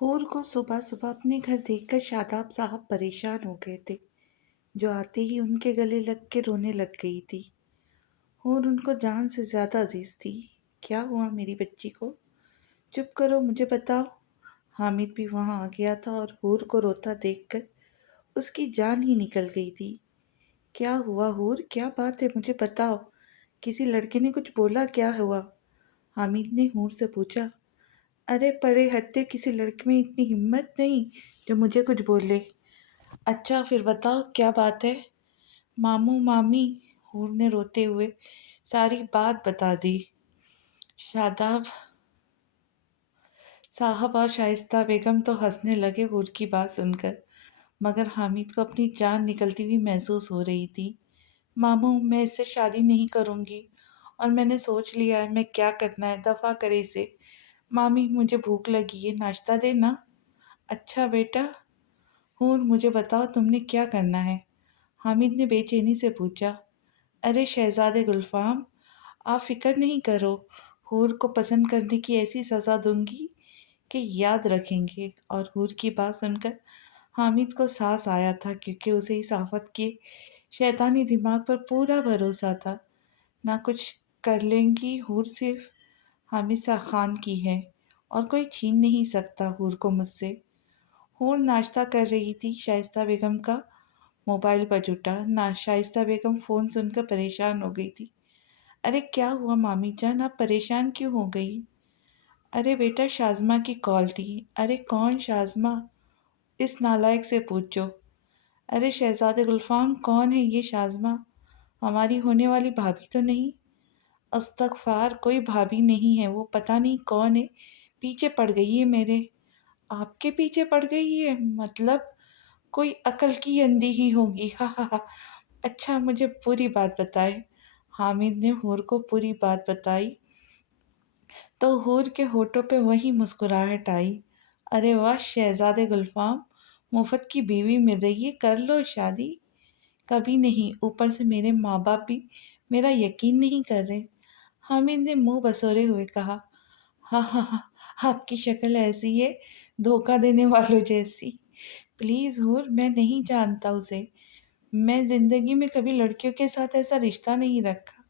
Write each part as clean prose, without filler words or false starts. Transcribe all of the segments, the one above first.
हूर को सुबह सुबह अपने घर देखकर शादाब साहब परेशान हो गए थे। जो आते ही उनके गले लग के रोने लग गई थी। हूर उनको जान से ज्यादा अजीज थी। क्या हुआ मेरी बच्ची को? चुप करो, मुझे बताओ। हामिद भी वहां आ गया था और हूर को रोता देखकर उसकी जान ही निकल गई थी। क्या हुआ हूर? क्या बात है, मुझे बताओ। किसी लड़के ने कुछ बोला? क्या हुआ? हामिद ने हूर से पूछा। अरे पड़े हत्ते, किसी लड़के में इतनी हिम्मत नहीं जो मुझे कुछ बोले। अच्छा फिर बताओ क्या बात है। मामू मामी, हूर ने रोते हुए सारी बात बता दी। शादाब साहब और शाइस्ता बेगम तो हंसने लगे हूर की बात सुनकर, मगर हामिद को अपनी जान निकलती हुई महसूस हो रही थी। मामू, मैं इससे शादी नहीं करूंगी और मैंने सोच लिया है मैं क्या करना है, दफा करे इसे। मामी, मुझे भूख लगी है, नाश्ता देना। अच्छा बेटा। हूर, मुझे बताओ तुमने क्या करना है? हामिद ने बेचैनी से पूछा। अरे शहजादे गुलफाम, आप फिक्र नहीं करो। हूर को पसंद करने की ऐसी सज़ा दूंगी कि याद रखेंगे। और हूर की बात सुनकर हामिद को सांस आया था, क्योंकि उसे इस आफत के शैतानी दिमाग पर पूरा भरोसा था। ना कुछ कर लेंगी हूर, सिर्फ हामिद सा खान की है और कोई छीन नहीं सकता हूर को मुझसे। हूर नाश्ता कर रही थी। शाइस्ता बेगम का मोबाइल बज उठा। ना शाइस्ता बेगम फ़ोन सुनकर परेशान हो गई थी। अरे क्या हुआ मामी जान, आप परेशान क्यों हो गई? अरे बेटा, शाज़मा की कॉल थी। अरे कौन शाज़मा? इस नालायक से पूछो। अरे शहजादे गुलफाम, कौन है ये शाज़मा? हमारी होने वाली भाभी तो नहीं? अस्तगफार, कोई भाभी नहीं है वो, पता नहीं कौन है। पीछे पड़ गई है मेरे। आपके पीछे पड़ गई है? मतलब कोई अकल की अंधी ही होगी। हा हा हा। अच्छा मुझे पूरी बात बताए। हामिद ने हूर को पूरी बात बताई तो हूर के होठों पे वही मुस्कुराहट आई। अरे वाह शहजादे गुलफाम, मुफ्त की बीवी मिल रही है, कर लो शादी। कभी नहीं, ऊपर से मेरे माँ बाप भी मेरा यकीन नहीं कर रहे। हामिद ने मुंह बसोरे हुए कहा। हाँ हाँ हाँ, आपकी शक्ल ऐसी है, धोखा देने वालों जैसी। प्लीज़ हूर, मैं नहीं जानता उसे। मैं जिंदगी में कभी लड़कियों के साथ ऐसा रिश्ता नहीं रखा।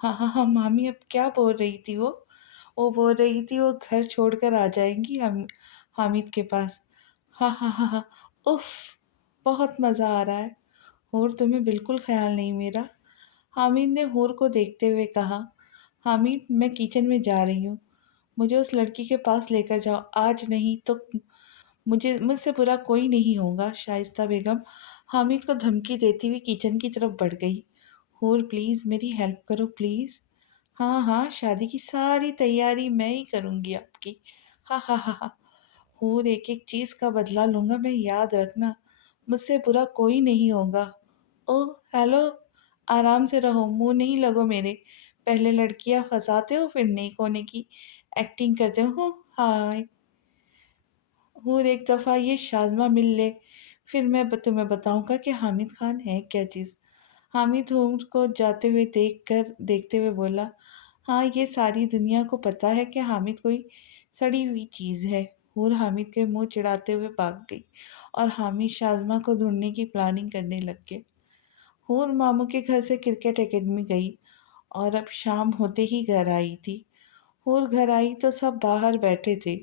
हाँ हाँ हाँ मामी, अब क्या बोल रही थी वो बोल रही थी वो घर छोड़कर आ जाएंगी हम हामिद के पास। हाँ हाँ हाँ हाँ। उफ, बहुत मज़ा आ रहा है। हूर, तुम्हें बिल्कुल ख्याल नहीं मेरा? हामिद ने हूर को देखते हुए कहा। हामिद, मैं किचन में जा रही हूँ, मुझे उस लड़की के पास लेकर जाओ, आज नहीं तो मुझसे बुरा कोई नहीं होगा। शाइस्ता बेगम हामिद को धमकी देती हुई किचन की तरफ बढ़ गई। हूर प्लीज़ मेरी हेल्प करो प्लीज़। हाँ हाँ, शादी की सारी तैयारी मैं ही करूँगी आपकी। हाँ हाँ हाँ हाँ। हूर, एक एक चीज़ का बदला लूँगा मैं, याद रखना। मुझसे बुरा कोई नहीं होगा। ओह हेलो, आराम से रहो, मुंह नहीं लगो मेरे। पहले लड़कियां फंसाते हो, फिर नेक होने की एक्टिंग करते हो। हाय हूर, एक दफ़ा ये शाज़मा मिल ले, फिर मैं तुम्हें बताऊंगा कि हामिद खान है क्या चीज़। हामिद हूर को जाते हुए देखते हुए बोला। हाँ, ये सारी दुनिया को पता है कि हामिद कोई सड़ी हुई चीज़ है। हूर हामिद के मुंह चिढ़ाते हुए भाग गई और हामिद शाज़मा को ढूंढने की प्लानिंग करने लग गए। हूर मामू के घर से क्रिकेट एकेडमी गई और अब शाम होते ही घर आई थी। हूर घर आई तो सब बाहर बैठे थे।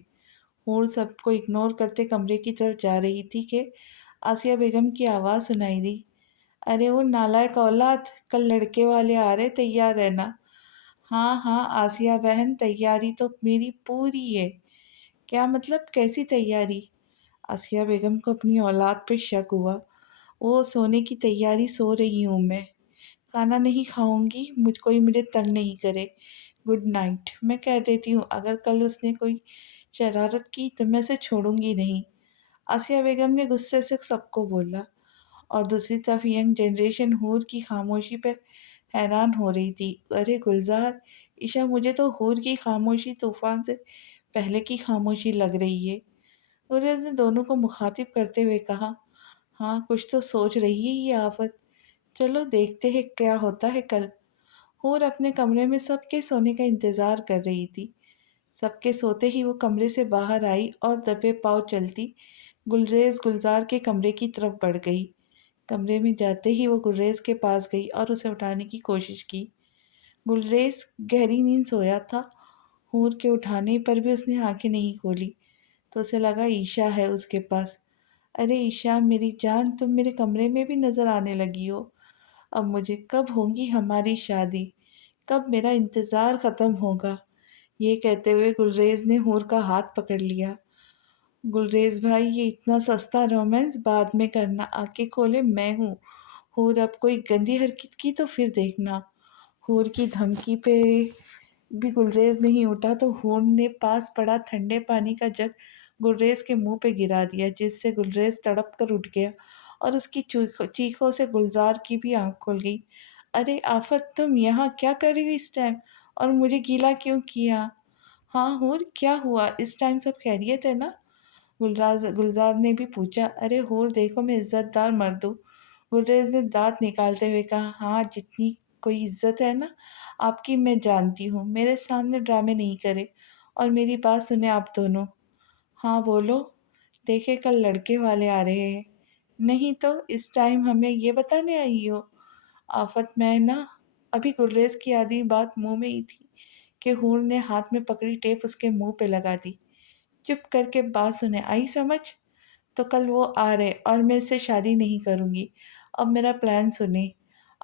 हूर सबको इग्नोर करते कमरे की तरफ जा रही थी कि आसिया बेगम की आवाज़ सुनाई दी। अरे वो नालायक औलाद, कल लड़के वाले आ रहे, तैयार रहना। हाँ हाँ आसिया बहन, तैयारी तो मेरी पूरी है। क्या मतलब, कैसी तैयारी? आसिया बेगम को अपनी औलाद पे शक हुआ। वो सोने की तैयारी, सो रही हूँ मैं, खाना नहीं खाऊंगी, मुझे तंग नहीं करे। Good night. मैं कह देती हूँ, अगर कल उसने कोई शरारत की तो मैं उसे छोड़ूंगी नहीं। आसिया बेगम ने गुस्से से सबको बोला। और दूसरी तरफ यंग जनरेशन हूर की खामोशी पर हैरान हो रही थी। अरे गुलजार, ईशा, मुझे तो हूर की खामोशी तूफान से पहले की खामोशी लग रही है। गुरेज ने दोनों को मुखातिब करते हुए कहा। हाँ, कुछ तो सोच रही है ये आफत। चलो देखते हैं क्या होता है कल। हूर अपने कमरे में सबके सोने का इंतजार कर रही थी। سب کے سوتے ہی وہ کمرے سے باہر آئی اور دبے پاؤں چلتی گلریز گلزار کے کمرے کی طرف بڑھ گئی۔ کمرے میں جاتے ہی وہ گلریز کے پاس گئی اور اسے اٹھانے کی کوشش کی۔ گلریز گہری نیند سویا تھا۔ حور کے اٹھانے پر بھی اس نے آنکھیں نہیں کھولی تو اسے لگا عیشا ہے اس کے پاس۔ ارے عیشا میری جان، تم میرے کمرے میں بھی نظر آنے لگی ہو۔ اب مجھے کب ہوگی ہماری شادی؟ کب میرا انتظار ختم ہوگا؟ یہ کہتے ہوئے گلریز نے حور کا ہاتھ پکڑ لیا۔ گلریز بھائی، یہ اتنا سستا رومانس بعد میں کرنا، آنکھیں کھولے میں ہوں۔ حور اب کوئی گندی حرکت کی تو پھر دیکھنا۔ حور کی دھمکی پہ بھی گلریز نہیں اٹھا تو حور نے پاس پڑا ٹھنڈے پانی کا جگ گلریز کے منہ پہ گرا دیا، جس سے گلریز تڑپ کر اٹھ گیا اور اس کی چیخوں سے گلزار کی بھی آنکھ کھل گئی۔ ارے آفت، تم یہاں کیا کر رہی ہو اس ٹائم؟ اور مجھے گیلا کیوں کیا؟ ہاں حور، کیا ہوا؟ اس ٹائم سب خیریت ہے نا؟ گلزار نے بھی پوچھا۔ ارے حور دیکھو، میں عزت دار مرد ہوں۔ گلریز نے دانت نکالتے ہوئے کہا۔ ہاں، جتنی کوئی عزت ہے نا آپ کی میں جانتی ہوں۔ میرے سامنے ڈرامے نہیں کرے اور میری بات سنیں آپ دونوں۔ ہاں بولو۔ دیکھے کل لڑکے والے آ رہے ہیں۔ نہیں تو اس ٹائم ہمیں یہ بتانے آئی ہو؟ آفت، میں نا ابھی گلریز کی آدھی بات منہ میں ہی تھی کہ حور نے ہاتھ میں پکڑی ٹیپ اس کے منہ پہ لگا دی۔ چپ کر کے بات سنیں، آئی سمجھ؟ تو کل وہ آ رہے اور میں اس سے شادی نہیں کروں گی۔ اب میرا پلان سنیں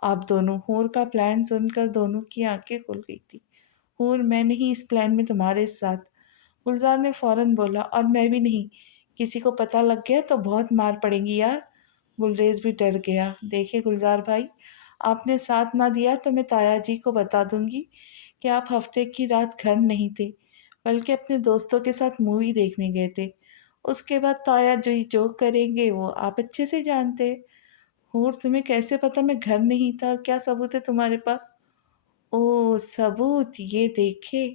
آپ دونوں۔ حور کا پلان سن کر دونوں کی آنکھیں کھل گئی تھی۔ حور، میں نہیں اس پلان میں تمہارے ساتھ۔ گلزار نے فوراً بولا۔ اور میں بھی نہیں۔ کسی کو پتہ لگ گیا تو بہت مار پڑے گی یار۔ گلریز بھی ڈر گیا۔ دیکھے گلزار بھائی، آپ نے ساتھ نہ دیا تو میں تایا جی کو بتا دوں گی کہ آپ ہفتے کی رات گھر نہیں تھے بلکہ اپنے دوستوں کے ساتھ مووی دیکھنے گئے تھے۔ اس کے بعد تایا جی جو کریں گے وہ آپ اچھے سے جانتے۔ حور، تمہیں کیسے پتا میں گھر نہیں تھا؟ کیا ثبوت ہے تمہارے پاس؟ او ثبوت، یہ دیکھے۔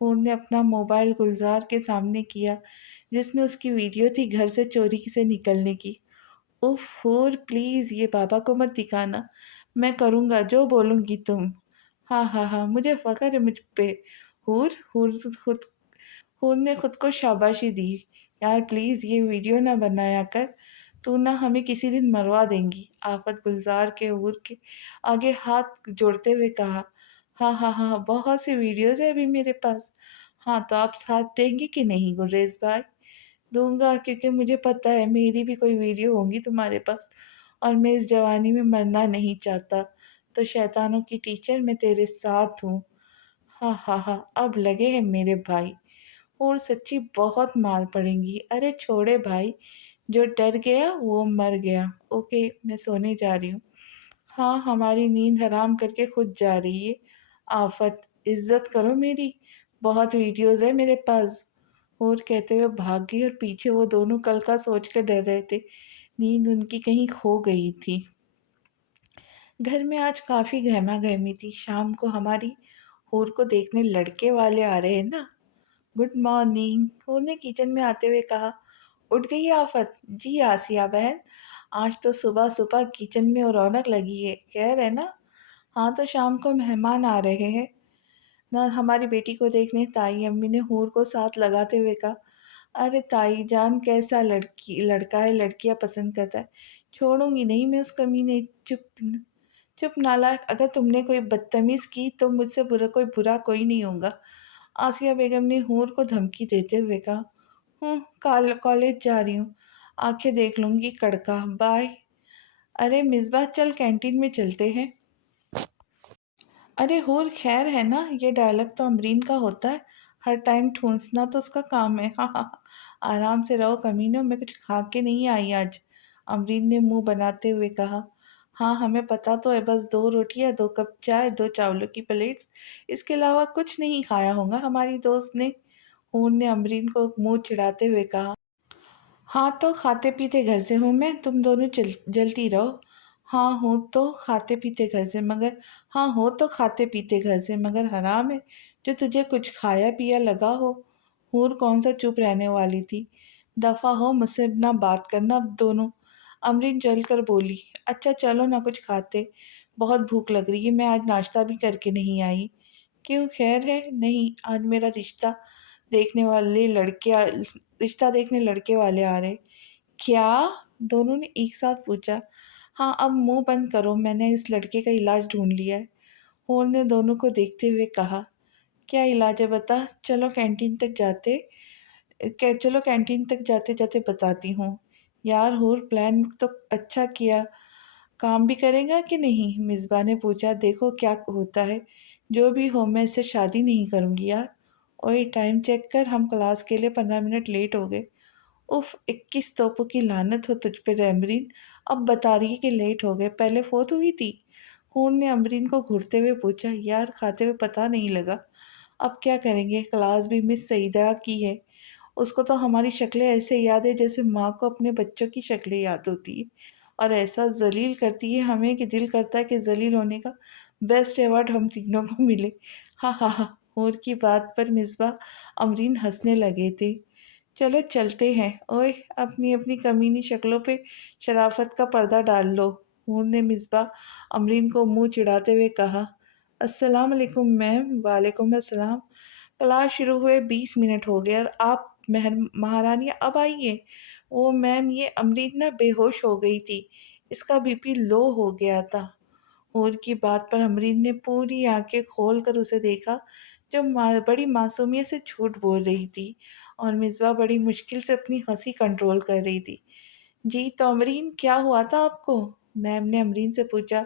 حور نے اپنا موبائل گلزار کے سامنے کیا جس میں اس کی ویڈیو تھی گھر سے چوری سے نکلنے کی۔ اف حور، پلیز یہ بابا کو مت دکھانا، میں کروں گا جو بولوں گی تم۔ ہاں ہاں ہاں، مجھے فخر ہے مجھ پہ۔ حور حور خود حور نے خود کو شاباشی دی۔ یار پلیز یہ ویڈیو نہ بنایا کر، تو نہ ہمیں کسی دن مروا دیں گی۔ آفت گلزار کے حور کے آگے ہاتھ جوڑتے ہوئے کہا۔ ہاں ہاں ہاں، بہت سی ویڈیوز ہیں ابھی میرے پاس۔ ہاں تو آپ ساتھ دیں گے کہ نہیں گلریز بھائی؟ دوں گا، کیونکہ مجھے پتہ ہے میری بھی کوئی ویڈیو ہوگی تمہارے پاس اور میں اس جوانی میں مرنا نہیں چاہتا۔ تو شیطانوں کی ٹیچر، میں تیرے ساتھ ہوں۔ ہاں ہاں ہاں، اب لگے ہیں میرے بھائی۔ اور سچی بہت مار پڑیں گی۔ ارے چھوڑے بھائی، جو ڈر گیا وہ مر گیا۔ اوکے، میں سونے جا رہی ہوں۔ ہاں، ہماری نیند حرام کر کے خود جا رہی ہے۔ آفت، عزت کرو میری، بہت ویڈیوز ہے میرے پاس۔ اور کہتے ہوئے بھاگ گئی اور پیچھے وہ دونوں کل کا سوچ کر ڈر رہے تھے۔ نیند ان کی کہیں کھو گئی تھی۔ گھر میں آج کافی گہما گہمی تھی۔ شام کو ہماری حور کو دیکھنے لڑکے والے آ رہے ہیں نا۔ گڈ مارننگ، حور نے کچن میں آتے ہوئے کہا۔ اٹھ گئی آفت؟ جی آسیہ بہن، آج تو صبح صبح کچن میں رونق لگی ہے، خیر ہے نا؟ ہاں تو شام کو مہمان آ رہے ہیں نہ ہماری بیٹی کو دیکھنے، تائی امی نے حور کو ساتھ لگاتے ہوئے کہا۔ ارے تائی جان، کیسا لڑکا ہے لڑکیاں پسند کرتا ہے، چھوڑوں گی نہیں میں اس کمینے۔ چپ چپ نالائق، اگر تم نے کوئی بدتمیز کی تو مجھ سے برا کوئی نہیں ہوگا، آسیہ بیگم نے حور کو دھمکی دیتے ہوئے کہا۔ کالج جا رہی ہوں، آنکھیں دیکھ لوں گی کڑکا، بائے۔ ارے مصباح، چل کینٹین میں چلتے ہیں۔ ارے حور، خیر ہے نا؟ یہ ڈائلاگ تو امرین کا ہوتا ہے، ہر ٹائم ٹھونسنا تو اس کا کام ہے۔ ہاں ہاں ہاں، آرام سے رہو کمینوں، میں کچھ کھا کے نہیں آئی آج، امرین نے منہ بناتے ہوئے کہا۔ ہاں ہمیں پتا تو ہے، بس 2 روٹیاں، 2 کپ چائے، 2 چاولوں کی پلیٹس، اس کے علاوہ کچھ نہیں کھایا ہوگا ہماری دوست نے، حور نے امرین کو منہ چڑھاتے ہوئے کہا۔ ہاں تو کھاتے پیتے گھر سے ہوں میں، تم دونوں جلتی رہو۔ ہاں ہوں تو کھاتے پیتے گھر سے مگر ہاں ہو تو کھاتے پیتے گھر سے مگر حرام ہے جو تجھے کچھ کھایا پیا لگا ہو۔ حور کون سا چپ رہنے والی تھی۔ دفع ہو مجھ سے نہ بات کرنا اب دونوں، امرین جل کر بولی۔ اچھا چلو نہ کچھ کھاتے، بہت بھوک لگ رہی ہے، میں آج ناشتہ بھی کر کے نہیں آئی۔ کیوں، خیر ہے؟ نہیں، آج میرا رشتہ देखने वाले लड़के रिश्ता देखने लड़के वाले आ रहे। क्या? दोनों ने एक साथ पूछा। हाँ, अब मुंह बंद करो, मैंने इस लड़के का इलाज ढूंढ लिया है। हूर ने दोनों को देखते हुए कहा। क्या इलाज है बता? चलो कैंटीन तक जाते जाते बताती हूँ। यार हूर, प्लान तो अच्छा किया, काम भी करेगा कि नहीं? मिसबा ने पूछा। देखो क्या होता है, जो भी हो मैं इससे शादी नहीं करूँगी यार। ओए टाइम चेक कर, हम क्लास के लिए 15 मिनट लेट हो गए। उफ, 21 तोपों की लानत हो तुझ पे रे अमरीन। अब बता रही है कि लेट हो गए, पहले फोत हुई थी? खून ने अमरीन को घूरते हुए पूछा। यार खाते हुए पता नहीं लगा। अब क्या करेंगे, क्लास भी मिस सईदा की है। उसको तो हमारी शक्लें ऐसे याद है जैसे माँ को अपने बच्चों की शक्लें याद होती है, और ऐसा जलील करती है हमें कि दिल करता है कि जलील होने का बेस्ट अवार्ड हम तीनों को मिले। हाँ हाँ हाँ। हूर की बात पर मिसबा अमरीन हंसने लगे थे। चलो चलते हैं। ओए, अपनी अपनी कमीनी शक्लों पे शराफत का पर्दा डाल लो। हूर ने मिसबा अमरीन को मुंह चिढ़ाते हुए कहा। अस्सलाम वालेकुम मैम। वालेकुम अस्सलाम। क्लास शुरू हुए 20 मिनट हो गए और आप महारानी अब आई है। ओ मैम, ये अमरीन ना बेहोश हो गई थी, इसका बीपी लो हो गया था। हूर की बात पर अमरीन ने पूरी आंखें खोल कर उसे देखा, जो बड़ी मासूमियत से झूठ बोल रही थी, और मिसबा बड़ी मुश्किल से अपनी हंसी कंट्रोल कर रही थी। जी तो अमरीन, क्या हुआ था आपको? मैम ने अमरीन से पूछा।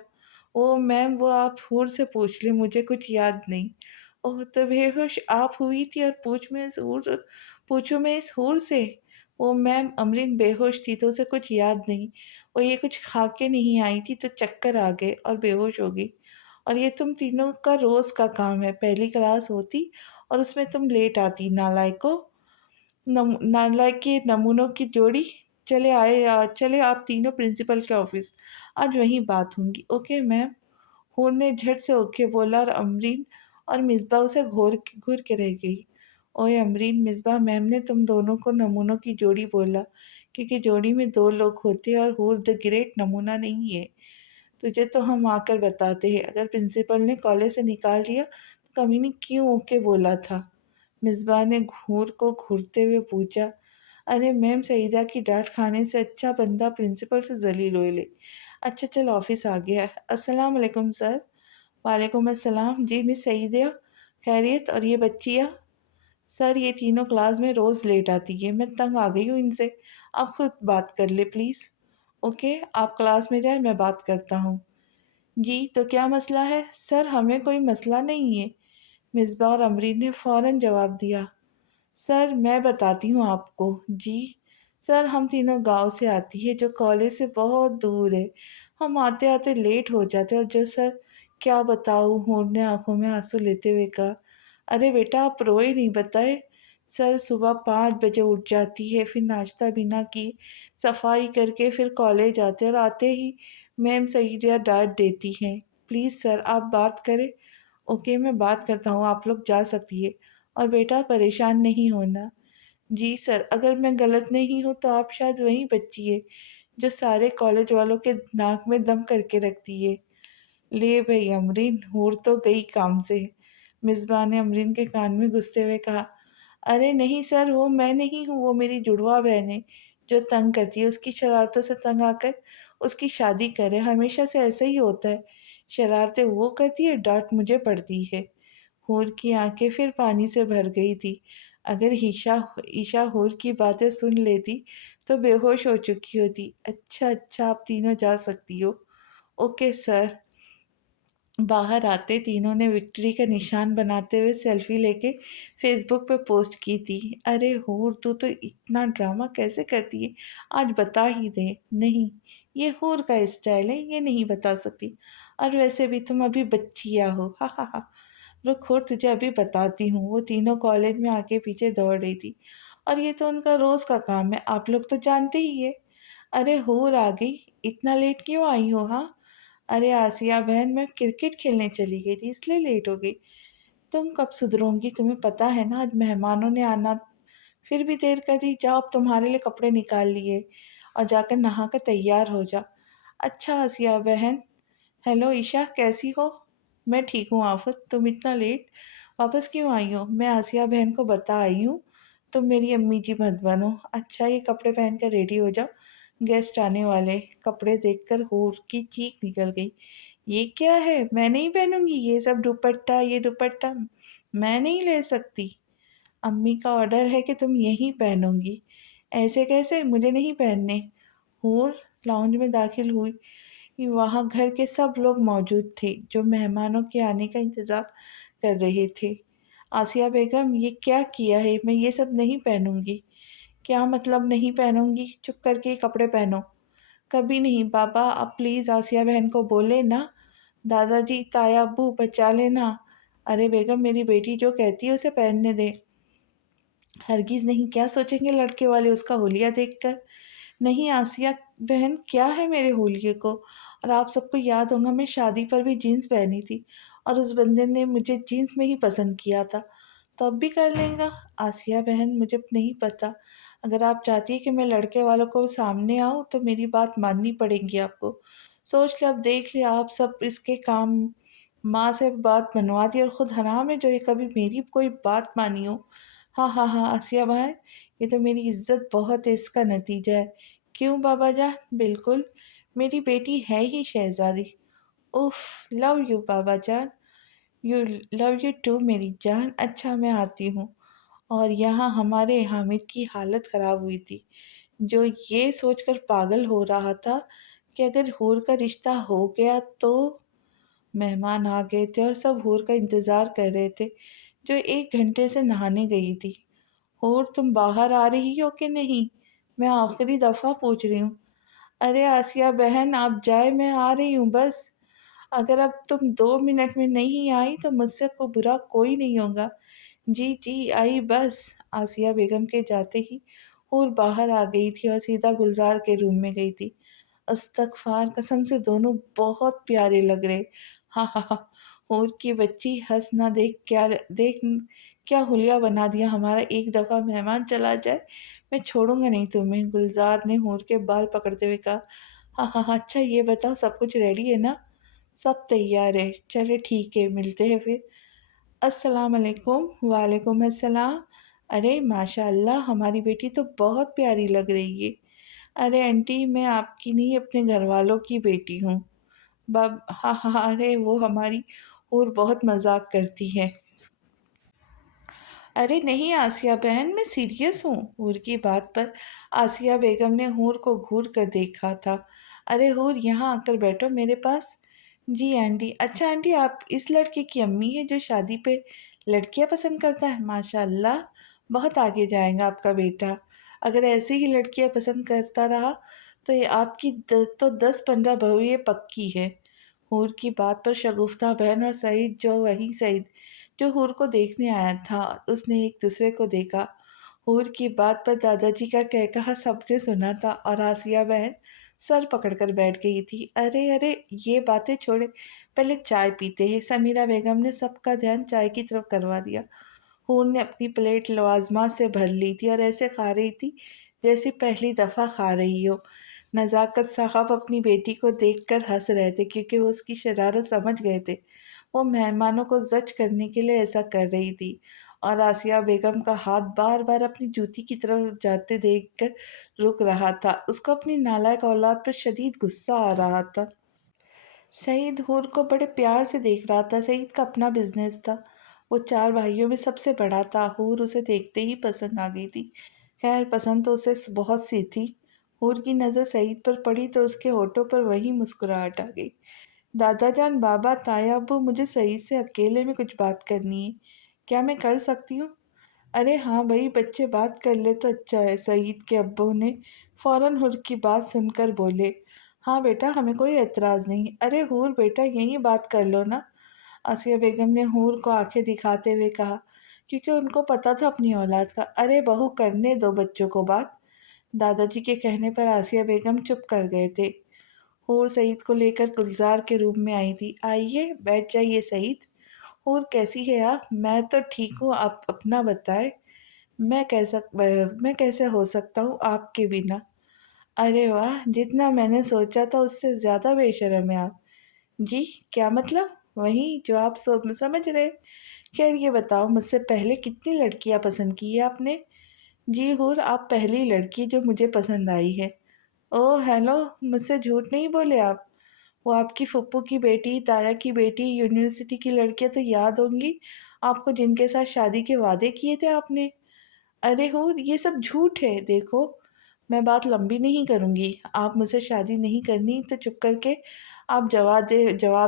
ओ मैम, वो आप हूर से पूछ ले, मुझे कुछ याद नहीं। ओह, तो बेहोश आप हुई थी और पूछो मैं इस हूर से? ओ मैम, अमरीन बेहोश थी तो उसे कुछ याद नहीं। वो ये कुछ खा के नहीं आई थी तो चक्कर आ गए और बेहोश हो गई। और ये तुम तीनों का रोज का काम है, पहली क्लास होती और उसमें तुम लेट आती। नालायको, नालायक के नमूनों की जोड़ी। चले आप तीनों प्रिंसिपल के ऑफिस, आज वहीं बात होंगी। Okay ma'am. हूर ने झट से ओके बोला, और अमरीन और मिसबा उसे घूर घूर के रह गई। ओए अमरीन, मिसबा मैम ने तुम दोनों को नमूनों की जोड़ी बोला, क्योंकि जोड़ी में दो लोग होते हैं और हूर द ग्रेट नमूना नहीं है। तुझे तो हम आकर बताते हैं, अगर प्रिंसिपल ने कॉलेज से निकाल दिया तो कमीने क्यों ओके बोला था? मिसबा ने घूर को घूरते हुए पूछा। अरे मैम, सईदा की डांट खाने से अच्छा बंदा प्रिंसिपल से जलील हो ले। अच्छा चल, ऑफिस आ गया। अस्सलाम वालेकुम सर। वालेकुम अस्सलाम। जी मिस सईदा, खैरियत? और ये बच्चियाँ? सर ये तीनों क्लास में रोज़ लेट आती है, मैं तंग आ गई हूँ इनसे। आप खुद बात कर ले प्लीज़। ओके, आप क्लास में जाए, मैं बात करता हूँ। जी तो क्या मसला है? सर हमें कोई मसला नहीं है, मिसबा और अमरीन ने फ़ौरन जवाब दिया। सर मैं बताती हूँ आपको। जी सर, हम तीनों गांव से आती है जो कॉलेज से बहुत दूर है। हम आते आते लेट हो जाते हैं, और जो सर, क्या बताऊँ, हूर ने आंखों में आंसू लेते हुए कहा। अरे बेटा, आप रोए नहीं, बताए। सर सुबह 5 बजे उठ जाती है, फिर नाश्ता बिना किए सफाई करके फिर कॉलेज आते हैं, और आते ही मैम सईदिया डांट देती हैं। प्लीज़ सर आप बात करें। ओके मैं बात करता हूँ, आप लोग जा सकती है। और बेटा परेशान नहीं होना। जी सर, अगर मैं गलत नहीं हूँ तो आप शायद वही बच्ची है जो सारे कॉलेज वालों के नाक में दम करके रखती है। ले भई अमरीन, हूर तो गई काम से। मिसबा ने अमरीन के कान में घुसते हुए कहा। अरे नहीं सर, वो मैं नहीं हूँ, वो मेरी जुड़वा बहन है जो तंग करती है। उसकी शरारतों से तंग आकर उसकी शादी करे, हमेशा से ऐसा ही होता है। शरारतें वो करती है, डांट मुझे पड़ती है। हूर की आंखें फिर पानी से भर गई थी। अगर ईशा हूर की बातें सुन लेती तो बेहोश हो चुकी होती। अच्छा अच्छा, आप तीनों जा सकती हो। Okay sir. बाहर आते तीनों ने विक्ट्री का निशान बनाते हुए सेल्फी लेके फेसबुक पे पोस्ट की थी। अरे हूर, तू तो इतना ड्रामा कैसे करती है, आज बता ही दे। नहीं, ये हूर का स्टाइल है, ये नहीं बता सकती। और वैसे भी तुम अभी बच्चिया हो। हा हा हा। रुक हूर, तुझे अभी बताती हूँ। वो तीनों कॉलेज में आगे पीछे दौड़ रही थी, और ये तो उनका रोज का काम है, आप लोग तो जानते ही है। अरे हूर आ गई, इतना लेट क्यों आई हो? हाँ, अरे आसिया बहन, मैं क्रिकेट खेलने चली गई थी इसलिए लेट हो गई। तुम कब सुधरोगी? तुम्हें पता है ना आज मेहमानों ने आना, फिर भी देर कर दी। जाओ, अब तुम्हारे लिए कपड़े निकाल लिए, और जाकर नहा कर तैयार हो जा। अच्छा आसिया बहन। हेलो ईशा, कैसी हो? मैं ठीक हूँ आफत, तुम इतना लेट? वापस क्यों आई हो? मैं आसिया बहन को बता आई हूँ, तुम मेरी अम्मी जी मत बनो। अच्छा ये कपड़े पहन कर रेडी हो जाओ, गेस्ट आने वाले। कपड़े देखकर हूर की चीख निकल गई। ये क्या है? मैं नहीं पहनूंगी ये सब दुपट्टा, ये दुपट्टा मैं नहीं ले सकती। अम्मी का ऑर्डर है कि तुम यही पहनोगी। ऐसे कैसे? मुझे नहीं पहनने। हूर लाउंज में दाखिल हुई। वहाँ घर के सब लोग मौजूद थे जो मेहमानों के आने का इंतज़ार कर रहे थे। आसिया बेगम, ये क्या किया है? मैं ये सब नहीं पहनूंगी। क्या मतलब नहीं पहनूंगी? चुप करके ये कपड़े पहनो। कभी नहीं पापा, अब प्लीज़ आसिया बहन को बोले ना। दादाजी, ताया, अब्बू बचा लेना। अरे बेगम, मेरी बेटी जो कहती है उसे पहनने दे। हरगिज़ नहीं, क्या सोचेंगे लड़के वाले उसका हुलिया देखकर। नहीं आसिया बहन, क्या है मेरे होलिये को? और आप सबको याद होगा मैं शादी पर भी जीन्स पहनी थी और उस बंदे ने मुझे जीन्स में ही पसंद किया था। तो अब भी कर लेगा? आसिया बहन, मुझे नहीं पता। अगर आप चाहती है कि मैं लड़के वालों को सामने आऊँ तो मेरी बात माननी पड़ेगी आपको। सोच लिया, अब देख लिया आप सब इसके काम। माँ से बात मनवा दी और खुद हराम है जो ये कभी मेरी कोई बात मानी हो। हाँ हाँ हाँ आसिया भाई, ये तो मेरी इज्जत बहुत है इसका नतीजा है। क्यों बाबा जान? बिल्कुल, मेरी बेटी है ही शहजादी। उफ, लव यू बाबा जान। यू, लव यू टू मेरी जान। अच्छा मैं आती हूँ। और यहाँ हमारे हामिद की हालत ख़राब हुई थी, जो ये सोचकर पागल हो रहा था कि अगर हूर का रिश्ता हो गया तो। मेहमान आ गए थे और सब हूर का इंतज़ार कर रहे थे, जो 1 घंटे से नहाने गई थी। हूर, तुम बाहर आ रही हो कि नहीं? मैं आखिरी दफ़ा पूछ रही हूँ। अरे आसिया बहन, आप जाए, मैं आ रही हूँ बस। अगर अब तुम 2 मिनट में नहीं आई तो मुझसे को बुरा कोई नहीं होगा। जी जी आई बस। आसिया बेगम के जाते ही हूर बाहर आ गई थी और सीधा गुलजार के रूम में गई थी। अस्तगफार, कसम से दोनों बहुत प्यारे लग रहे। हाँ हाँ हाँ। हूर की बच्ची, हंस ना। देख क्या हुलिया बना दिया हमारा। एक दफ़ा मेहमान चला जाए, मैं छोड़ूंगा नहीं तुम्हें। गुलजार ने हूर के बाल पकड़ते हुए कहा। हाँ हाँ हाँ, अच्छा ये बताओ सब कुछ रेडी है ना? सब तैयार है। चले ठीक है, मिलते हैं फिर। अस्सलाम वालेकुम। वालेकुम अस्सलाम। अरे माशाल्लाह, हमारी बेटी तो बहुत प्यारी लग रही है। अरे आंटी, मैं आपकी नहीं अपने घर वालों की बेटी हूँ। बब हाँ हाँ हाँ, अरे वो हमारी और बहुत मजाक करती है। अरे नहीं आसिया बहन, मैं सीरियस हूँ। हूर की बात पर आसिया बेगम ने हूर को घूर कर देखा था। अरे हूर, यहाँ आकर बैठो मेरे पास। जी आंटी। अच्छा आंटी, आप इस लड़के की अम्मी है जो शादी पे लड़कियां पसंद करता है? माशाल्लाह, बहुत आगे जाएगा आपका बेटा। अगर ऐसे ही लड़कियां पसंद करता रहा तो ये आपकी तो 10-15 बहू ये पक्की है। हूर की बात पर शगुफ्ता बहन और सईद, जो वही सईद जो हूर को देखने आया था, उसने एक दूसरे को देखा। हूर की बात पर दादाजी का कहकहा सबने सुना था और आसिया बहन सर पकड़कर बैठ गई थी। अरे अरे, ये बातें छोड़े, पहले चाय पीते हैं। समीरा बेगम ने सबका ध्यान चाय की तरफ करवा दिया। हूर ने अपनी प्लेट लवाजमा से भर ली थी और ऐसे खा रही थी जैसे पहली दफ़ा खा रही हो। नज़ाकत साहब अपनी बेटी को देखकर हंस रहे थे क्योंकि वो उसकी शरारत समझ गए थे। वो मेहमानों को जज करने के लिए ऐसा कर रही थी और आसिया बेगम का हाथ बार बार अपनी जूती की तरफ जाते देखकर रुक रहा था। उसको अपनी नालायक औलाद पर शदीद गुस्सा आ रहा था। सईद हूर को बड़े प्यार से देख रहा था। सईद का अपना बिजनेस था। वो 4 भाइयों में सबसे बड़ा था। हूर उसे देखते ही पसंद आ गई थी। खैर, पसंद तो उसे बहुत सी थी। हूर की नज़र सईद पर पड़ी तो उसके होठों पर वही मुस्कुराहट आ गई। दादा जान, बाबा, ताया, अब्बू, मुझे सईद से अकेले में कुछ बात करनी है। क्या मैं कर सकती हूँ? अरे हाँ भाई, बच्चे बात कर ले तो अच्छा है। सईद के अब्बू ने फौरन हूर की बात सुनकर बोले। हाँ बेटा, हमें कोई एतराज़ नहीं। अरे हूर बेटा, यहीं बात कर लो ना। आसिया बेगम ने हूर को आंखें दिखाते हुए कहा, क्योंकि उनको पता था अपनी औलाद का। अरे बहू, करने दो बच्चों को बात। दादाजी के कहने पर आसिया बेगम चुप कर गए थे। हूर सईद को लेकर गुलजार के रूम में आई थी। आइए बैठ जाइए सईद। हूर, कैसी है आप? मैं तो ठीक हूँ, आप अपना बताएं। मैं कैसे हो सकता हूँ आपके बिना? अरे वाह, जितना मैंने सोचा था उससे ज़्यादा बेशर्म है आप। जी, क्या मतलब? वही जो आप समझ रहे। خیر یہ بتاؤ مجھ سے پہلے کتنی لڑکیاں پسند کی ہے آپ نے؟ جی حور، آپ پہلی لڑکی جو مجھے پسند آئی ہے۔ اوہ ہیلو، مجھ سے جھوٹ نہیں بولے آپ؟ وہ آپ کی پھپھو کی بیٹی، تایا کی بیٹی، یونیورسٹی کی لڑکیاں تو یاد ہوں گی آپ کو، جن کے ساتھ شادی کے وعدے کیے تھے آپ نے۔ ارے حور، یہ سب جھوٹ ہے، دیکھو میں بات لمبی نہیں کروں گی، آپ مجھ سے شادی نہیں کرنی تو چپ کر کے آپ جواب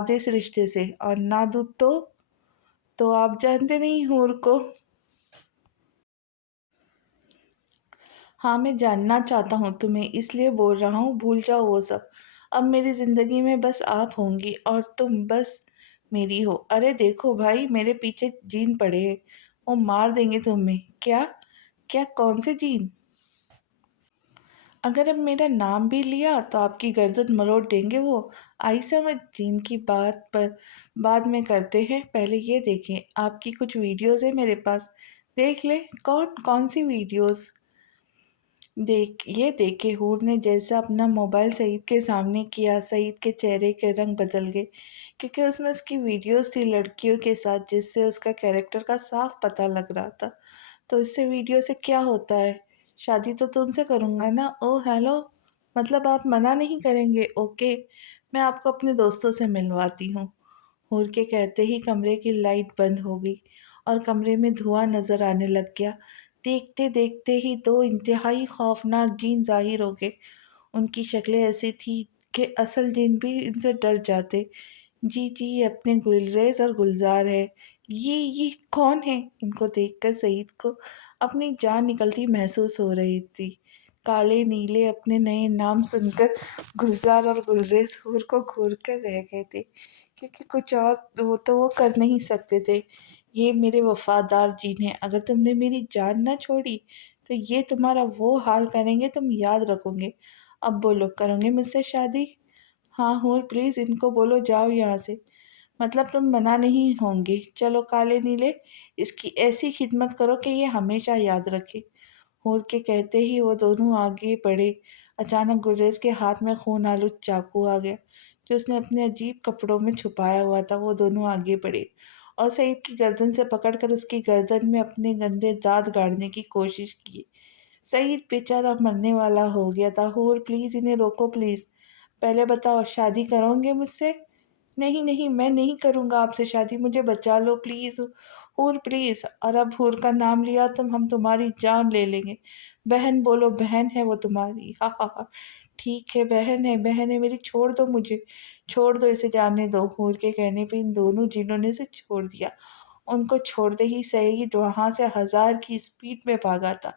دے اس رشتے سے، اور نہ دوں تو آپ جانتے نہیں حور کو۔ ہاں میں جاننا چاہتا ہوں تمہیں، اس لیے بول رہا ہوں، بھول جاؤ وہ سب۔ اب میری زندگی میں بس آپ ہوں گی اور تم بس میری ہو۔ ارے دیکھو بھائی، میرے پیچھے جین پڑے ہیں، وہ مار دیں گے تمہیں۔ کیا کیا کون سے جین؟ اگر اب میرا نام بھی لیا تو آپ کی گردن مروڑ دیں گے وہ۔ آئی سمجھ، جین کی بات پر بعد میں کرتے ہیں، پہلے یہ دیکھیں، آپ کی کچھ ویڈیوز ہیں میرے پاس، دیکھ لیں۔ کون کون سی ویڈیوز؟ یہ دیکھے حور نے جیسا اپنا موبائل سعید کے سامنے کیا، سعید کے چہرے کے رنگ بدل گئے، کیونکہ اس میں اس کی ویڈیوز تھی لڑکیوں کے ساتھ جس سے اس کا کیریکٹر کا صاف پتہ لگ رہا تھا۔ تو اس سے ویڈیو سے کیا ہوتا ہے؟ شادی تو تم سے کروں گا نا؟ او ہیلو، مطلب آپ منع نہیں کریں گے؟ اوکے، میں آپ کو اپنے دوستوں سے ملواتی ہوں۔ حور کے کہتے ہی کمرے کی لائٹ بند ہو گئی اور کمرے میں دھواں نظر آنے لگ گیا۔ دیکھتے دیکھتے ہی دو انتہائی خوفناک جین ظاہر ہو گئے۔ ان کی شکلیں ایسی تھی کہ اصل جن بھی ان سے ڈر جاتے۔ جی جی، یہ اپنے گلریز اور گلزار ہے۔ یہ کون ہے؟ ان کو دیکھ کر سعید کو اپنی جان نکلتی محسوس ہو رہی تھی۔ کالے نیلے اپنے نئے نام سن کر گلزار اور گلریز حور کو گھور کر رہ گئے تھے، کیونکہ کچھ اور وہ کر نہیں سکتے تھے۔ یہ میرے وفادار جین ہیں، اگر تم نے میری جان نہ چھوڑی تو یہ تمہارا وہ حال کریں گے تم یاد رکھو گے۔ اب بولو، کرو گے مجھ سے شادی؟ ہاں حور، پلیز ان کو بولو جاؤ یہاں سے، مطلب تم منع نہیں ہوں گے۔ چلو کالے نیلے، اس کی ایسی خدمت کرو کہ یہ ہمیشہ یاد رکھے۔ حور کے کہتے ہی وہ دونوں آگے بڑھے۔ اچانک گلریز کے ہاتھ میں خون آلود چاقو آ گیا جو اس نے اپنے عجیب کپڑوں میں چھپایا ہوا تھا۔ وہ دونوں آگے بڑھے اور سعید کی گردن سے پکڑ کر اس کی گردن میں اپنے گندے دانت گاڑنے کی کوشش کی۔ سعید بیچارہ مرنے والا ہو گیا تھا۔ حور پلیز انہیں روکو، پلیز، پہلے بتاؤ شادی کرو گے مجھ سے؟ نہیں نہیں، میں نہیں کروں گا آپ سے شادی، مجھے بچا لو پلیز حور، پلیز۔ اور اب حور کا نام لیا تو ہم تمہاری جان لے لیں گے۔ بہن بولو، بہن ہے وہ تمہاری، ہاں ہاں ہاں۔ ٹھیک ہے، بہن ہے میری، چھوڑ دو مجھے، چھوڑ دو اسے، جانے دو۔ حور کے کہنے پہ ان دونوں جنوں نے اسے چھوڑ دیا۔ ان کو چھوڑتے ہی سعید وہاں سے 1000 کی سپیڈ میں بھاگا تھا۔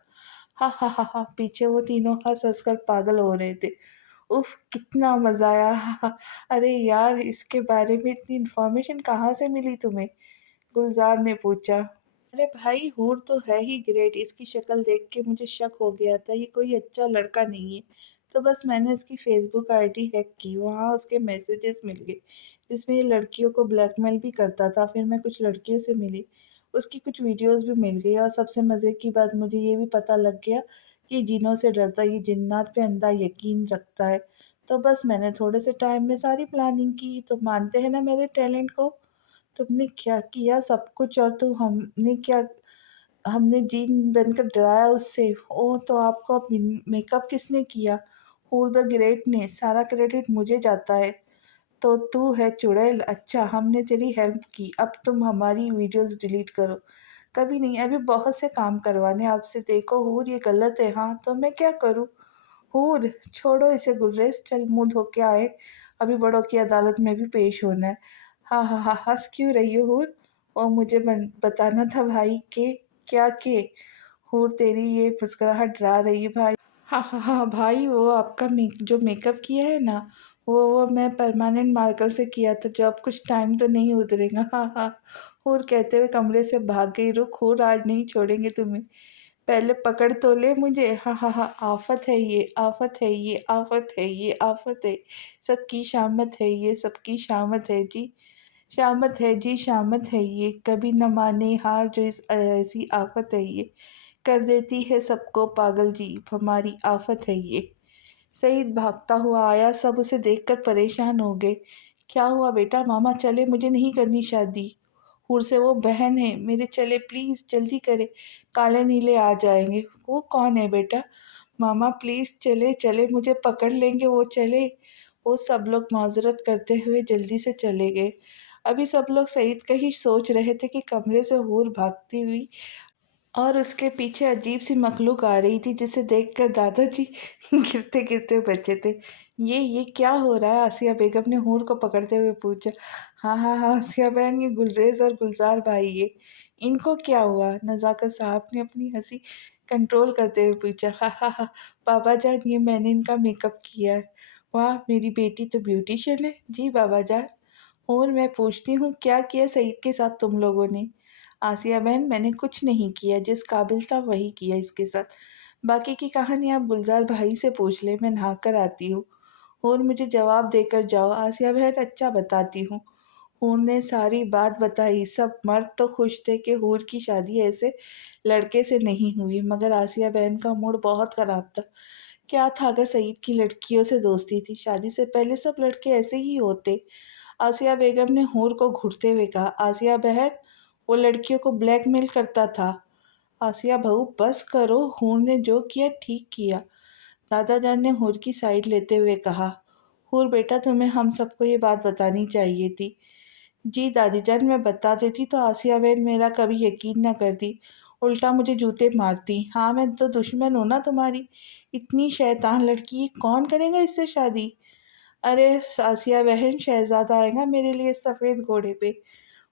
ہاں ہاں ہاں ہاں، پیچھے وہ تینوں ہنس ہنس کر پاگل ہو رہے تھے۔ اف، کتنا مزہ آیا، ہاں ہاں۔ ارے یار، اس کے بارے میں اتنی انفارمیشن کہاں سے ملی تمہیں؟ گلزار نے پوچھا۔ ارے بھائی، حور تو ہے ہی گریٹ، اس کی شکل دیکھ کے مجھے شک ہو گیا تھا یہ کوئی اچھا لڑکا نہیں ہے، تو بس میں نے اس کی Facebook I D hack کی، وہاں اس کے میسیجز مل گئے جس میں یہ لڑکیوں کو بلیک میل بھی کرتا تھا۔ پھر میں کچھ لڑکیوں سے ملی، اس کی کچھ ویڈیوز بھی مل گئی، اور سب سے مزے کی بات مجھے یہ بھی پتہ لگ گیا کہ یہ جنوں سے ڈرتا، یہ جنات پہ اندھا یقین رکھتا ہے۔ تو بس میں نے تھوڑے سے ٹائم میں ساری پلاننگ کی، تو مانتے ہیں نا میرے ٹیلنٹ کو؟ تم نے کیا کیا سب کچھ، اور تو ہم نے جین بن کر ڈرایا اس سے۔ او، تو آپ کو اب میک اپ کس نے کیا؟ ہور دا گریٹ نے، سارا کریڈٹ مجھے جاتا ہے۔ تو ہے چڑیل، اچھا ہم نے تیری ہیلپ کی، اب تم ہماری ویڈیوز ڈیلیٹ کرو۔ کبھی نہیں، ابھی بہت سے کام کروانے آپ سے، دیکھو ہور یہ غلط ہے۔ ہاں تو میں کیا کروں؟ ہور چھوڑو اسے گلریز، چل منہ دھو کے آئے، ابھی بڑوں کی عدالت میں بھی پیش ہونا ہے۔ ہاں ہاں ہاں، ہنس کیوں رہی ہو ہور؟ اور مجھے بتانا تھا بھائی کہ کیا کہ ہور تیری یہ مسکراہٹ ڈرا رہی ہے بھائی۔ ہاں ہاں ہاں بھائی، وہ آپ کا جو میک اپ کیا ہے نا، وہ میں پرماننٹ مارکر سے کیا تھا جو اب کچھ ٹائم تو نہیں اترے گا۔ ہاں ہاں، ہور کہتے ہوئے کمرے سے بھاگ گئی۔ رک ہور، آج نہیں چھوڑیں گے تمہیں، پہلے پکڑ تو لے مجھے۔ ہاں ہاں ہاں، آفت ہے یہ، آفت ہے یہ، آفت ہے یہ، آفت ہے، سب کی شامت ہے یہ، سب کی شامت ہے جی، شامت ہے جی، شامت ہے یہ، کبھی نہ مانے ہار جو اس ایسی آفت ہے یہ، کر دیتی ہے سب کو پاگل جی، ہماری آفت ہے یہ۔ سعید بھاگتا ہوا آیا، سب اسے دیکھ کر پریشان ہو گئے۔ کیا ہوا بیٹا؟ ماما چلے، مجھے نہیں کرنی شادی۔ हूर से, वो बहन है मेरे, चले प्लीज जल्दी करे, काले नीले आ जाएंगे। वो कौन है बेटा? मामा प्लीज चले चले, मुझे पकड़ लेंगे वो, चले। वो सब लोग माजरत करते हुए जल्दी से चले गए। अभी सब लोग सईद का ही सोच रहे थे कि कमरे से हूर भागती हुई और उसके पीछे अजीब सी मखलूक आ रही थी, जिसे देखकर दादाजी गिरते गिरते बचे थे। ये क्या हो रहा है? आसिया बेगम ने हूर को पकड़ते हुए पूछा। हाँ हाँ हाँ आसिया बहन, ये गुलरेज और गुलजार भाई, ये इनको क्या हुआ? नज़ाकत साहब ने अपनी हंसी कंट्रोल करते हुए पूछा। हा हा हा बाबा जान, ये मैंने इनका मेकअप किया है। वाह, मेरी बेटी तो ब्यूटिशियन है। जी बाबा जान। और मैं पूछती हूँ, क्या किया सईद के साथ तुम लोगों ने? आसिया बहन, मैंने कुछ नहीं किया, जिस काबिल था वही किया इसके साथ। बाकी की कहानी आप गुलजार भाई से पूछ ले, मैं नहा कर आती हूँ और मुझे जवाब देकर जाओ। आसिया बहन, अच्छा बताती हूँ। हूर ने सारी बात बताई। सब मर्द तो खुश थे कि हूर की शादी ऐसे लड़के से नहीं हुई, मगर आसिया बहन का मूड बहुत खराब था। क्या था अगर सईद की लड़कियों से दोस्ती थी? शादी से पहले सब लड़के ऐसे ही होते। आसिया बेगम ने हूर को घूरते हुए कहा। आसिया बहन, वो लड़कियों को ब्लैकमेल करता था। आसिया बहू बस करो, हूर ने जो किया ठीक किया। दादा जान ने हूर की साइड लेते हुए कहा। हूर बेटा, तुम्हें हम सबको ये बात बतानी चाहिए थी। जी दादी जान, मैं बता देती तो आसिया बहन मेरा कभी यकीन न करती, उल्टा मुझे जूते मारती। हाँ, मैं तो दुश्मन हूँ ना तुम्हारी। इतनी शैतान लड़की, कौन करेगा इससे शादी? अरे आसिया बहन, शहजादा आएगा मेरे लिए सफ़ेद घोड़े पे।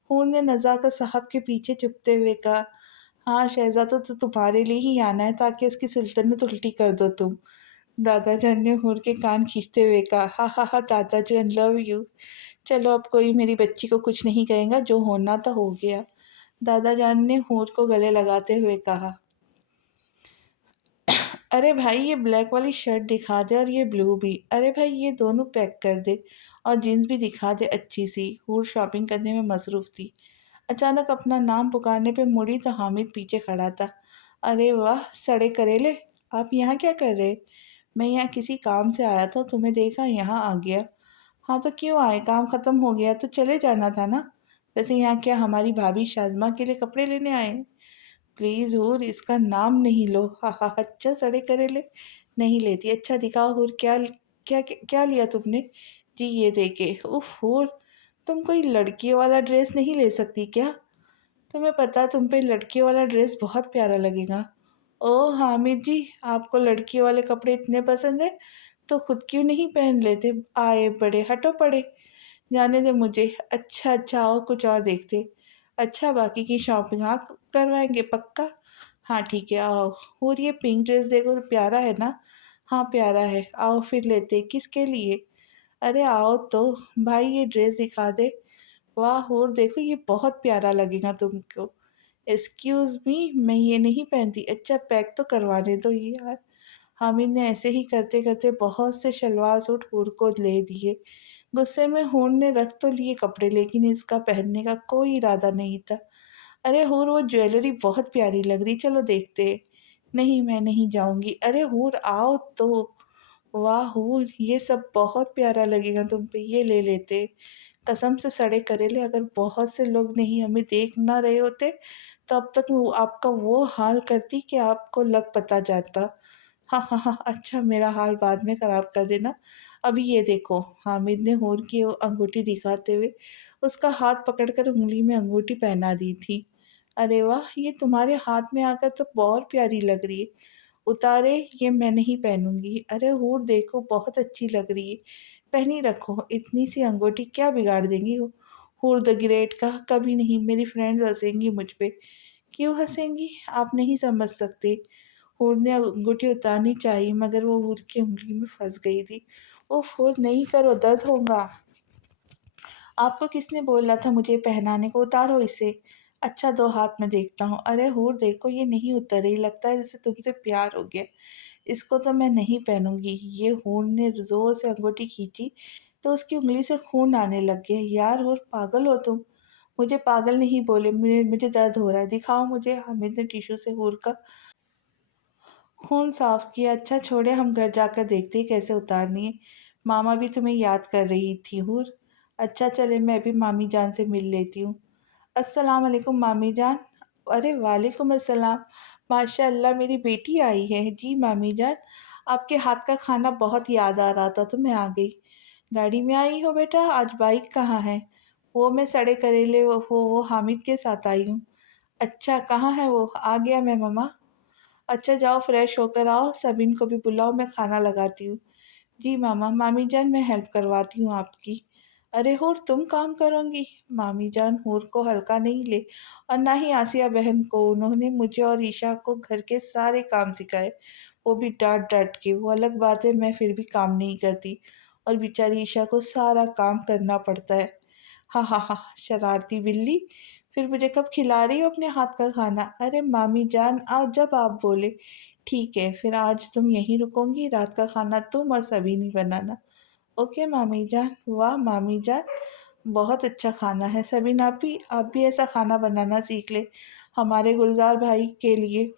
हूर ने नज़ाकत साहब के पीछे चुपते हुए कहा। हाँ, शहजादा तो तुम्हारे लिए ही आना है, ताकि उसकी सुल्तानत उल्टी कर दो तुम। दादा जान ने हूर के कान खींचते हुए कहा। हा हा हा दादा जान, लव यू। चलो, अब कोई मेरी बच्ची को कुछ नहीं कहेगा, जो होना था हो गया। दादा जान ने हूर को गले लगाते हुए कहा। अरे भाई, ये ब्लैक वाली शर्ट दिखा दे और ये ब्लू भी। अरे भाई, ये दोनों पैक कर दे और जीन्स भी दिखा दे अच्छी सी। हूर शॉपिंग करने में मसरूफ़ थी। अचानक अपना नाम पुकारने पे मुड़ी तो हामिद पीछे खड़ा था। अरे वाह सड़े करेले, आप यहाँ क्या कर रहे? मैं यहाँ किसी काम से आया था, तुम्हें देखा यहाँ आ गया। हाँ तो क्यों आए? काम ख़त्म हो गया तो चले जाना था ना। वैसे यहाँ क्या हमारी भाभी शाज़मा के लिए कपड़े लेने आए हैं? प्लीज़ हूर, इसका नाम नहीं लो। हा हा, अच्छा सड़े करेले, नहीं लेती। अच्छा दिखाओ हूर, क्या क्या क्या लिया तुमने? जी ये देखे। उफ हूर, तुम कोई लड़कियों वाला ड्रेस नहीं ले सकती क्या? तुम्हें पता है तुम पे लड़कियों वाला ड्रेस बहुत प्यारा लगेगा। ओह हामिद जी, आपको लड़कियों वाले कपड़े इतने पसंद है तो खुद क्यों नहीं पहन लेते? आए बड़े, हटो पड़े। जाने दे मुझे। अच्छा अच्छा, आओ कुछ और देखते। अच्छा, बाकी की शॉपिंग आप करवाएंगे पक्का? हाँ ठीक है, आओ। और ये पिंक ड्रेस देखो, प्यारा है ना? हाँ प्यारा है, आओ फिर लेते। किसके लिए? अरे आओ तो। भाई ये ड्रेस दिखा दे। वाह और देखो, ये बहुत प्यारा लगेगा तुमको। एक्सक्यूज़ मी, मैं ये नहीं पहनती। अच्छा पैक तो करवाने दो ये यार। हामिद ने ऐसे ही करते करते बहुत से शलवार सूट हूर को ले दिए। गुस्से में हूर ने रख तो लिए कपड़े, लेकिन इसका पहनने का कोई इरादा नहीं था। अरे हूर, वो ज्वेलरी बहुत प्यारी लग रही, चलो देखते। नहीं, मैं नहीं जाऊंगी। अरे हूर आओ तो। वाह हूर, ये सब बहुत प्यारा लगेगा तुम पे, ये ले लेते। कसम से सड़े करेले, अगर बहुत से लोग नहीं हमें देख ना रहे होते तो अब तक वो आपका वो हाल करती कि आपको लग पता जाता। हाँ हाँ हाँ, अच्छा मेरा हाल बाद में ख़राब कर देना। अभी ये देखो। हामिद ने हूर की वो अंगूठी दिखाते हुए उसका हाथ पकड़कर उंगली में अंगूठी पहना दी थी। अरे वाह, ये तुम्हारे हाथ में आकर तो बहुत प्यारी लग रही है। उतारे, ये मैं नहीं पहनूंगी। अरे हूर देखो, बहुत अच्छी लग रही है, पहनी रखो। इतनी सी अंगूठी क्या बिगाड़ देंगी? हूर द ग्रेट का कभी नहीं, मेरी फ्रेंड्स हंसेंगी मुझ पे। क्यों हंसेंगी? आप नहीं समझ सकते। हूर ने अंगूठी उतारनी चाहिए, मगर वो हूर की उंगली में फंस गई थी। उफ हूर, नहीं करो, दर्द होगा। आपको किसने बोला था मुझे पहनाने को? उतारो इसे। अच्छा दो हाथ में देखता हूँ। अरे हूर देखो, ये नहीं उतर रही, लगता है जैसे तुमसे प्यार हो गया। इसको तो मैं नहीं पहनूंगी। ये हूर ने जोर से अंगूठी खींची तो उसकी उंगली से खून आने लग गया। यार हूर, पागल हो तुम? मुझे पागल नहीं बोले, मुझे दर्द हो रहा है, दिखाओ मुझे। हामिद ने टिश्यू से हूर का खून साफ किया। अच्छा छोड़े, हम घर जाकर देखते हैं कैसे उतारनी है। मामा भी तुम्हें याद कर रही थी हूर। अच्छा चले, मैं भी मामी जान से मिल लेती हूँ। अस्सलाम वालेकुम मामी जान। अरे वालेकुम अस्सलाम। माशाअल्लाह मेरी बेटी आई है। जी मामी जान, आपके हाथ का खाना बहुत याद आ रहा था तो मैं आ गई। गाड़ी में आई हो बेटा? आज बाइक कहाँ है? वो मैं सड़े करेले वो हामिद के साथ आई हूँ। अच्छा कहाँ है वो? आ गया मैं मम्मा। अच्छा जाओ फ्रेश होकर आओ, सबीन को भी बुलाओ, मैं खाना लगाती हूँ। जी मामा। मामी जान मैं हेल्प करवाती हूँ आपकी। अरे हूर तुम काम करोगी? मामी जान हूर को हल्का नहीं ले, और ना ही आसिया बहन को। उन्होंने मुझे और ईशा को घर के सारे काम सिखाए, वो भी डांट डांट के। वो अलग बात है मैं फिर भी काम नहीं करती, और बेचारी ईशा को सारा काम करना पड़ता है। हाँ हाँ हाँ, शरारती बिल्ली। फिर मुझे कब खिला रही हो अपने हाथ का खाना? अरे मामी जान आज जब आप बोले। ठीक है फिर आज तुम यहीं रुकोगी, रात का खाना तुम और सभी नहीं बनाना। ओके मामी जान। वाह मामी जान, बहुत अच्छा खाना है। सबीन आप भी ऐसा खाना बनाना सीख ले हमारे गुलजार भाई के लिए,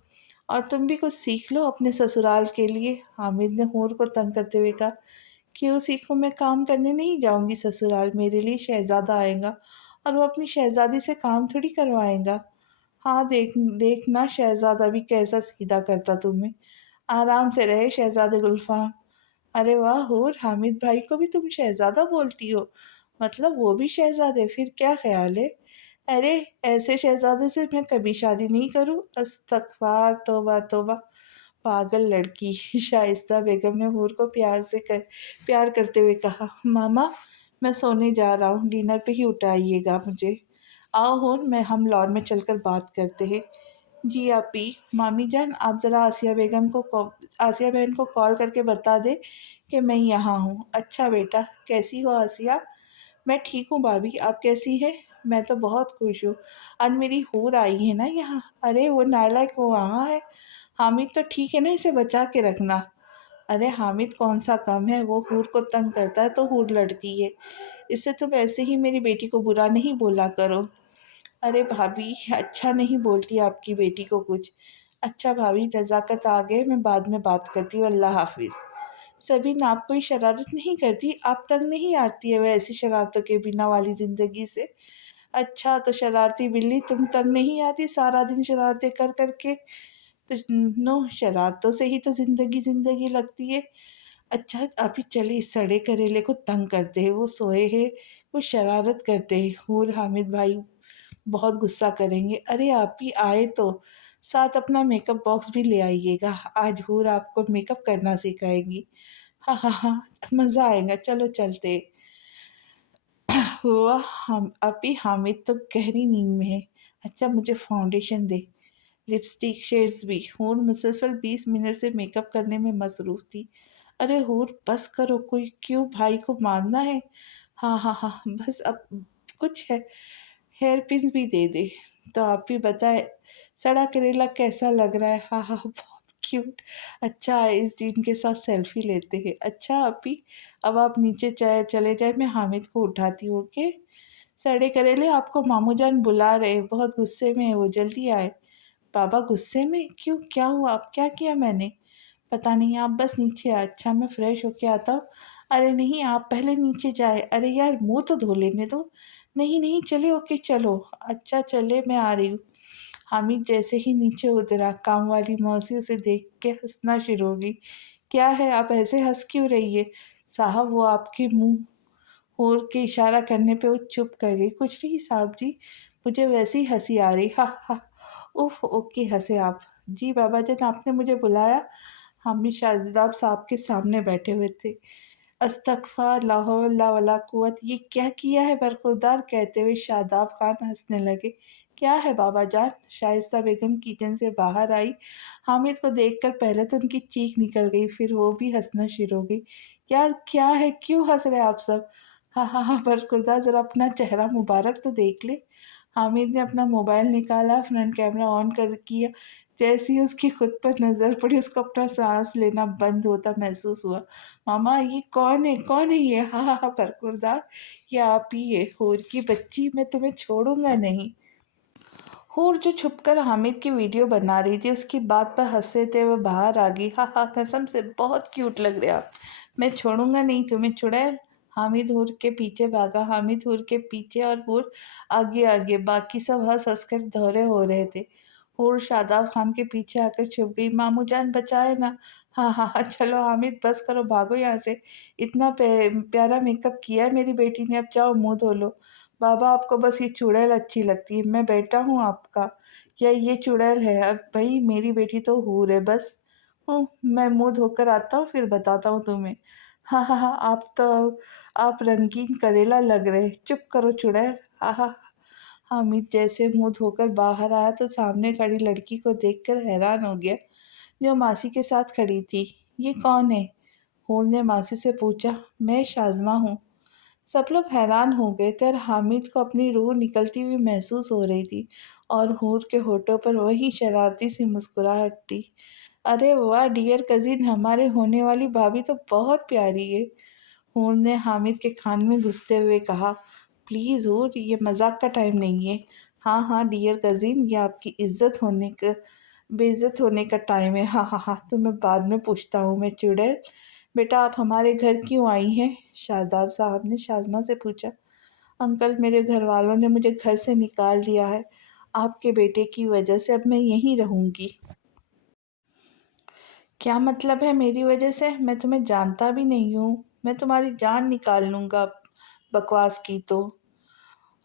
और तुम भी कुछ सीख लो अपने ससुराल के लिए। हामिद ने हूर को तंग करते हुए कहा। क्यों सीखूं? मैं काम करने नहीं जाऊंगी ससुराल, मेरे लिए शहजादा आएगा और वो अपनी शहजादी से काम थोड़ी करवाएगा। हाँ देखना शहजादा भी कैसा सीधा करता तुम्हें। आराम से रहे शहजादे गुलफाम। अरे वाह हूर, हामिद भाई को भी तुम शहजादा बोलती हो? मतलब वो भी शहजादे? फिर क्या ख्याल है? अरे ऐसे शहजादे से मैं कभी शादी नहीं करूं। अस्तगफार, तौबा तौबा। पागल लड़की। शाइस्ता बेगम ने हूर को प्यार करते हुए कहा। मामा मैं सोने जा रहा हूँ, डिनर पे ही उठाइएगा मुझे। आओ हूर, मैं हम लॉन में चलकर बात करते हैं। जी आपी। मामी जान आप ज़रा आसिया बहन को कॉल करके बता दे कि मैं यहाँ हूँ। अच्छा बेटा, कैसी हो आसिया? मैं ठीक हूँ भाभी, आप कैसी है? मैं तो बहुत खुश हूँ, आज मेरी हूर आई है ना यहाँ। अरे वो नालायक वो वहाँ है। हामिद तो ठीक है ना, इसे बचा के रखना। अरे हामिद कौन सा कम है, वो हूर को तंग करता है तो हूर लड़ती है। इससे तुम ऐसे ही मेरी बेटी को बुरा नहीं बोला करो। अरे भाभी अच्छा नहीं बोलती आपकी बेटी को कुछ। अच्छा भाभी नज़ाकत आ गए, मैं बाद में बात करती हूँ, अल्लाह हाफिज़। सबीन आप कोई शरारत नहीं करती? आप तंग नहीं आती है वह ऐसी शरारतों के बिना वाली ज़िंदगी से? अच्छा तो शरारती बिल्ली तुम तंग नहीं आती सारा दिन शरारतें कर कर के? तो नो, शरारतों से ही तो ज़िंदगी ज़िंदगी लगती है। अच्छा अभी चले इस सड़े करेले को तंग करते हैं, वो सोए हैं, वो शरारत करते हैं। हूर हामिद भाई बहुत गुस्सा करेंगे। अरे आप ही आए तो साथ अपना मेकअप बॉक्स भी ले आइएगा, आज हूर आपको मेकअप करना सिखाएंगी। हाँ हाँ हाँ, मज़ा आएगा, चलो चलते। हुआ हम अभी हामिद तो गहरी नींद में है। अच्छा मुझे फाउंडेशन दे, लिपस्टिक शेड्स भी। हूर मुसलसल 20 मिनट से मेकअप करने में मसरूफ़ थी। अरे हूर बस करो, कोई क्यों भाई को मारना है? हाँ हाँ हाँ बस अब कुछ है, हेयर पिन्स भी दे दे। तो आप भी बताए सड़ा करेला कैसा लग रहा है? हाँ हाँ बहुत क्यूट। अच्छा इस जीन के साथ सेल्फी लेते हैं। अच्छा आप ही अब आप नीचे चले जाए, मैं हामिद को उठाती हूँ। ओके। सड़े करेले आपको मामू जान बुला रहे हैं, बहुत गुस्से में है वो, जल्दी आए। बाबा गुस्से में क्यों? क्या हुआ? अब क्या किया मैंने? पता नहीं, आप बस नीचे आ। अच्छा मैं फ्रेश होके आता हूँ। अरे नहीं आप पहले नीचे जाए। अरे यार मुंह तो धो लेने दो। नहीं नहीं चले, ओके चलो। अच्छा चले मैं आ रही हूँ। हामिद जैसे ही नीचे उतरा, काम वाली मौसी उसे देख के हंसना शुरू हो गई। क्या है आप ऐसे हंस क्यों रही है? साहब वो आपके मुंह हूर के इशारा करने पे वो चुप कर गई। कुछ नहीं साहब जी, मुझे वैसी हंसी आ रही। हा हा। उफ ओके हंसे आप। जी बाबा जान आपने मुझे बुलाया? हम भी शादाब साहब के सामने बैठे हुए थे। अस्तगफार ला हौला वला कुव्वत, ये क्या किया है बरखुरदार? कहते हुए शादाब खान हंसने लगे। क्या है बाबा जान? शाइस्ता बेगम किचन से बाहर आई। हामिद को देखकर पहले तो उनकी चीख निकल गई, फिर वो भी हंसना शुरू हो गई। यार क्या है, क्यों हंस रहे आप सब? हाँ हाँ हाँ बरखुरदार जरा अपना चेहरा मुबारक तो देख ले। हामिद ने अपना मोबाइल निकाला, फ्रंट कैमरा ऑन कर किया। जैसे ही उसकी खुद पर नज़र पड़ी, उसको अपना सांस लेना बंद होता महसूस हुआ। मामा ये कौन है ये? हाँ हाँ हाँ बरखुरदार, ये आप ही है, हूर की बच्ची, मैं तुम्हें छोड़ूंगा नहीं। हूर जो छुपकर हामिद की वीडियो बना रही थी, उसकी बात पर हंसते थे वो बाहर आ गई। हाँ हाँ कसम से बहुत क्यूट लग रहे आप, मैं छोड़ूंगा नहीं तुम्हें चुड़ैल। हामिद हूर के पीछे भागा, हामिद हूर के पीछे और हूर आगे आगे। बाकी सब हंस हंस कर धौरे हो रहे थे। हूर शादाब खान के पीछे आकर छुप गई। मामू जान बचाए ना। हाँ हाँ हाँ, चलो हामिद बस करो, भागो यहाँ से। इतना प्यारा मेकअप किया है मेरी बेटी ने, अब जाओ मुंह धो लो। बाबा आपको बस ये चुड़ैल अच्छी लगती है, मैं बेटा हूँ आपका या ये चुड़ैल है? अब भाई मेरी बेटी तो हूर है बस। मैं मुंह धोकर आता हूँ फिर बताता हूँ तुम्हें। हाँ हाँ हाँ, आप रंगीन करेला लग रहे, चुप करो चुड़ैल। हाँ हाँ। हामिद जैसे मुंह धोकर बाहर आया तो सामने खड़ी लड़की को देखकर हैरान हो गया, जो मासी के साथ खड़ी थी। ये कौन है? हूर ने मासी से पूछा। मैं शाज़मा हूँ। सब लोग हैरान हो गए थे और हामिद को अपनी रूह निकलती हुई महसूस हो रही थी, और हूर के होठों पर वही शरारती सी मुस्कुराहट थी। अरे वाह डियर कजिन, हमारे होने वाली भाभी तो बहुत प्यारी है। हूर ने हामिद के कान में घुसते हुए कहा। प्लीज़ हूर, ये मजाक का टाइम नहीं है। हाँ हाँ डियर कजिन, ये आपकी इज्जत होने का बेइज्जत होने का टाइम है। हाँ हाँ हाँ, तो मैं बाद में पूछता हूँ। मैं चुड़ैल, बेटा आप हमारे घर क्यों आई हैं? शादाब साहब ने शाज़मा से पूछा। अंकल, मेरे घर वालों ने मुझे घर से निकाल दिया है। आपके बेटे की वजह से अब मैं यहीं रहूंगी। क्या मतलब है मेरी वजह से? मैं तुम्हें जानता भी नहीं हूँ, मैं तुम्हारी जान निकाल लूँगा। बकवास की तो।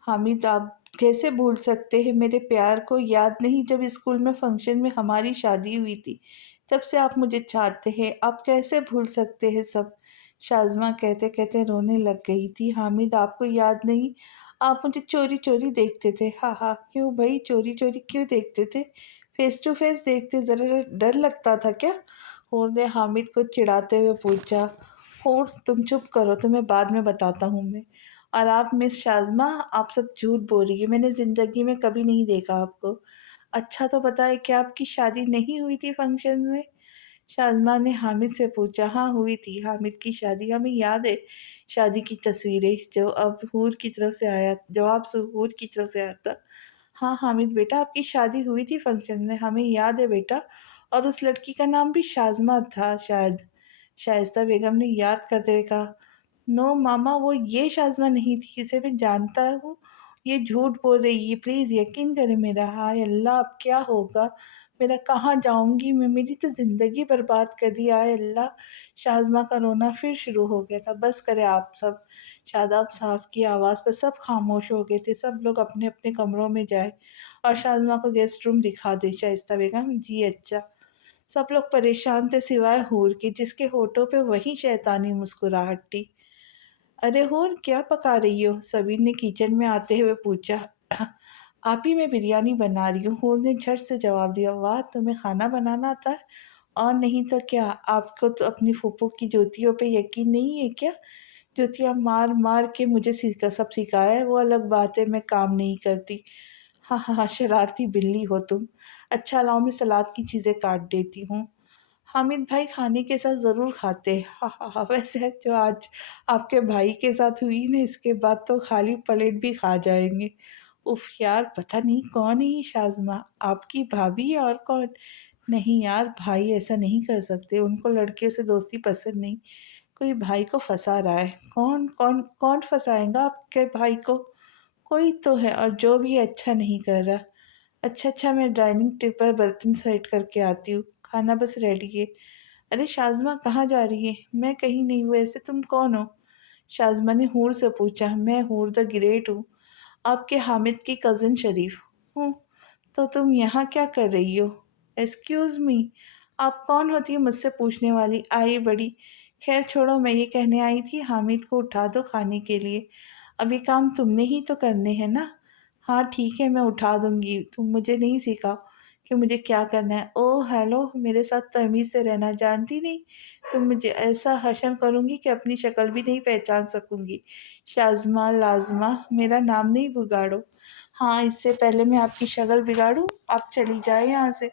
हामिद, आप कैसे भूल सकते हैं मेरे प्यार को? याद नहीं जब स्कूल में फंक्शन में हमारी शादी हुई थी, तब से आप मुझे चाहते हैं। आप कैसे भूल सकते हैं सब? शाज़मा कहते कहते रोने लग गई थी। हामिद, आपको याद नहीं? आप मुझे चोरी चोरी देखते थे। हाँ हाँ, क्यों भाई, चोरी चोरी क्यों देखते थे? फेस टू फेस देखते ज़रा डर लगता था क्या? हूर ने हामिद को चिढ़ाते हुए पूछा। हूर तुम चुप करो, तुम्हें बाद में बताता हूँ मैं। और आप मिस शाज़मा, आप सब झूठ बोल रही है, मैंने ज़िंदगी में कभी नहीं देखा आपको। अच्छा तो बताए, क्या आपकी शादी नहीं हुई थी फंक्शन में? शाज़मा ने हामिद से पूछा। हाँ हुई थी हामिद की शादी, हमें याद है शादी की तस्वीरें। जो अब हूर की तरफ से आया जवाब हूर की तरफ से आया था। हाँ हामिद बेटा, आपकी शादी हुई थी फंक्शन में, हमें याद है बेटा। और उस लड़की का नाम भी शाज़मा था शायद। शाइस्ता बेगम ने याद करते हुए कहा। नो मामा, वो ये शाज़मा नहीं थी, इसे मैं जानता हूँ। ये झूठ बोल रही है, प्लीज़ यकीन करें मेरा। हाय अल्लाह, अब क्या होगा मेरा? कहाँ जाऊंगी मैं? मेरी तो ज़िंदगी बर्बाद कर दी। आय अल्लाह। शाज़मा का रोना फिर शुरू हो गया था। बस करें आप सब। शादाब साहब की आवाज़ पर सब खामोश हो गए थे। सब लोग अपने अपने कमरों में जाए और शाज़मा को गेस्ट रूम दिखा दे। शाइस्ता बेगम जी अच्छा। सब लोग परेशान थे सिवाय हूर के, जिसके होठों पे वही शैतानी मुस्कुराहट थी। अरे हूर, क्या पका रही हो? सबीर ने किचन में आते हुए पूछा। आप ही, मैं बिरयानी बना रही हूँ, हूर ने झट से जवाब दिया। वाह, तुम्हें खाना बनाना आता है? और नहीं तो क्या, आपको तो अपनी फूफो की ज्योतियों पे यकीन नहीं है क्या? ज्योतियाँ मार मार के मुझे सब सिखाया है। वो अलग बात है, मैं काम नहीं करती। हाँ हाँ हाँ, शरारती बिल्ली हो तुम। अच्छा लाओ, मैं सलाद की चीज़ें काट देती हूँ। हामिद भाई खाने के साथ ज़रूर खाते हैं। हाँ हाँ हाँ, वैसे जो आज आपके भाई के साथ हुई ना, इसके बाद तो खाली प्लेट भी खा जाएंगे। उफ यार, पता नहीं कौन है ये शाज़मा, आपकी भाभी है और कौन? नहीं यार, भाई ऐसा नहीं कर सकते, उनको लड़कियों से दोस्ती पसंद नहीं। कोई भाई को फंसा रहा है। कौन कौन कौन फंसाएगा आपके भाई को? कोई तो है, और जो भी है अच्छा नहीं कर रहा। अच्छा अच्छा, मैं डाइनिंग टेबल पर बर्तन सेट करके आती हूँ, खाना बस रेडी है। अरे शाज़मा कहाँ जा रही है? मैं कहीं नहीं, वैसे तुम कौन हो? शाज़मा ने हूर से पूछा। मैं हूर द ग्रेट हूँ, आपके हामिद की कज़न शरीफ हूँ। तो तुम यहाँ क्या कर रही हो? एक्सक्यूज़ मी, आप कौन होती है मुझसे पूछने वाली? आई बड़ी। खैर छोड़ो, मैं ये कहने आई थी हामिद को उठा दो खाने के लिए। अब ये काम तुमने ही तो करने हैं ना? हाँ ठीक है, मैं उठा दूंगी, तुम मुझे नहीं सिखाओ कि मुझे क्या करना है। ओह हेलो, मेरे साथ तमीज़ से रहना जानती नहीं? तुम मुझे ऐसा हशन करूंगी कि अपनी शक्ल भी नहीं पहचान सकूंगी। शाज़मा लाज़मा, मेरा नाम नहीं बिगाड़ो। हाँ, इससे पहले मैं आपकी शक्ल बिगाड़ूं, आप चली जाए यहाँ से।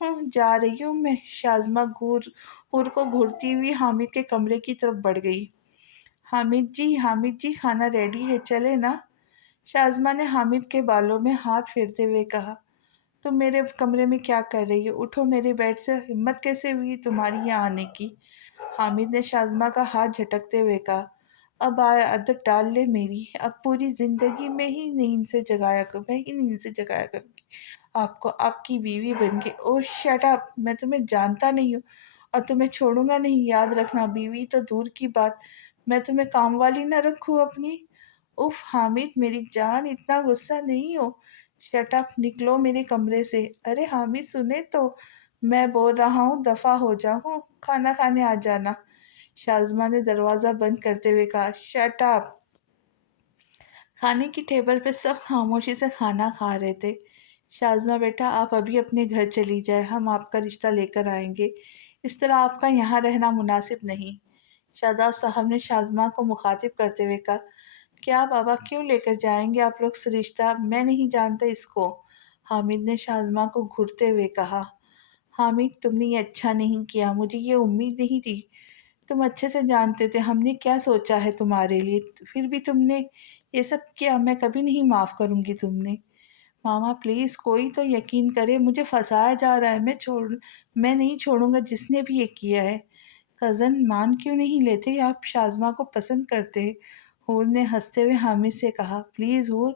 हाँ जा रही हूँ मैं। शाज़मा हूर को घूरती हुई हामिद के कमरे की तरफ बढ़ गई। हामिद जी खाना रेडी है, चले ना? शाज़मा ने हामिद के बालों में हाथ फेरते हुए कहा। तुम मेरे कमरे में क्या कर रही हो? उठो मेरे बेड से, हिम्मत कैसे हुई तुम्हारी यहाँ आने की? हामिद ने शाज़मा का हाथ झटकते हुए कहा। اب عادت ڈال لے میری، اب پوری زندگی میں ہی نیند سے جگایا کروں، میں ہی نیند سے جگایا کروں گی آپ کو آپ کی بیوی بن کے۔ او شٹ اپ، میں تمہیں جانتا نہیں ہوں اور تمہیں چھوڑوں گا نہیں، یاد رکھنا۔ بیوی تو دور کی بات، میں تمہیں کام والی نہ رکھوں اپنی۔ اف حامد میری جان، اتنا غصہ نہیں ہو، شٹ اپ، نکلو میرے کمرے سے۔ ارے حامد سنے تو، میں بول رہا ہوں دفع ہو جاؤ، کھانا کھانے آ جانا۔ شازمہ نے دروازہ بند کرتے ہوئے کہا، شٹ اپ۔ کھانے کی ٹیبل پہ سب خاموشی سے کھانا کھا رہے تھے۔ شازمہ بیٹا، آپ ابھی اپنے گھر چلی جائیں، ہم آپ کا رشتہ لے کر آئیں گے، اس طرح آپ کا یہاں رہنا مناسب نہیں۔ شاداب صاحب نے شازمہ کو مخاطب کرتے ہوئے کہا، کیا بابا، کیوں لے کر جائیں گے آپ لوگ سے رشتہ؟ میں نہیں جانتا اس کو۔ حامد نے شازمہ کو گھرتے ہوئے کہا، حامد تم نے یہ اچھا نہیں کیا، مجھے یہ امید نہیں تھی، تم اچھے سے جانتے تھے ہم نے کیا سوچا ہے تمہارے لیے، پھر بھی تم نے یہ سب کیا، میں کبھی نہیں معاف کروں گی تم نے۔ ماما پلیز کوئی تو یقین کرے، مجھے پھنسایا جا رہا ہے، میں نہیں چھوڑوں گا جس نے بھی یہ کیا ہے۔ کزن مان کیوں نہیں لیتے، آپ شازمہ کو پسند کرتے؟ حور نے ہنستے ہوئے حامد سے کہا، پلیز حور،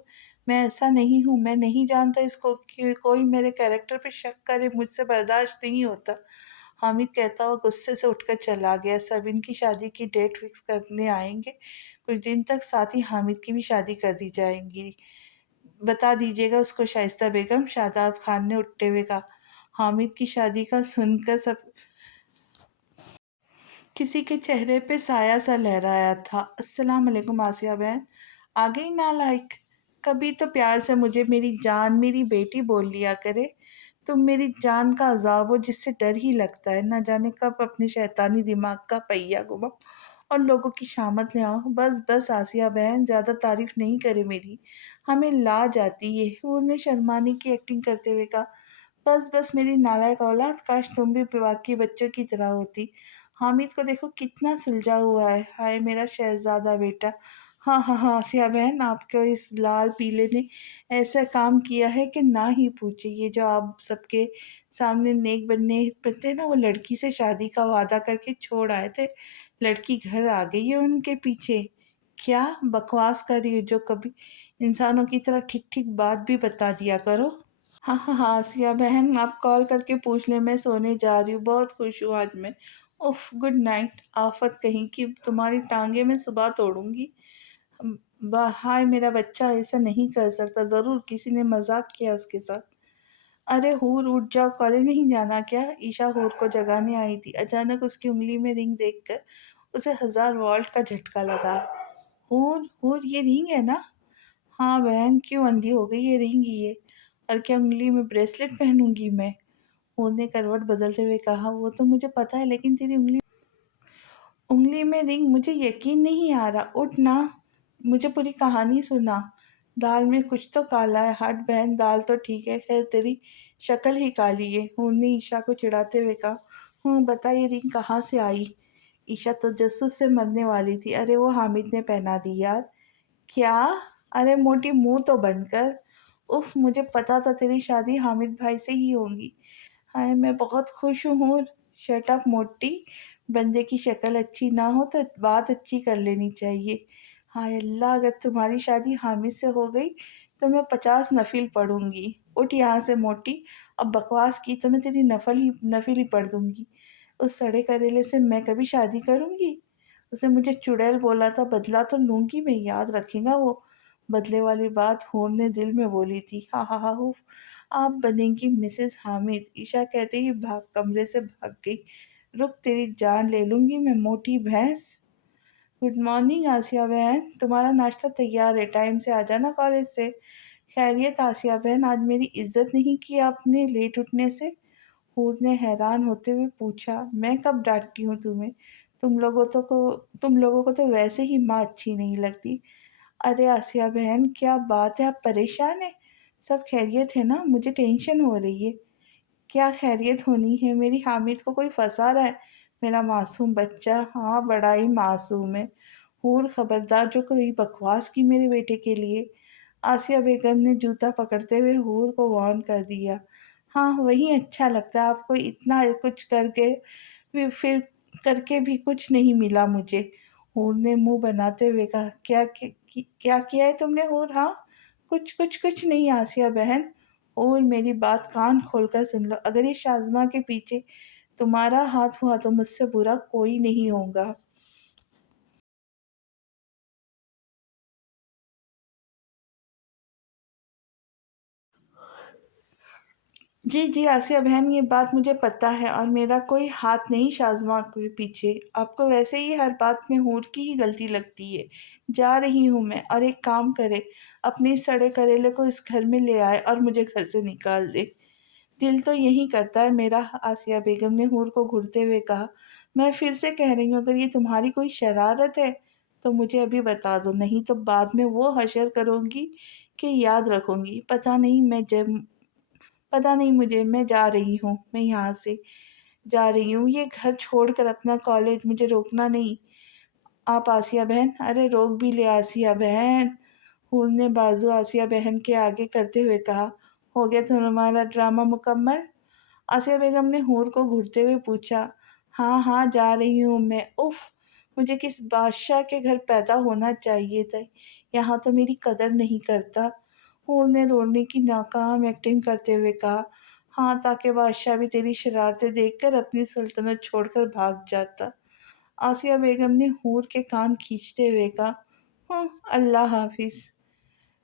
میں ایسا نہیں ہوں، میں نہیں جانتا اس کو، کہ کوئی میرے کیریکٹر پہ شک کرے مجھ سے برداشت نہیں ہوتا۔ حامد کہتا ہوا غصے سے اٹھ کر چلا گیا۔ سب ان کی شادی کی ڈیٹ فکس کرنے آئیں گے، کچھ دن تک ساتھ ہی حامد کی بھی شادی کر دی جائیں گی، بتا دیجیے گا اس کو شائستہ بیگم۔ شاداب خان نے اٹھتے ہوئے کہا۔ حامد کی شادی کا سن کر سب کسی کے چہرے پہ سایہ سا لہرایا تھا۔ السلام علیکم آسیہ بہن، آ گئی نالائق؟ کبھی تو پیار سے مجھے میری جان، میری بیٹی بول لیا کرے۔ تم میری جان کا عذاب ہو جس سے ڈر ہی لگتا ہے، نہ جانے کب اپنے شیطانی دماغ کا پہیہ گھماؤ اور لوگوں کی شامت لے آؤ۔ بس بس آسیہ بہن، زیادہ تعریف نہیں کرے میری، ہمیں لاج آتی ہے۔ حور نے شرمانے کی ایکٹنگ کرتے ہوئے کہا، بس بس میری نالائق اولاد، کاش تم بھی باقی بچوں کی طرح ہوتی۔ حامد کو دیکھو کتنا سلجھا ہوا ہے، ہائے میرا شہزادہ بیٹا۔ ہاں ہاں ہاں آسیہ بہن، آپ کو اس لال پیلے نے ایسا کام کیا ہے کہ نہ ہی پوچھے۔ یہ جو آپ سب کے سامنے نیک بنتے ہیں نا، وہ لڑکی سے شادی کا وعدہ کر کے چھوڑ آئے تھے، لڑکی گھر آ گئی ہے ان کے پیچھے۔ کیا بکواس کر رہی ہو؟ جو کبھی انسانوں کی طرح ٹھیک ٹھیک بات بھی بتا دیا کرو۔ ہاں ہاں ہاں آسیہ بہن، آپ کال کر کے پوچھ لیں، میں سونے جا رہی ہوں، بہت خوش ہوں آج میں۔ If good night. آفت کہیں کی، تمہاری ٹانگیں میں صبح توڑوں گی۔ ہائے میرا بچہ ایسا نہیں کر سکتا، ضرور کسی نے مذاق کیا اس کے ساتھ۔ ارے حور اٹھ جاؤ، کالج نہیں جانا کیا؟ عشا حور کو جگانے آئی تھی، اچانک اس کی انگلی میں رنگ دیکھ کر اسے 1000 والٹ کا جھٹکا لگا۔ حور حور، یہ رنگ ہے نا؟ ہاں بہن، کیوں اندھی ہو گئی؟ یہ رنگ ہی ہے، اور کیا انگلی میں بریسلٹ پہنوں گی میں؟ حور نے کروٹ بدلتے ہوئے کہا، وہ تو مجھے پتا ہے، لیکن تیری انگلی میں رنگ، مجھے یقین نہیں آ رہا۔ اٹھ نا، مجھے پوری کہانی سنا۔ دال میں کچھ تو کالا ہے۔ ہٹ بہن، دال تو ٹھیک ہے، خیر تیری شکل ہی کالی ہے۔ حور نے عشا کو چڑھاتے ہوئے کہا، بتا یہ رنگ کہاں سے آئی؟ عشا تجسس سے مرنے والی تھی۔ ارے وہ حامد نے پہنا دی یار۔ کیا؟ ارے موٹی، منہ تو بند کر۔ اف، مجھے پتا تھا تیری شادی حامد بھائی سے ہی ہوگی۔ ہائے میں بہت خوش ہوں۔ شٹ اپ موٹی، بندے کی شکل اچھی نہ ہو تو بات اچھی کر لینی چاہیے۔ ہائے اللہ، اگر تمہاری شادی حامد سے ہو گئی تو میں 50 نفل پڑھوں گی۔ اٹھ یہاں سے موٹی، اب بکواس کی تو میں تیری نفل ہی پڑھ دوں گی۔ اس سڑے کریلے سے میں کبھی شادی کروں گی؟ اس نے مجھے چڑیل بولا تھا، بدلہ تو لوں گی میں، یاد رکھے گا وہ۔ بدلے والی بات حور نے دل میں بولی تھی۔ ہاں ہاں ہاں، آپ بنیں گی مسز حامد۔ عشا کہتے ہی کمرے سے بھاگ گئی۔ رک، تیری جان لے لوں گی میں، موٹی بھینس۔ گڈ مارننگ آسیہ بہن، تمہارا ناشتہ تیار ہے، ٹائم سے آ جانا کالج سے۔ خیریت آسیہ بہن، آج میری عزت نہیں کی آپ نے لیٹ اٹھنے سے؟ حور نے حیران ہوتے ہوئے پوچھا، میں کب ڈانٹتی ہوں تمہیں؟ تم لوگوں کو تو ویسے ہی ماں اچھی نہیں لگتی۔ ارے آسیہ بہن، کیا بات ہے، آپ پریشان ہیں؟ سب خیریت ہے نا؟ مجھے ٹینشن ہو رہی ہے۔ کیا خیریت ہونی ہے؟ میری حامد کو کوئی پھنسا رہا ہے، میرا معصوم بچہ۔ ہاں بڑا ہی معصوم ہے۔ حور خبردار، جو کوئی بکواس کی میرے بیٹے کے لیے۔ آسیہ بیگم نے جوتا پکڑتے ہوئے حور کو وارن کر دیا۔ ہاں وہی اچھا لگتا ہے آپ کو، اتنا کچھ کر کے پھر کر کے بھی کچھ نہیں ملا مجھے۔ हूर ने मुंह बनाते हुए कहा, क्या किया है तुमने हूर? हाँ, कुछ नहीं आसिया बहन। और मेरी बात कान खोलकर सुन लो, अगर ये शाज़मा के पीछे तुम्हारा हाथ हुआ तो मुझसे बुरा कोई नहीं होगा। जी, जी, आसिया बहन, ये बात मुझे पता है और मेरा कोई हाथ नहीं शाज़मा के पीछे। आपको वैसे ही हर बात में हूर की ही गलती लगती है। जा रही हूँ मैं, और एक काम करे, अपने इस सड़े करेले को इस घर में ले आए और मुझे घर से निकाल दे। दिल तो यही करता है मेरा, आसिया बेगम ने हूर को घूरते हुए कहा। मैं फिर से कह रही हूँ, अगर ये तुम्हारी कोई शरारत है तो मुझे अभी बता दो, नहीं तो बाद में वो हशर करूँगी कि याद रखूँगी। पता नहीं मुझे, मैं जा रही हूँ, मैं यहाँ से जा रही हूँ, ये घर छोड़कर अपना कॉलेज, मुझे रोकना नहीं। आप आसिया बहन, अरे रोक भी ले आसिया बहन। हूर ने बाजू आसिया बहन के आगे करते हुए कहा। हो गया तुम्हारा ड्रामा मुकम्मल? आसिया बेगम ने हूर को घूरते हुए पूछा। हाँ हाँ, जा रही हूँ मैं। उफ, मुझे किस बादशाह के घर पैदा होना चाहिए था, यहाँ तो मेरी कदर नहीं करता। हूर ने रोने की नाकाम एक्टिंग करते हुए कहा। हाँ, ताकि बादशाह भी तेरी शरारतें देखकर अपनी सल्तनत छोड़कर भाग जाता। आसिया बेगम ने हूर के कान खींचते हुए कहा। अल्लाह हाफिज।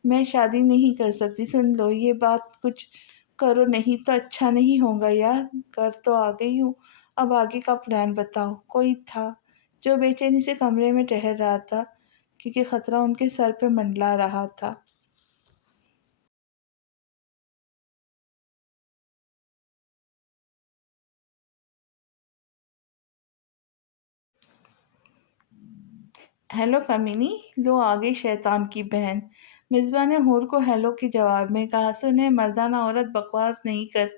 मैं शादी नहीं कर सकती, सुन लो ये बात, कुछ करो नहीं तो अच्छा नहीं होगा यार। कर तो आ गई हूँ, अब आगे का प्लान बताओ। कोई था जो बेचैनी से कमरे में ठहर रहा था, क्योंकि खतरा उनके सर पे मंडला रहा था। हेलो कमीनी, लो आ गई शैतान की बहन। मिसबा ने हूर को हेलो के जवाब में कहा। सुने मर्दाना औरत, बकवास नहीं कर,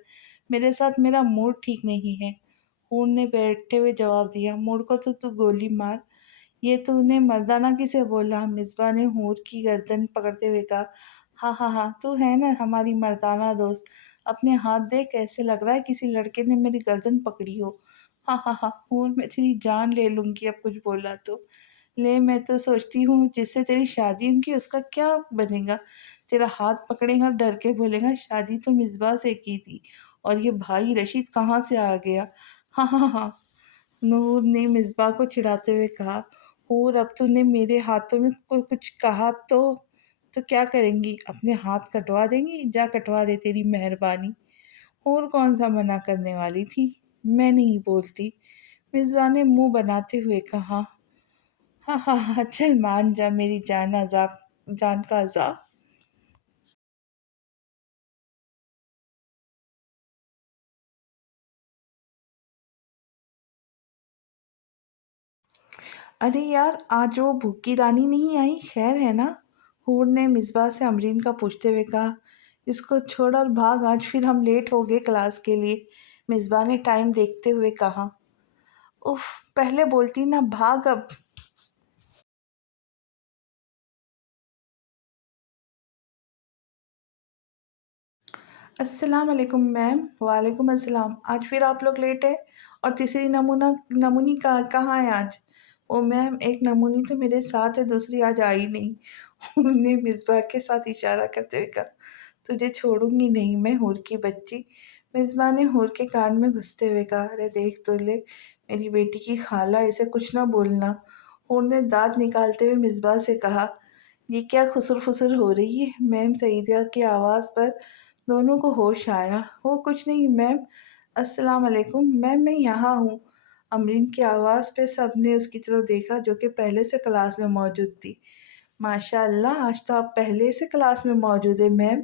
मेरे साथ मेरा मूड ठीक नहीं है। हूर ने बैठते हुए जवाब दिया। मूड को तो तू गोली मार। ये तूने मर्दाना किसे बोला? मिसबा ने हूर की गर्दन पकड़ते हुए कहा। हाँ हाँ हाँ, तू है ना हमारी मर्दाना दोस्त। अपने हाथ देख, कैसे लग रहा है किसी लड़के ने मेरी गर्दन पकड़ी हो। हाँ हाँ हाँ, हूर मैं तेरी जान ले लूंगी अब कुछ बोला तो। ले, मैं तो सोचती हूँ जिससे तेरी शादी होगी उसका क्या बनेगा। तेरा हाथ पकड़ेगा और डर के बोलेगा शादी तो मिसबा से की थी, और ये भाई रशीद कहाँ से आ गया। हाँ हाँ हाँ, नूर ने मिसबा को चिढ़ाते हुए कहा। और अब तूने मेरे हाथों में कोई कुछ कहा तो क्या करेंगी? अपने हाथ कटवा देंगी? जा कटवा दे, तेरी मेहरबानी। और कौन सा मना करने वाली थी, मैं नहीं बोलती। मिसबा ने मुंह बनाते हुए कहा। हाँ हाँ हाँ, चल मान जा मेरी जान का अज़ाब। अरे यार, आज वो भूखी रानी नहीं आई, खैर है ना? हूर ने मिसबा से अमरीन का पूछते हुए कहा। इसको छोड़ और भाग, आज फिर हम लेट हो गए क्लास के लिए। मिसबा ने टाइम देखते हुए कहा। उफ, पहले बोलती ना, भाग अब। अस्सलाम वालेकुम मैम। वालेकुम अस्सलाम। आज फिर आप लोग लेट है, और तीसरी नमूनी कहाँ है आज? ओ मैम, एक नमूनी तो मेरे साथ है, दूसरी आज आई नहीं। उन्होंने मिसबा के साथ इशारा करते हुए कहा। तुझे छोड़ूंगी नहीं मैं, हूर की बच्ची। मिसबा ने हूर के कान में घुसते हुए कहा। अरे देख तो ले, मेरी बेटी की खाला, इसे कुछ ना बोलना। हूर ने दांत निकालते हुए मिसबा से कहा। ये क्या खुसर फुसर हो रही है? मैम, सईदा की आवाज़ पर दोनों को होश आया। वो कुछ नहीं मैम। अस्सलाम वालेकुम मैम, मैं यहाँ हूँ। अमरीन की आवाज़ पे सबने उसकी तरफ देखा, जो कि पहले से क्लास में मौजूद थी। माशाअल्लाह, आज तो आप पहले से क्लास में मौजूद है मैम।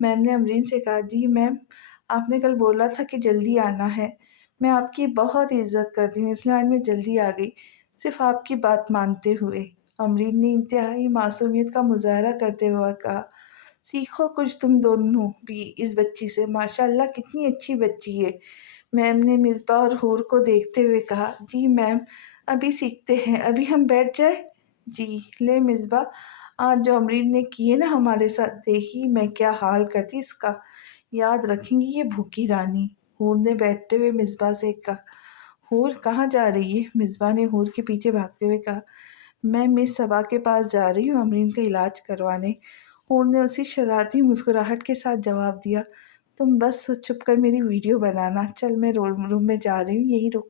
मैम ने अमरीन से कहा। जी मैम, आपने कल बोला था कि जल्दी आना है। मैं आपकी बहुत इज़्ज़त करती हूँ, इसलिए आज मैं जल्दी आ गई, सिर्फ़ आपकी बात मानते हुए। अमरीन ने इंतहाई मासूमियत का मुज़ाहरा करते हुए कहा। सीखो कुछ तुम दोनों भी इस बच्ची से, माशाअल्लाह कितनी अच्छी बच्ची है। मैम ने मिसबा और हूर को देखते हुए कहा। जी मैम, अभी सीखते हैं, अभी हम बैठ जाए। जी। ले मिसबा, आज जो अमरीन ने किए ना हमारे साथ, देखी मैं क्या हाल करती इसका। याद रखेंगी ये भूखी रानी। हूर ने बैठते हुए मिसबा से कहा। हूर कहाँ जा रही है? मिसबा ने हूर के पीछे भागते हुए कहा। میں مس صبا کے پاس جا رہی ہوں امرین کا علاج کروانے۔ ہور نے اسی شرارتی مسکراہٹ کے ساتھ جواب دیا، تم بس چھپ کر میری ویڈیو بنانا، چل میں روم میں جا رہی ہوں، یہی رک۔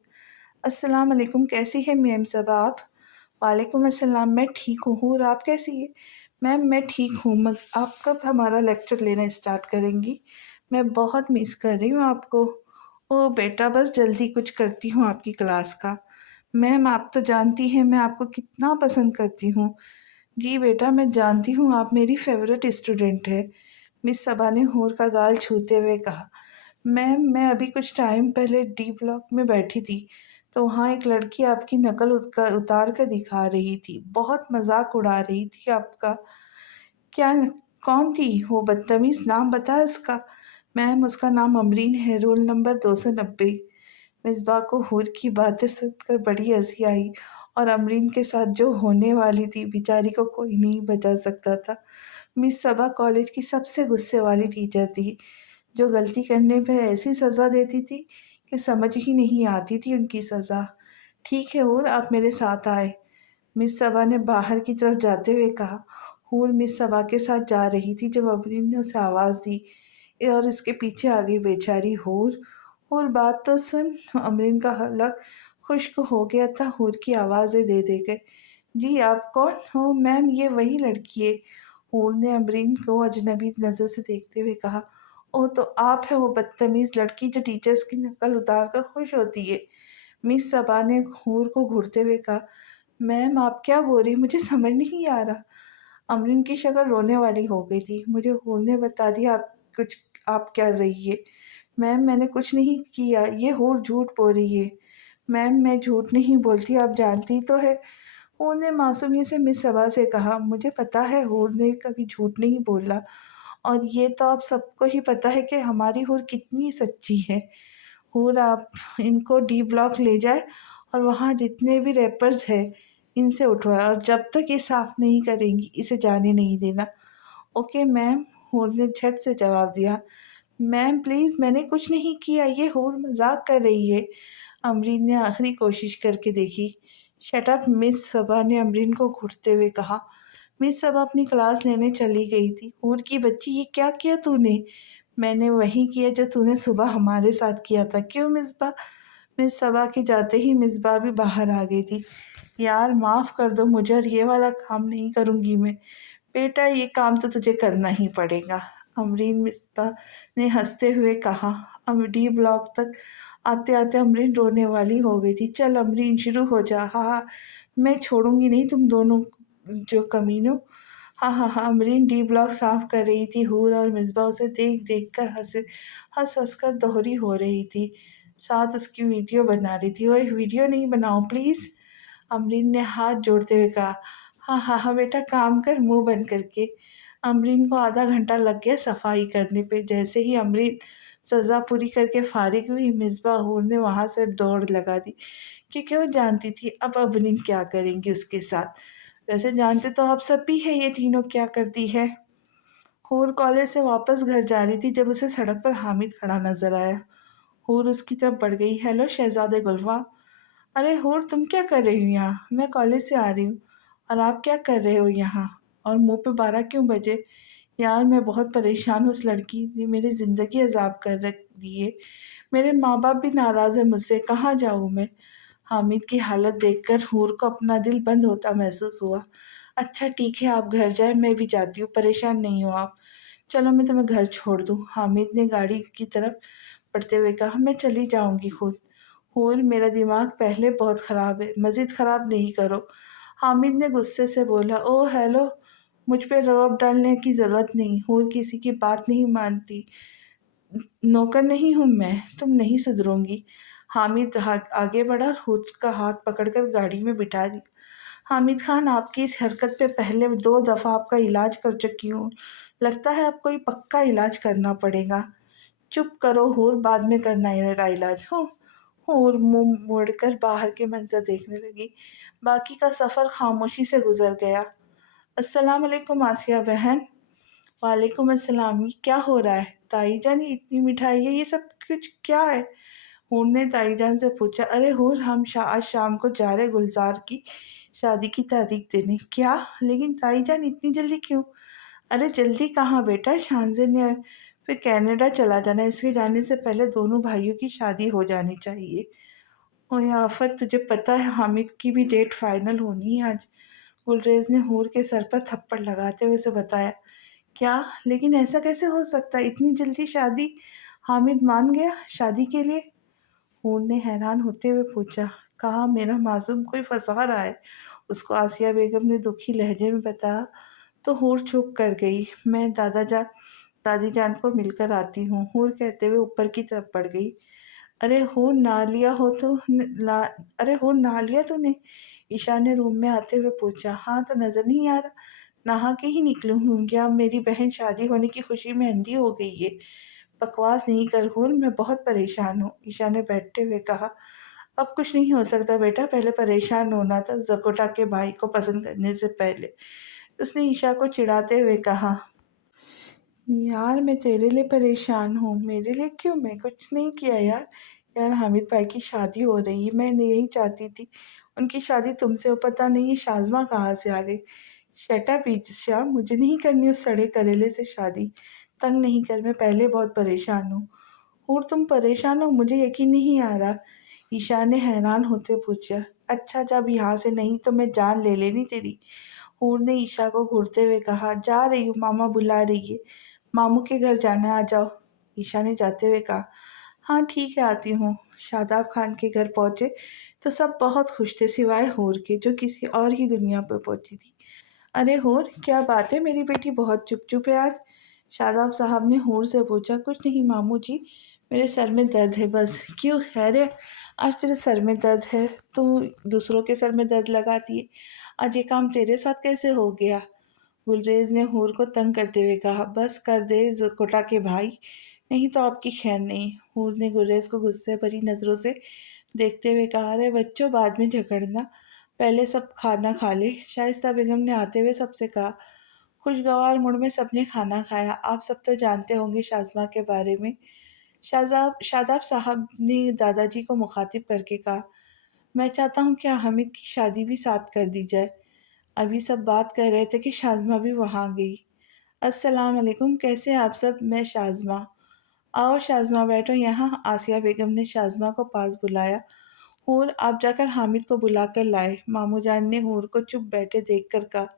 السلام علیکم، کیسی ہے میم صبا آپ؟ وعلیکم السلام، میں ٹھیک ہوں، اور آپ کیسی ہیں؟ میم میں ٹھیک ہوں، آپ کب ہمارا لیکچر لینا اسٹارٹ کریں گی؟ میں بہت مس کر رہی ہوں آپ کو۔ او بیٹا بس جلدی کچھ کرتی ہوں آپ کی کلاس کا۔ میم آپ تو جانتی ہیں میں آپ کو کتنا پسند کرتی ہوں۔ جی بیٹا میں جانتی ہوں آپ میری فیورٹ اسٹوڈنٹ ہے، مس صبا نے ہور کا گال چھوتے ہوئے کہا۔ میم میں ابھی کچھ ٹائم پہلے ڈی بلاک میں بیٹھی تھی تو وہاں ایک لڑکی آپ کی نقل اتار کر دکھا رہی تھی، بہت مذاق اڑا رہی تھی آپ کا۔ کیا کون تھی وہ بدتمیز؟ نام بتا اس کا۔ میم اس کا نام امرین ہے، رول نمبر 290۔ مصباح کو حور کی باتیں سن کر بڑی ہنسی آئی، اور امرین کے ساتھ جو ہونے والی تھی بیچاری کو کوئی نہیں بچا سکتا تھا۔ مس صبا کالج کی سب سے غصے والی ٹیچر تھی، جو غلطی کرنے پہ ایسی سزا دیتی تھی کہ سمجھ ہی نہیں آتی تھی ان کی سزا۔ ٹھیک ہے حور، آپ میرے ساتھ آئے، مس صبا نے باہر کی طرف جاتے ہوئے کہا۔ حور مس صبا کے ساتھ جا رہی تھی جب امرین نے اسے آواز دی، اور اس کے پیچھے آگئی بیچاری حور۔ حور بات تو سن۔ امرین کا حلق خشک ہو گیا تھا حور کی آوازیں دے دے کے۔ جی آپ کون ہو؟ میم یہ وہی لڑکی ہے، حور نے امرین کو اجنبی نظر سے دیکھتے ہوئے کہا۔ اوہ تو آپ ہے وہ بدتمیز لڑکی جو ٹیچرز کی نقل اتار کر خوش ہوتی ہے، مس صبا نے حور کو گھورتے ہوئے کہا۔ میم آپ کیا بول رہی؟ مجھے سمجھ نہیں آ رہا۔ امرین کی شکل رونے والی ہو گئی تھی۔ مجھے حور نے بتا دیا آپ کیا رہی ہے۔ میم میں نے کچھ نہیں کیا، یہ حور جھوٹ بول رہی ہے۔ میم میں جھوٹ نہیں بولتی، آپ جانتی تو ہے، حور نے معصومیت سے مس صبا سے کہا۔ مجھے پتا ہے حور نے کبھی جھوٹ نہیں بولا، اور یہ تو آپ سب کو ہی پتا ہے کہ ہماری حور کتنی سچی ہے۔ حور آپ ان کو ڈی بلاک لے جائے اور وہاں جتنے بھی ریپرز ہیں ان سے اٹھوائے، اور جب تک یہ صاف نہیں کریں گی اسے جانے نہیں دینا۔ اوکے میم، حور نے جھٹ سے جواب دیا۔ میم پلیز میں نے کچھ نہیں کیا، یہ حور مذاق کر رہی ہے۔ امرین نے آخری کوشش کر کے دیکھی۔ شٹ اپ، مس صبا نے امرین کو گھورتے ہوئے کہا۔ مس صبا اپنی کلاس لینے چلی گئی تھی۔ حور کی بچی، یہ کیا کیا تو نے؟ میں نے وہی کیا جو تو نے صبح ہمارے ساتھ کیا تھا۔ کیوں مصباح؟ مس صبا کے جاتے ہی مصباح بھی باہر آ گئی تھی۔ یار معاف کر دو مجھے، اور یہ والا کام نہیں کروں گی میں۔ بیٹا یہ کام تو تجھے کرنا ہی پڑے گا، امرین مصباح نے ہنستے ہوئے کہا۔ ڈی بلاک تک آتے آتے امرین رونے والی ہو گئی تھی۔ چل امرین شروع ہو جا، ہاں ہاں میں چھوڑوں گی نہیں تم دونوں جو کمینوں۔ ہاں ہاں ہاں، امرین ڈی بلاک صاف کر رہی تھی، حور اور مصباح اسے دیکھ دیکھ کر ہنس ہنس کر دوہری ہو رہی تھی، ساتھ اس کی ویڈیو بنا رہی تھی۔ اوہ ویڈیو نہیں بناؤ پلیز، امرین نے ہاتھ جوڑتے ہوئے کہا۔ ہاں ہاں ہاں بیٹا کام کر منہ بند کر کے۔ امرین کو آدھا گھنٹہ لگ گیا صفائی کرنے پہ۔ جیسے ہی امرین سزا پوری کر کے فارغ ہوئی، مصباح حور نے وہاں سے دوڑ لگا دی، کیونکہ وہ جانتی تھی اب امرین کیا کریں گی اس کے ساتھ۔ ویسے جانتے تو آپ سب بھی ہے یہ تینوں کیا کرتی ہے۔ حور کالج سے واپس گھر جا رہی تھی جب اسے سڑک پر حامد کھڑا نظر آیا۔ حور اس کی طرف بڑھ گئی۔ ہیلو شہزادے گلفام۔ ارے حور تم کیا کر رہی ہو یہاں؟ میں کالج سے آ رہی ہوں، اور آپ کیا کر رہے ہو یہاں؟ اور منہ پہ 12 کیوں بجے؟ یار میں بہت پریشان ہوں، اس لڑکی نے میری زندگی عذاب کر رکھ دی ہے، میرے ماں باپ بھی ناراض ہیں مجھ سے، کہاں جاؤں میں؟ حامد کی حالت دیکھ کر حور کو اپنا دل بند ہوتا محسوس ہوا۔ اچھا ٹھیک ہے آپ گھر جائیں، میں بھی جاتی ہوں، پریشان نہیں ہو آپ، چلو میں تمہیں گھر چھوڑ دوں۔ حامد نے گاڑی کی طرف بڑھتے ہوئے کہا۔ میں چلی جاؤں گی خود۔ حور میرا دماغ پہلے بہت خراب ہے، مزید خراب نہیں کرو، حامد نے غصے سے بولا۔ اوہ ہیلو، مجھ پہ رعب ڈالنے کی ضرورت نہیں، حور کسی کی بات نہیں مانتی، نوکر نہیں ہوں میں، تم نہیں سدھرو گی۔ حامد آگے بڑھا اور حور کا ہاتھ پکڑ کر گاڑی میں بٹھا دیا۔ حامد خان آپ کی اس حرکت پہ پہلے 2 دفعہ آپ کا علاج کر چکی ہوں، لگتا ہے آپ کو پکا علاج کرنا پڑے گا۔ چپ کرو حور، بعد میں کرنا ہے میرا علاج۔ حور منہ موڑ کر باہر کے منظر دیکھنے لگی۔ باقی کا سفر خاموشی سے گزر گیا۔ السلام علیکم آسیہ بہن۔ وعلیکم السلام، یہ کیا ہو رہا ہے؟ تائی جان یہ اتنی مٹھائی ہے، یہ سب کچھ کیا ہے؟ حور نے تائی جان سے پوچھا۔ ارے حور ہم آج شام کو جا رہے گلزار کی शादी की तारीख देने। क्या? लेकिन ताई जान इतनी जल्दी क्यों? अरे जल्दी कहाँ बेटा, शानज़े ने फिर कनाडा चला जाना है, इसके जाने से पहले दोनों भाइयों की शादी हो जानी चाहिए। ओए आफ़त, तुझे पता है हामिद की भी डेट फाइनल होनी है आज। गुलरेज़ ने हूर के सर पर थप्पड़ लगाते हुए उसे बताया। क्या? लेकिन ऐसा कैसे हो सकता है? इतनी जल्दी शादी? हामिद मान गया शादी के लिए? हूर ने हैरान होते हुए पूछा। कहा, मेरा मासूम कोई फंसा रहा है, उसको आसिया बेगम ने दुखी लहजे में बताया। तो हूर चुप कर गई। मैं दादी जान को मिलकर आती हूँ, हूर कहते हुए ऊपर की तरफ बढ़ गई। अरे हूर ना लिया हो तो ला अरे हूर नहा लिया तूने? ईशा ने रूम में आते हुए पूछा। हाँ, तो नजर नहीं आ रहा? नहा के ही निकली हूँ। क्या मेरी बहन शादी होने की खुशी में अंधी हो गई है? बकवास नहीं कर हूर, मैं बहुत परेशान हूँ, ईशा ने बैठते हुए कहा। अब कुछ नहीं हो सकता बेटा, पहले परेशान होना था जकोटा के भाई को पसंद करने से पहले, उसने ईशा को चिढ़ाते हुए कहा। यार मैं तेरे लिए परेशान हूँ, मेरे लिए क्यों? मैं कुछ नहीं किया यार। यार हामिद भाई की शादी हो रही है, मैं यही चाहती थी उनकी शादी तुमसे हो। पता नहीं ये शाज़मा कहाँ से आ गई। शट अप ईशा, मुझे नहीं करनी उस सड़े करेले से शादी। तंग नहीं कर, मैं पहले बहुत परेशान हूँ। और तुम परेशान हो? मुझे यकीन नहीं आ रहा, ईशा ने हैरान होते पूछा। अच्छा जब यहाँ से नहीं तो मैं जान ले लेनी तेरी, हूर ने ईशा को घूरते हुए कहा। जा रही हूँ, मामा बुला रही है, मामू के घर जाना है, आ जाओ, ईशा ने जाते हुए कहा। हाँ ठीक है, आती हूँ। शादाब खान के घर पहुंचे तो सब बहुत खुश थे सिवाय हूर के, जो किसी और ही दुनिया पर पहुंची थी। अरे हूर, क्या बात है, मेरी बेटी बहुत चुप चुप है आज? शादाब साहब ने हूर से पूछा। कुछ नहीं मामू जी, मेरे सर में दर्द है बस। क्यों, खैर है? आज तेरे सर में दर्द है? तू दूसरों के सर में दर्द लगाती है, आज ये काम तेरे साथ कैसे हो गया? गुलरेज ने हूर को तंग करते हुए कहा। बस कर दे कोटा के भाई, नहीं तो आपकी खैर नहीं। हूर ने गुलरेज को गुस्से भरी नज़रों से देखते हुए कहा। अरे बच्चों, बाद में झगड़ना, पहले सब खाना खा ले, शाइस्ता बेगम ने आते हुए सबसे कहा। खुशगवार मूड में सबने खाना खाया। आप सब तो जानते होंगे शाज़मा के बारे में, शादाब साहब ने दादाजी को मुखातिब करके कहा। मैं चाहता हूँ क्या हामिद की शादी भी साथ कर दी जाए। अभी सब बात कर रहे थे कि शाज़मा भी वहाँ गई। अस्सलाम वालेकुम, कैसे हैं आप सब? मैं शाज़मा। आओ शाज़मा बैठो यहाँ, आसिया बेगम ने शाज़मा को पास बुलाया। हूर, आप जाकर हामिद को बुला कर लाए, मामू जान ने हूर को चुप बैठे देखकर कहा।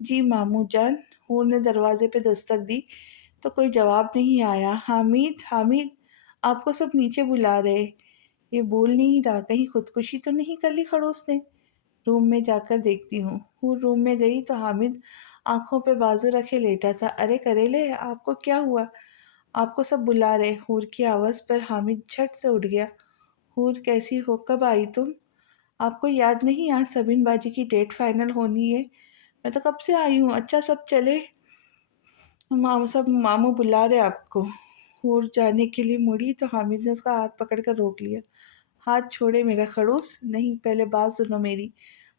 जी मामू जान। हूर ने दरवाजे पे दस्तक दी तो कोई जवाब नहीं आया। हामिद, हामिद, आपको सब नीचे बुला रहे। ये बोल नहीं रहा, कहीं खुदकुशी तो नहीं कर ली खड़ूस ने? रूम में जाकर देखती हूँ। हूर रूम में गई तो हामिद आंखों पे बाजू रखे लेटा था। अरे करेले, आपको क्या हुआ? आपको सब बुला रहे, हूर की आवाज़ पर हामिद झट से उठ गया। हूर कैसी हो, कब आई तुम? आपको याद नहीं आज सबीन बाजी की डेट फाइनल होनी है? मैं तो कब से आई हूँ। अच्छा सब चले, मामू बुला रहे आपको। हूर जाने के लिए मुड़ी तो हामिद ने उसका हाथ पकड़कर रोक लिया। हाथ छोड़े मेरा खड़ूस। नहीं, पहले बात सुनो मेरी,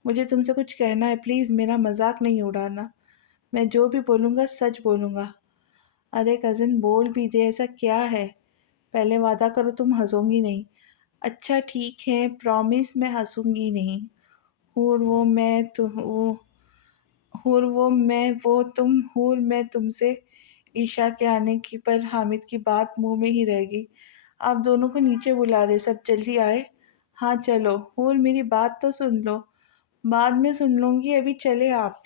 मुझे तुमसे कुछ कहना है, प्लीज़ मेरा मजाक नहीं उड़ाना। मैं जो भी बोलूँगा सच बोलूँगा। अरे कज़न बोल भी दे, ऐसा क्या है? पहले वादा करो तुम हंसोगी नहीं। अच्छा ठीक है, प्रॉमिस मैं हंसूंगी नहीं। हूर वो मैं तो हूर वो मैं वो तुम हूर मैं तुमसे। ईशा के आने की पर हामिद की बात मुंह में ही रह गई। आप दोनों को नीचे बुला रहे, सब जल्दी आए। हाँ चलो। हूर मेरी बात तो सुन लो। बाद में सुन लूंगी, अभी चले आप।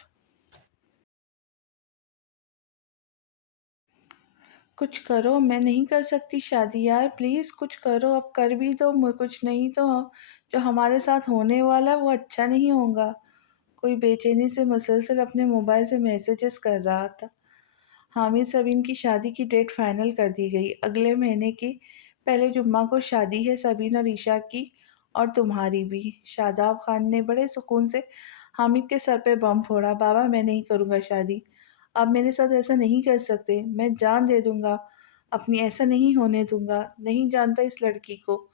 कुछ करो, मैं नहीं कर सकती शादी यार, प्लीज़ कुछ करो, अब कर भी दो। कुछ नहीं तो जो हमारे साथ होने वाला है वो अच्छा नहीं होगा। कोई बेचैनी से मुसलसल अपने मोबाइल से मैसेजेस कर रहा था। हामिद सबीन की शादी की डेट फाइनल कर दी गई। अगले महीने की पहले जुम्मा को शादी है, सबीन और ईशा की, और तुम्हारी भी। शादाब खान ने बड़े सुकून से हामिद के सर पे बम फोड़ा। बाबा मैं नहीं करूँगा शादी, आप मेरे साथ ऐसा नहीं कर सकते, मैं जान दे दूँगा अपनी, ऐसा नहीं होने दूँगा, नहीं जानता इस लड़की को।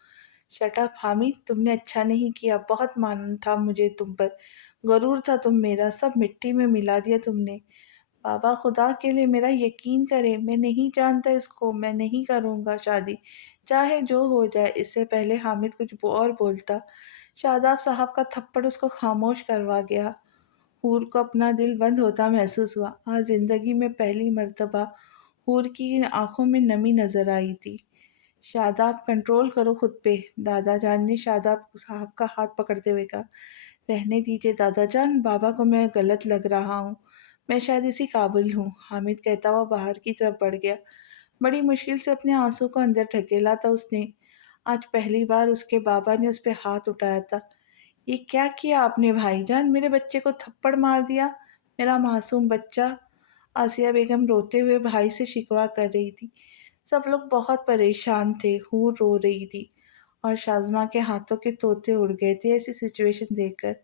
शट अप हामिद, तुमने अच्छा नहीं किया, बहुत मान था मुझे तुम पर, गरूर था तुम मेरा, सब मिट्टी में मिला दिया तुमने। बाबा खुदा के लिए मेरा यकीन करें, मैं नहीं जानता इसको, मैं नहीं करूँगा शादी, चाहे जो हो जाए। इससे पहले हामिद कुछ और बोलता, शादाब साहब का थप्पड़ उसको खामोश करवा गया। हूर को अपना दिल बंद होता महसूस हुआ। आज ज़िंदगी में पहली मर्तबा हूर की आंखों में नमी नज़र आई थी। शादाब, कंट्रोल करो खुद पे, दादा जान ने शादाब साहब का हाथ पकड़ते हुए कहा। रहने दीजिए दादा जान, बाबा को मैं गलत लग रहा हूँ। मैं शायद इसी काबिल हूँ, हामिद कहता हुआ बाहर की तरफ बढ़ गया। बड़ी मुश्किल से अपने आंसू को अंदर ढकेला था उसने। आज पहली बार उसके बाबा ने उस पे हाथ उठाया था। ये क्या किया आपने भाईजान? मेरे बच्चे को थप्पड़ मार दिया, मेरा मासूम बच्चा। आसिया बेगम रोते हुए भाई से शिकवा कर रही थी। सब लोग बहुत परेशान थे। हूर रो रही थी और शाज़मा के हाथों के तोते उड़ गए थे ऐसी सिचुएशन देखकर।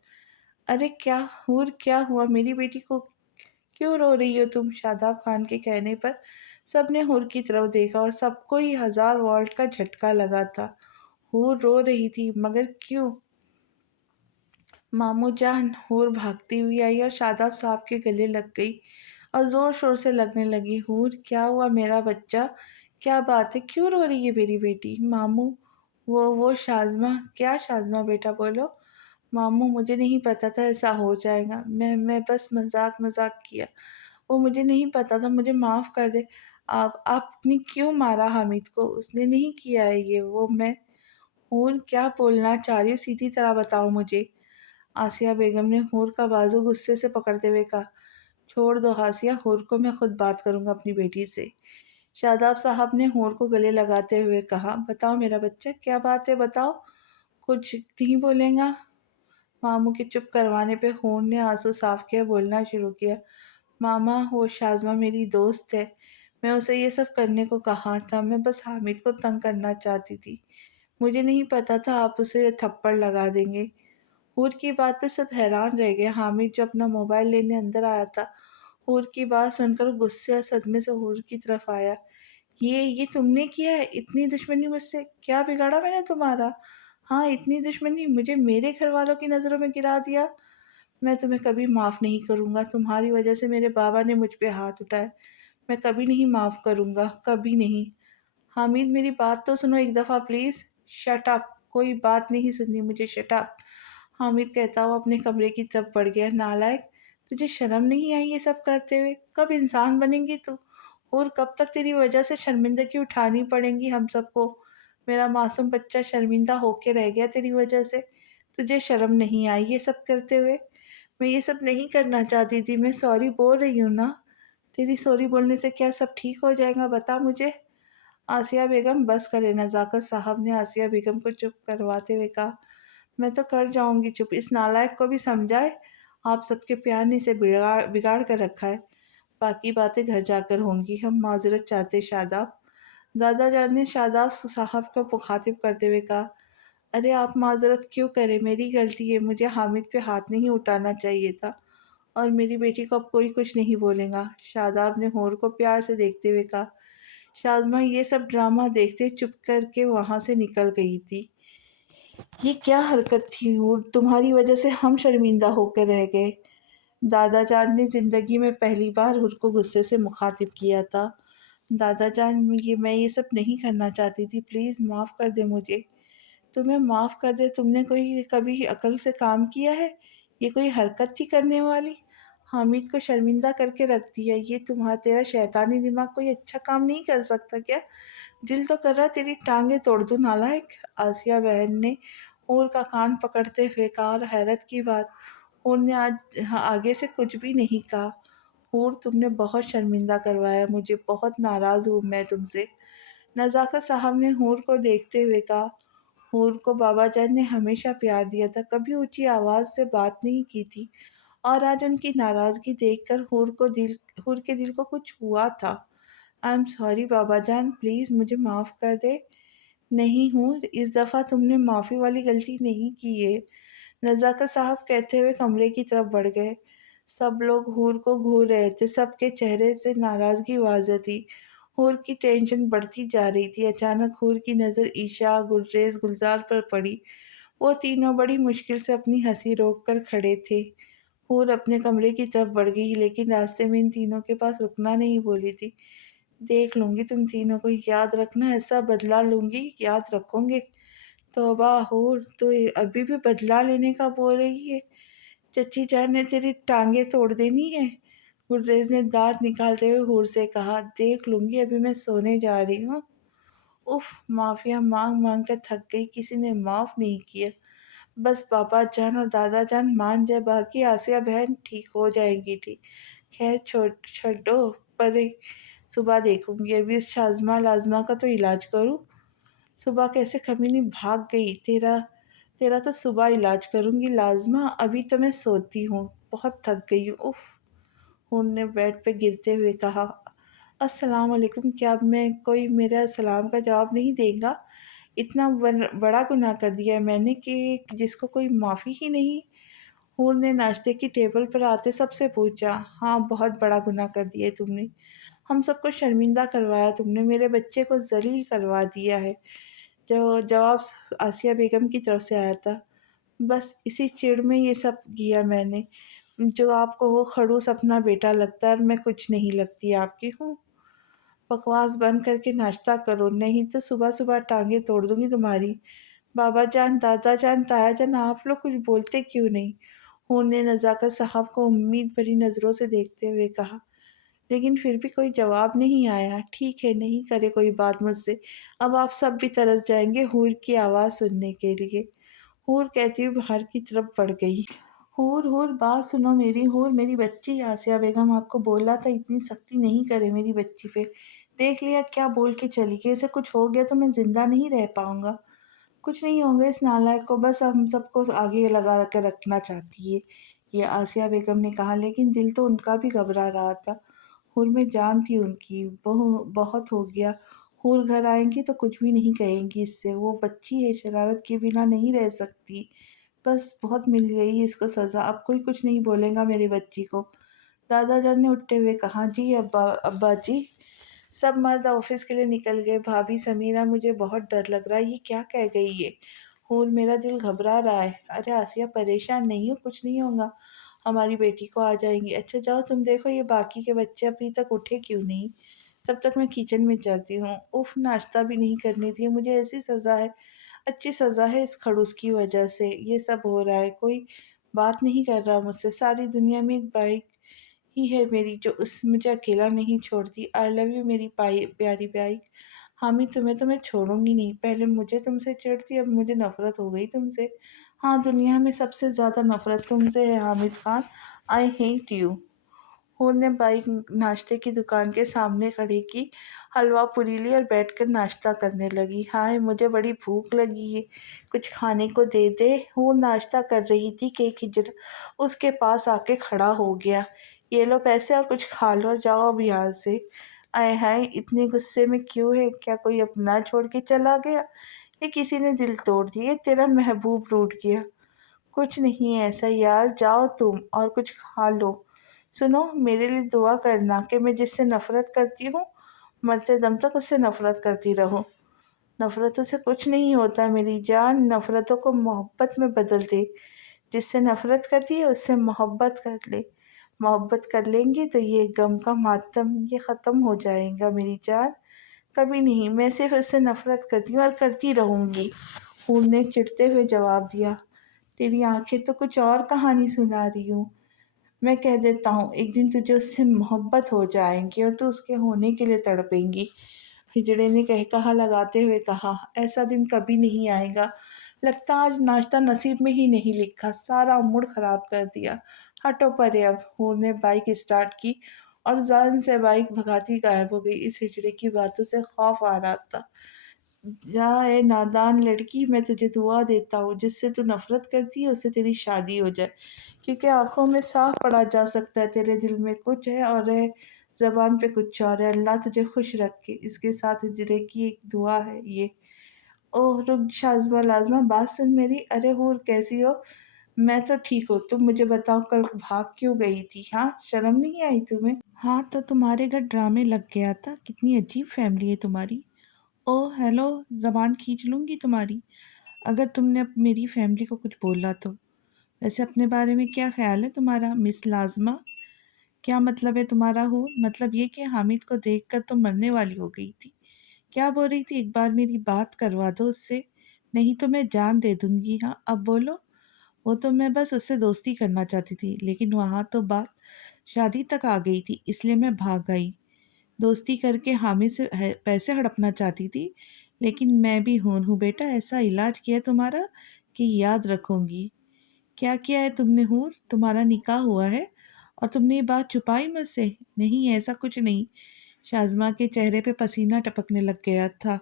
अरे क्या हूर, क्या हुआ? मेरी बेटी को क्यों रो रही हो तुम? शादाब खान के कहने पर सबने हूर की तरफ देखा और सबको ही 1000 वॉल्ट का झटका लगा था। हूर रो रही थी, मगर क्यों? मामू जान, हूर भागती हुई आई और शादाब साहब के गले लग गई और जोर शोर से लगने लगी। हूर, क्या हुआ मेरा बच्चा? क्या बात है, क्यों रो रही है मेरी बेटी? मामू, वो शाज़मा। क्या शाज़मा बेटा, बोलो। मामू, मुझे नहीं पता था ऐसा हो जाएगा। मैं बस मजाक मजाक किया। वो मुझे नहीं पता था, मुझे माफ़ कर दे। आपने क्यों मारा हामिद को? उसने नहीं किया है ये वो। मैं हूर, क्या बोलना चाह रही हो? सीधी तरह बताओ मुझे। आसिया बेगम ने हूर का बाजू गुस्से से पकड़ते हुए कहा। छोड़ दो आसिया, हूर को मैं खुद बात करूंगा अपनी बेटी से। शादाब साहब ने हूर को गले लगाते हुए कहा। बताओ मेरा बच्चा, क्या बात है, बताओ। कुछ नहीं बोलेगा? मामू के चुप करवाने पे हूर ने आंसू साफ किया, बोलना शुरू किया। मामा, वो शाज़मा मेरी दोस्त है। मैं उसे ये सब करने को कहा था। मैं बस हामिद को तंग करना चाहती थी। मुझे नहीं पता था आप उसे थप्पड़ लगा देंगे। हूर की बात पे सब हैरान रह गए। हामिद जो अपना मोबाइल लेने अंदर आया था, हूर की बात सुनकर गुस्से और सदमे से हूर की तरफ आया। ये तुमने किया है? इतनी दुश्मनी मुझसे? क्या बिगाड़ा मैंने तुम्हारा? हाँ, इतनी दुश्मनी, मुझे मेरे घर वालों की नज़रों में गिरा दिया। मैं तुम्हें कभी माफ़ नहीं करूँगा। तुम्हारी वजह से मेरे बाबा ने मुझ पे हाथ उठाए। मैं कभी नहीं माफ़ करूँगा, कभी नहीं। हामिद, मेरी बात तो सुनो एक दफ़ा प्लीज़। शट अप, कोई बात नहीं सुननी मुझे, शट अप। हामिद कहता हुआ अपने कमरे की तरफ बढ़ गया। नालायक, तुझे शर्म नहीं आई ये सब करते हुए? कब इंसान बनेंगी तू? और कब तक तेरी वजह से शर्मिंदगी उठानी पड़ेंगी हम सबको? मेरा मासूम बच्चा शर्मिंदा होके रह गया तेरी वजह से। तुझे शर्म नहीं आई ये सब करते हुए? मैं ये सब नहीं करना चाहती थी। मैं सॉरी बोल रही हूँ ना। तेरी सॉरी बोलने से क्या सब ठीक हो जाएगा, बता मुझे। आसिया बेगम, बस करे। नज़ाकत साहब ने आसिया बेगम को चुप करवाते हुए कहा। मैं तो कर जाऊंगी चुप। इस नालायक को भी समझाए। आप सबके प्यार ने इसे बिगाड़ बिगाड़ कर रखा है। बाकी बातें घर जाकर होंगी। हम माजरत चाहते शादाब। दादा जान ने शादाब साहब को मुखातिब करते हुए कहा। अरे आप माजरत क्यों करें? मेरी गलती है। मुझे हामिद पे हाथ नहीं उठाना चाहिए था और मेरी बेटी को अब कोई कुछ नहीं बोलेगा। शादाब ने होर को प्यार से देखते हुए कहा। शाज़मा ये सब ड्रामा देखते चुप करके वहां से निकल गई थी। ये क्या हरकत थी हूर? तुम्हारी वजह से हम शर्मिंदा होकर रह गए। दादा जान ने जिंदगी में पहली बार हूर को गुस्से से मुखातिब किया था। दादा जान, मैं ये सब नहीं करना चाहती थी। प्लीज़ माफ़ कर दे मुझे। तुम्हें माफ़ कर दे? तुमने कोई कभी अकल से काम किया है? ये कोई हरकत थी करने वाली? हामिद को शर्मिंदा करके रख दिया। ये तेरा शैतानी दिमाग कोई अच्छा काम नहीं कर सकता क्या? दिल तो कर रहा तेरी टांगे तोड़ दूं नालायक। आसिया बहन ने हूर का कान पकड़ते हुए कहा। और हैरत की बात, हूर ने आज आगे से कुछ भी नहीं कहा। हूर, तुमने बहुत शर्मिंदा करवाया मुझे, बहुत नाराज़ हूँ मैं तुमसे। नज़ाकत साहब ने हूर को देखते हुए कहा। हूर को बाबा जान ने हमेशा प्यार दिया था, कभी ऊंची आवाज़ से बात नहीं की थी। और आज उनकी नाराज़गी देखकर हूर के दिल को कुछ हुआ था। आई एम सॉरी बाबा जान, प्लीज़ मुझे माफ़ कर दे। नहीं हूर, इस दफ़ा तुमने माफ़ी वाली गलती नहीं की है। नज़ाकत साहब कहते हुए कमरे की तरफ बढ़ गए। सब लोग हूर को घूर रहे थे। सबके चेहरे से नाराज़गी वाज़ेह थी। हूर की टेंशन बढ़ती जा रही थी। अचानक हूर की नज़र ईशा, गुलरेज, गुलजार पर पड़ी। वो तीनों बड़ी मुश्किल से अपनी हंसी रोक कर खड़े थे। हूर अपने कमरे की तरफ बढ़ गई, लेकिन रास्ते में इन तीनों के पास रुकना नहीं बोली थी। देख लूंगी तुम तीनों को, याद रखना, ऐसा बदला लूंगी, याद रखोगे। तौबा हूर, तो ये अभी भी बदला लेने का बोल रही है। चच्ची जान ने तेरी टांगे तोड़ देनी है। गुर्रेज ने दांत निकालते हुए हूर से कहा, देख लूंगी, अभी मैं सोने जा रही हूँ। उफ, माफिया मांग मांग कर थक गई, किसी ने माफ नहीं किया। बस पापा जान और दादा जान मान जाए, बाकी आसिया बहन ठीक हो जाएंगी। ठीक, खैर छोड़ छोड़ो, पर सुबह देखूंगी, अभी इस शाजमा लाजमा का तो इलाज करूँ। सुबह कैसे कमीनी भाग गई। तेरा तेरा तो सुबह इलाज करूंगी लाजमा, अभी तो मैं सोती हूँ, बहुत थक गई हूँ। उफ, हून ने बेड पे गिरते हुए कहा, अस्सलाम वालेकुम, क्या अब मैं कोई मेरा सलाम का जवाब नहीं देगा? इतना बड़ा गुनाह कर दिया है मैंने कि जिसको कोई माफ़ी ही नहीं। हूर ने नाश्ते की टेबल पर आते सबसे पूछा, हाँ बहुत बड़ा गुनाह कर दिया है तुमने। हम सबको शर्मिंदा करवाया तुमने, मेरे बच्चे को जलील करवा दिया है। जो जवाब आसिया बेगम की तरफ से आया था। बस इसी चिढ़ में ये सब किया मैंने। जो आपको वो खड़ूस अपना बेटा लगता है और मैं कुछ नहीं लगती आपकी हूँ। बकवास बंद करके नाश्ता करो, नहीं तो सुबह सुबह टांगे तोड़ दूंगी तुम्हारी। बाबा जान, दादा जान, ताया जान, आप लोग कुछ बोलते क्यों नहीं? हून ने नज़ाकत साहब को उम्मीद भरी नज़रों से देखते हुए कहा, लेकिन फिर भी कोई जवाब नहीं आया। ठीक है, नहीं करे कोई बात मुझसे, अब आप सब भी तरस जाएंगे हूर की आवाज़ सुनने के लिए। हूर कहती हुई बाहर की तरफ बढ़ गई। हूर हूर, बात सुनो मेरी। हूर, मेरी बच्ची, आसिया बेगम आपको बोला था इतनी सख्ती नहीं करे मेरी बच्ची पे। देख लिया क्या बोल के चली गई, उसे कुछ हो गया तो मैं जिंदा नहीं रह पाऊंगा। कुछ नहीं होगा इस नालायक को, बस हम सबको आगे लगा कर रखना चाहती है, ये आसिया बेगम ने कहा, लेकिन दिल तो उनका भी घबरा रहा था। हूर में जान थी उनकी। बहुत हो गया। हूर घर आएंगी तो कुछ भी नहीं कहेंगी इससे, वो बच्ची है, शरारत के बिना नहीं रह सकती। बस बहुत मिल गई इसको सज़ा, अब कोई कुछ नहीं बोलेगा मेरी बच्ची को। दादाजान ने उठते हुए कहा, जी अब्बा, अब्बा जी। सब मर्द ऑफिस के लिए निकल गए। भाभी समीरा, मुझे बहुत डर लग रहा है, ये क्या कह गई है? हूर, मेरा दिल घबरा रहा है। अरे आसिया, परेशान नहीं हो, कुछ नहीं होगा, हमारी बेटी को आ जाएंगी। अच्छा जाओ तुम देखो ये बाकी के बच्चे अभी तक उठे क्यों नहीं, तब तक मैं किचन में जाती हूँ। उफ, नाश्ता भी नहीं करने दिया मुझे, ऐसी सज़ा है। अच्छी सज़ा है, इस खड़ूस की वजह से ये सब हो रहा है। कोई बात नहीं कर रहा मुझसे, सारी दुनिया में एक बाइक ही है मेरी जो उस मुझे अकेला नहीं छोड़ती। आई लव यू मेरी प्यारी बाइक। हामिद, तुम्हें तो मैं छोड़ूंगी नहीं। पहले मुझे तुमसे चिढ़ थी, अब मुझे नफरत हो गई तुमसे। हाँ, दुनिया में सबसे ज़्यादा नफरत तुमसे है Hamid Khan. I hate you. हूर ने बाइक नाश्ते की दुकान के सामने खड़ी की, हलवा पूरी ली और बैठकर नाश्ता करने लगी। हाय, मुझे बड़ी भूख लगी है, कुछ खाने को दे दे। हूर नाश्ता कर रही थी कि खिजर उसके पास आके खड़ा हो गया। ये लो पैसे और कुछ खा लो और जाओ अब यहाँ से। आय हाय, इतने गुस्से में क्यों है? क्या कोई अपना छोड़ के चला गया, या किसी ने दिल तोड़ दिया, तेरा महबूब रूठ गया? कुछ नहीं है ऐसा यार, जाओ तुम और कुछ खा लो। सुनो, मेरे लिए दुआ करना कि मैं जिससे नफ़रत करती हूँ, मरते दम तक उससे नफ़रत करती रहूँ। नफ़रतों से कुछ नहीं होता मेरी जान, नफ़रतों को मोहब्बत में बदल दे। जिससे नफ़रत करती है उससे मोहब्बत कर ले। मोहब्बत कर लेंगी तो ये गम का मातम ये ख़त्म हो जाएगा मेरी जान। कभी नहीं, मैं सिर्फ उससे नफ़रत करती हूँ और करती रहूँगी। फूल ने चिढ़ते हुए जवाब दिया, तेरी आंखें तो कुछ और कहानी सुना रही हूँ। मैं कह देता हूँ, एक दिन तुझे उससे मोहब्बत हो जाएगी और तू उसके होने के लिए तड़पेंगी। हिजड़े ने कह कहा लगाते हुए कहा, ऐसा दिन कभी नहीं आएगा। लगता आज नाश्ता नसीब में ही नहीं लिखा, सारा मूड खराब कर दिया। हटो परे अब। हूर ने बाइक स्टार्ट की और जान से बाइक भगाती गायब हो गई। इस हिजड़े की बातों से खौफ आ रहा था। जा ए नादान लड़की, मैं तुझे दुआ देता हूँ, जिससे तू नफरत करती है उससे तेरी शादी हो जाए, क्योंकि आंखों में साफ पढ़ा जा सकता है तेरे दिल में कुछ है और है जबान पे कुछ और है। अल्लाह तुझे खुश रखे। इसके साथ हिजरे की एक दुआ है ये। ओह रुक शाज़मा लाज़मा, बात सुन मेरी। अरे हूर, कैसी हो? मैं तो ठीक हूँ, तुम मुझे बताओ कल भाग क्यों गई थी? हाँ, शर्म नहीं आई तुम्हें? हाँ, तो तुम्हारे घर ड्रामे लग गया था। कितनी अजीब फैमिली है तुम्हारी। ओह हेलो, ज़बान खींच लूँगी तुम्हारी अगर तुमने मेरी फैमिली को कुछ बोला तो। वैसे अपने बारे में क्या ख्याल है तुम्हारा मिस लाज़मा? क्या मतलब है तुम्हारा? हो मतलब ये कि हामिद को देखकर तो मरने वाली हो गई थी। क्या बोल रही थी? एक बार मेरी बात करवा दो उससे। نہیں تو میں جان دے دونگی۔ ہاں اب بولو۔ وہ تو میں بس اس سے دوستی کرنا چاہتی تھی، لیکن وہاں تو بات شادی تک آ گئی تھی، اس لیے میں بھاگ آئی۔ دوستی کر کے حامد سے پیسے ہڑپنا چاہتی تھی، لیکن میں بھی ہوں بیٹا، ایسا علاج کیا ہے تمہارا کہ یاد رکھوں گی۔ کیا کیا ہے تم نے حور؟ تمہارا نکاح ہوا ہے اور تم نے یہ بات چھپائی مجھ سے؟ نہیں ایسا کچھ نہیں۔ شازمہ کے چہرے پہ پسینہ ٹپکنے لگ گیا تھا۔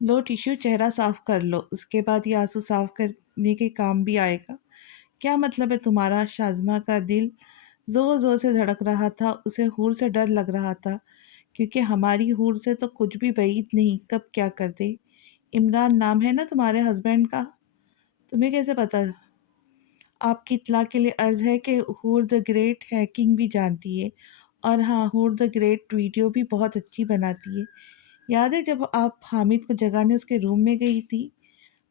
لو ٹیشو، چہرہ صاف کر لو، اس کے بعد یہ آنسو صاف کرنے کے کام بھی آئے گا۔ کیا مطلب ہے تمہارا؟ شازمہ کا دل زور زور سے دھڑک رہا تھا، اسے حور سے ڈر لگ رہا تھا، کیونکہ ہماری حور سے تو کچھ بھی بعید نہیں، کب کیا کر دے۔ عمران نام ہے نا تمہارے ہسبینڈ کا؟ تمہیں کیسے پتا؟ آپ کی اطلاع کے لیے عرض ہے کہ ہور دا گریٹ ہیکنگ بھی جانتی ہے، اور ہاں ہور دا گریٹ ویڈیو بھی بہت اچھی بناتی ہے۔ یاد ہے جب آپ حامد کو جگانے اس کے روم میں گئی تھی؟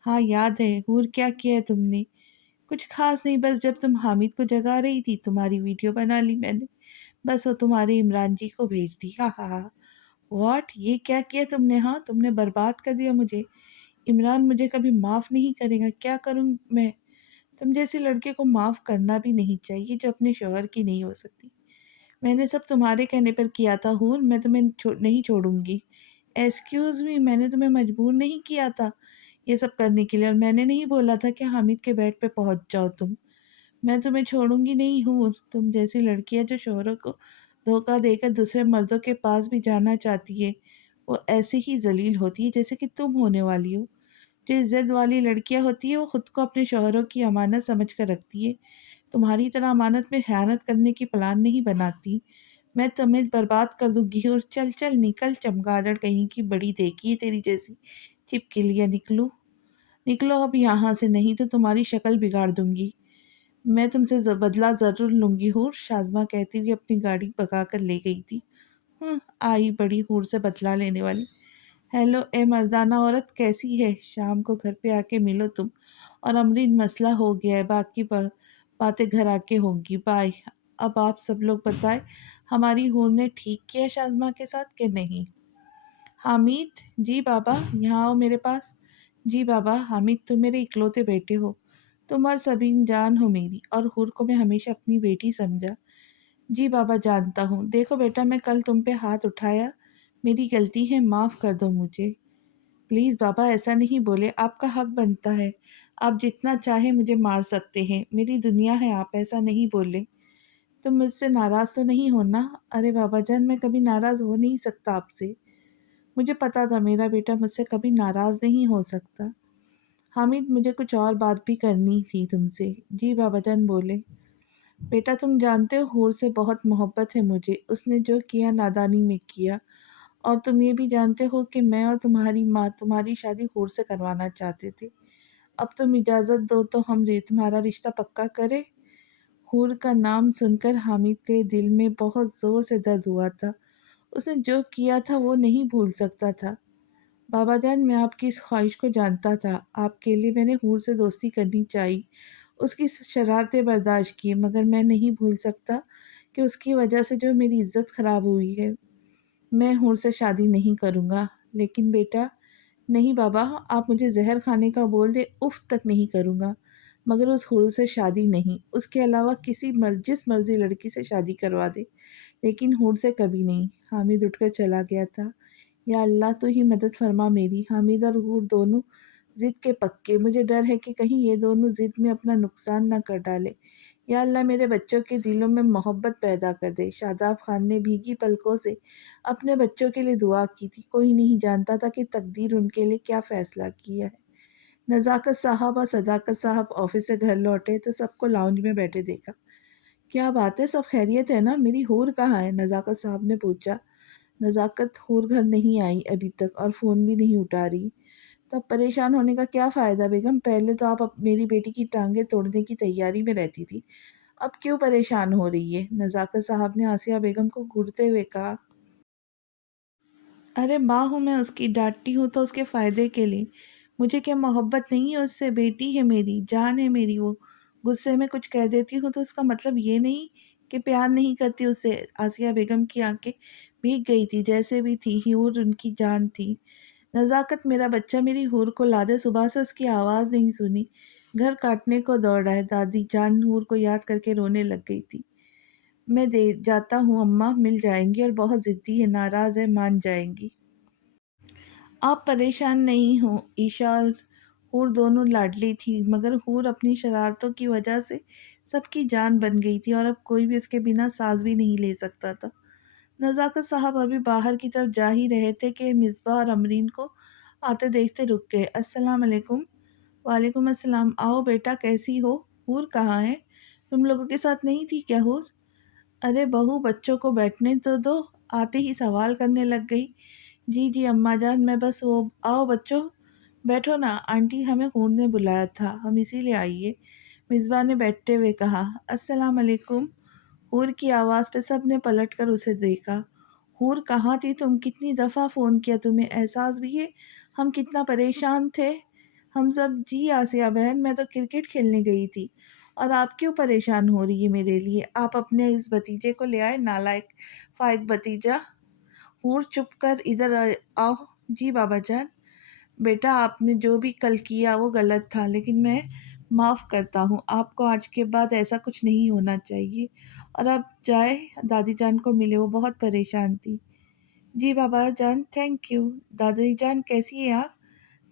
ہاں یاد ہے۔ ہور کیا کیا ہے تم نے؟ کچھ خاص نہیں، بس جب تم حامد کو جگا رہی تھی تمہاری ویڈیو بنا لی میں نے، بس وہ تمہارے عمران جی کو بھیج دی۔ ہاں ہاں ہاں۔ واٹ؟ یہ کیا کیا تم نے؟ ہاں تم نے برباد کر دیا مجھے۔ عمران مجھے کبھی معاف نہیں کرے گا، کیا کروں میں؟ تم جیسے لڑکے کو معاف کرنا بھی نہیں چاہیے جو اپنے شوہر کی نہیں ہو سکتی۔ میں نے سب تمہارے کہنے پر کیا تھا ہور، میں تمہیں نہیں چھوڑوں گی۔ ایکسکیوز می، میں نے تمہیں مجبور نہیں کیا تھا یہ سب کرنے کے لیے، اور میں نے نہیں بولا تھا کہ حامد کے بیڈ پہ پہنچ جاؤ تم۔ میں تمہیں چھوڑوں گی نہیں ہور۔ تم جیسی لڑکیاں جو شوہروں کو دھوکہ دے کر دوسرے مردوں کے پاس بھی جانا چاہتی ہے، وہ ایسے ہی ذلیل ہوتی ہے جیسے کہ تم ہونے والی ہو۔ جو عزت والی لڑکیاں ہوتی ہیں وہ خود کو اپنے شوہروں کی امانت سمجھ کر رکھتی ہے، تمہاری طرح امانت میں خیانت کرنے کی پلان نہیں بناتی۔ میں تمہیں برباد کر دوں گی، اور چل چل نکل چمگادڑ کہیں کی، بڑی دیکھی ہے تیری جیسی چپکلیاں۔ نکلو نکلو اب یہاں سے، نہیں تو تمہاری شکل بگاڑ دوں گی۔ میں تم سے بدلہ ضرور لوں گی ہور، شازمہ کہتی ہوئی اپنی گاڑی بھگا کر لے گئی تھی۔ آئی بڑی ہور سے بدلہ لینے والی۔ ہیلو اے مردانہ عورت، کیسی ہے؟ شام کو گھر پہ آ کے ملو تم، اور امرین مسئلہ ہو گیا ہے، باقی باتیں گھر آ کے ہوں گی۔ بائے۔ اب آپ سب لوگ بتائیں، ہماری ہور نے ٹھیک کیا شازمہ کے ساتھ کہ نہیں؟ حامد؟ جی بابا، یہاں آؤ میرے پاس۔ جی بابا۔ حامد تم میرے اکلوتے بیٹے ہو، تم اور سبین جان ہو میری، اور حور کو میں ہمیشہ اپنی بیٹی سمجھا۔ جی بابا جانتا ہوں۔ دیکھو بیٹا، میں کل تم پہ ہاتھ اٹھایا، میری غلطی ہے، معاف کر دو مجھے۔ پلیز بابا ایسا نہیں بولے، آپ کا حق بنتا ہے، آپ جتنا چاہے مجھے مار سکتے ہیں، میری دنیا ہے، آپ ایسا نہیں بولے۔ تم مجھ سے ناراض تو نہیں ہونا؟ ارے بابا جان، میں کبھی ناراض ہو نہیں سکتا آپ سے، مجھے پتا تھا میرا بیٹا مجھ سے کبھی ناراض نہیں ہو سکتا۔ حامد مجھے کچھ اور بات بھی کرنی تھی تم سے۔ جی بابا جان بولے۔ بیٹا تم جانتے ہو حور سے بہت محبت ہے مجھے، اس نے جو کیا نادانی میں کیا، اور تم یہ بھی جانتے ہو کہ میں اور تمہاری ماں تمہاری شادی حور سے کروانا چاہتے تھے۔ اب تم اجازت دو تو ہم تمہارا رشتہ پکا کرے۔ حور کا نام سن کر حامد کے دل میں بہت زور سے درد ہوا تھا، اس نے جو کیا تھا وہ نہیں بھول سکتا تھا۔ بابا جان میں آپ کی اس خواہش کو جانتا تھا، آپ کے لیے میں نے حور سے دوستی کرنی چاہی، اس کی شرارتیں برداشت کی، مگر میں نہیں بھول سکتا کہ اس کی وجہ سے جو میری عزت خراب ہوئی ہے۔ میں حور سے شادی نہیں کروں گا۔ لیکن بیٹا، نہیں بابا، آپ مجھے زہر کھانے کا بول دے اف تک نہیں کروں گا، مگر اس حور سے شادی نہیں، اس کے علاوہ کسی جس مرضی لڑکی سے شادی کروا دے، لیکن حور سے کبھی نہیں۔ حامد اٹھ کر چلا گیا تھا۔ یا اللہ تو ہی مدد فرما میری۔ حامد اور حور دونوں ضد کے پکے، مجھے ڈر ہے کہ کہیں یہ دونوں ضد میں اپنا نقصان نہ کر ڈالے۔ یا اللہ میرے بچوں کے دلوں میں محبت پیدا کر دے۔ شاداب خان نے بھیگی پلکوں سے اپنے بچوں کے لیے دعا کی تھی، کوئی نہیں جانتا تھا کہ تقدیر ان کے لیے کیا فیصلہ کیا ہے۔ نزاکت صاحب اور صداقت صاحب آفس سے گھر لوٹے تو سب کو لاؤنج میں بیٹھے دیکھا۔ کیا بات ہے، سب خیریت ہے نا؟ میری حور کہاں ہے؟ نزاکت صاحب نے پوچھا۔ نزاکت حور گھر نہیں آئی ابھی تک، اور فون بھی نہیں اٹھا رہی۔ تو اب پریشان ہونے کا کیا فائدہ بیگم؟ پہلے تو آپ میری بیٹی کی ٹانگیں توڑنے کی تیاری میں رہتی تھی، اب کیوں پریشان ہو رہی ہے؟ نزاکت صاحب نے آسیہ بیگم کو گھورتے ہوئے کہا۔ ارے ماں ہوں میں اس کی، ڈانٹتی ہوں تو اس کے فائدے کے لیے، مجھے کیا محبت نہیں ہے اس سے؟ بیٹی ہے میری، جان ہے میری وہ۔ غصے میں کچھ کہہ دیتی ہوں تو اس کا مطلب یہ نہیں کہ پیار نہیں کرتی اس سے۔ آسیہ بیگم کی آنکھیں بھیگ گئی تھی، جیسے بھی تھی حور ان کی جان تھی۔ नज़ाकत मेरा बच्चा मेरी हूर को ला दे, सुबह से उसकी आवाज़ नहीं सुनी। घर काटने को दौड़ा है। दादी जान हूर को याद करके रोने लग गई थी। मैं दे जाता हूँ अम्मा, मिल जाएँगी और बहुत ज़िद्दी है, नाराज़ है, मान जाएँगी। आप परेशान नहीं हो, ईशा और हूर दोनों लाडली थी, मगर हूर अपनी शरारतों की वजह से सबकी जान बन गई थी और अब कोई भी उसके बिना सांस भी नहीं ले सकता था। नज़ाकत साहब अभी बाहर की तरफ जा ही रहे थे कि मिसबा और अमरीन को आते देखते रुक गए। अस्सलाम वालेकुम। वालेकुम अस्सलाम। आओ बेटा, कैसी हो? हूर कहाँ है? तुम लोगों के साथ नहीं थी क्या हूर? अरे बहू, बच्चों को बैठने तो दो। आते ही सवाल करने लग गई। जी जी अम्मा जान, मैं बस वो। आओ बच्चों, बैठो ना, आंटी हमें हूर ने बुलाया था, हम इसीलिए आई है। मिसबा ने बैठते हुए कहा। अस्सलाम वालेकुम। हूर की आवाज़ पे सब ने पलट कर उसे देखा। हूर कहाँ थी तुम? कितनी दफ़ा फ़ोन किया, तुम्हें एहसास भी है हम कितना परेशान थे? हम सब। जी आसिया बहन, मैं तो क्रिकेट खेलने गई थी। और आप क्यों परेशान हो रही है मेरे लिए? आप अपने इस भतीजे को ले आए, नालायक फाइक भतीजा। हूर चुप कर इधर आओ। जी बाबा जान। बेटा, आपने जो भी कल किया वो गलत था, लेकिन मैं माफ़ करता हूँ। आपको आज के बाद ऐसा कुछ नहीं होना चाहिए। और अब जाए, दादी जान को मिले, वो बहुत परेशान थी। जी बाबा जान, थैंक यू। दादी जान कैसी है आप?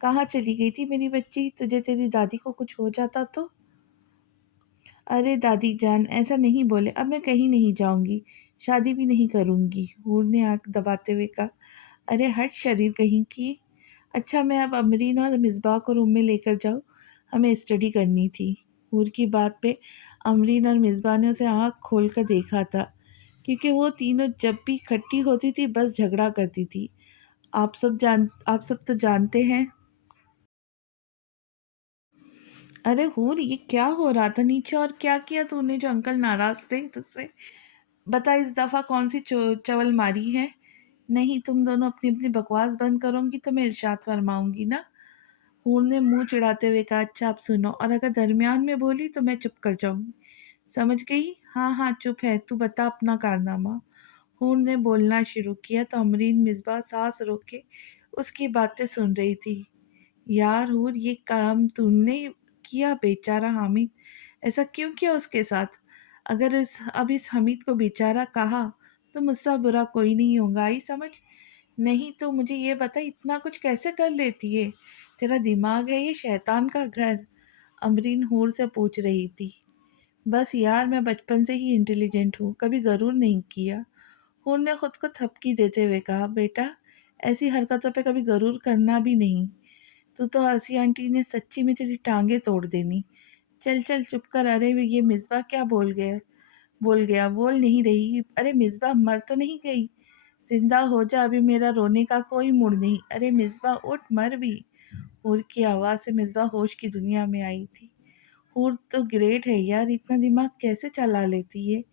कहाँ चली गई थी मेरी बच्ची? तुझे तेरी दादी को कुछ हो जाता तो? अरे दादी जान, ऐसा नहीं बोले, अब मैं कहीं नहीं जाऊंगी, शादी भी नहीं करूंगी। हूर ने आंख दबाते हुए कहा। अरे हट शरीर कहीं की। अच्छा, मैं अब अमरीन और मिसबाह को रूम में लेकर जाऊँ, हमें स्टडी करनी थी। हूर की बात पे अमरीन और मिसबाह ने उसे आँख खोल कर देखा था, क्योंकि वो तीनों जब भी इकट्ठी होती थी बस झगड़ा करती थी। आप सब तो जानते हैं। अरे हूर, ये क्या हो रहा था नीचे? और क्या किया तूने जो अंकल नाराज थे तुझसे? बता, इस दफ़ा कौन सी चवल मारी है? नहीं, तुम दोनों अपनी अपनी बकवास बंद करोगी तो मैं इरशाद फरमाऊंगी ना। हूर ने मुंह चिढ़ाते हुए कहा। अच्छा आप सुनो, और अगर दरमियान में बोली तो मैं चुप कर जाऊंगी, समझ गई? हाँ हाँ चुप है, तू बता अपना कारनामा। हूर ने बोलना शुरू किया तो अमरीन मिसबा सांस रोक के उसकी बातें सुन रही थी। यार हूर, ये काम तुमने किया, बेचारा हामिद। ऐसा क्यों किया उसके साथ? अगर इस हमीद को बेचारा कहा तो मुझसे बुरा कोई नहीं होगा, आई समझ? नहीं तो मुझे ये बता, इतना कुछ कैसे कर लेती है? तेरा दिमाग है ये शैतान का घर? अमरीन हूर से पूछ रही थी। बस यार, मैं बचपन से ही इंटेलिजेंट हूँ, कभी गरूर नहीं किया। हूर ने खुद को थपकी देते हुए कहा। बेटा, ऐसी हरकतों पे कभी गरूर करना भी नहीं। तू तो हंसी आंटी ने सच्ची में तेरी टांगे तोड़ देनी। चल चल चुप कर। अरे ये मिसबा क्या बोल गया, बोल नहीं रही? अरे मिसबा, मर तो नहीं गई? जिंदा हो जा, अभी मेरा रोने का कोई मूड नहीं। अरे मिसबा उठ, मर भी। हूर की आवाज़ से मिसबा होश की दुनिया में आई थी। हूर तो ग्रेट है यार, इतना दिमाग कैसे चला लेती है?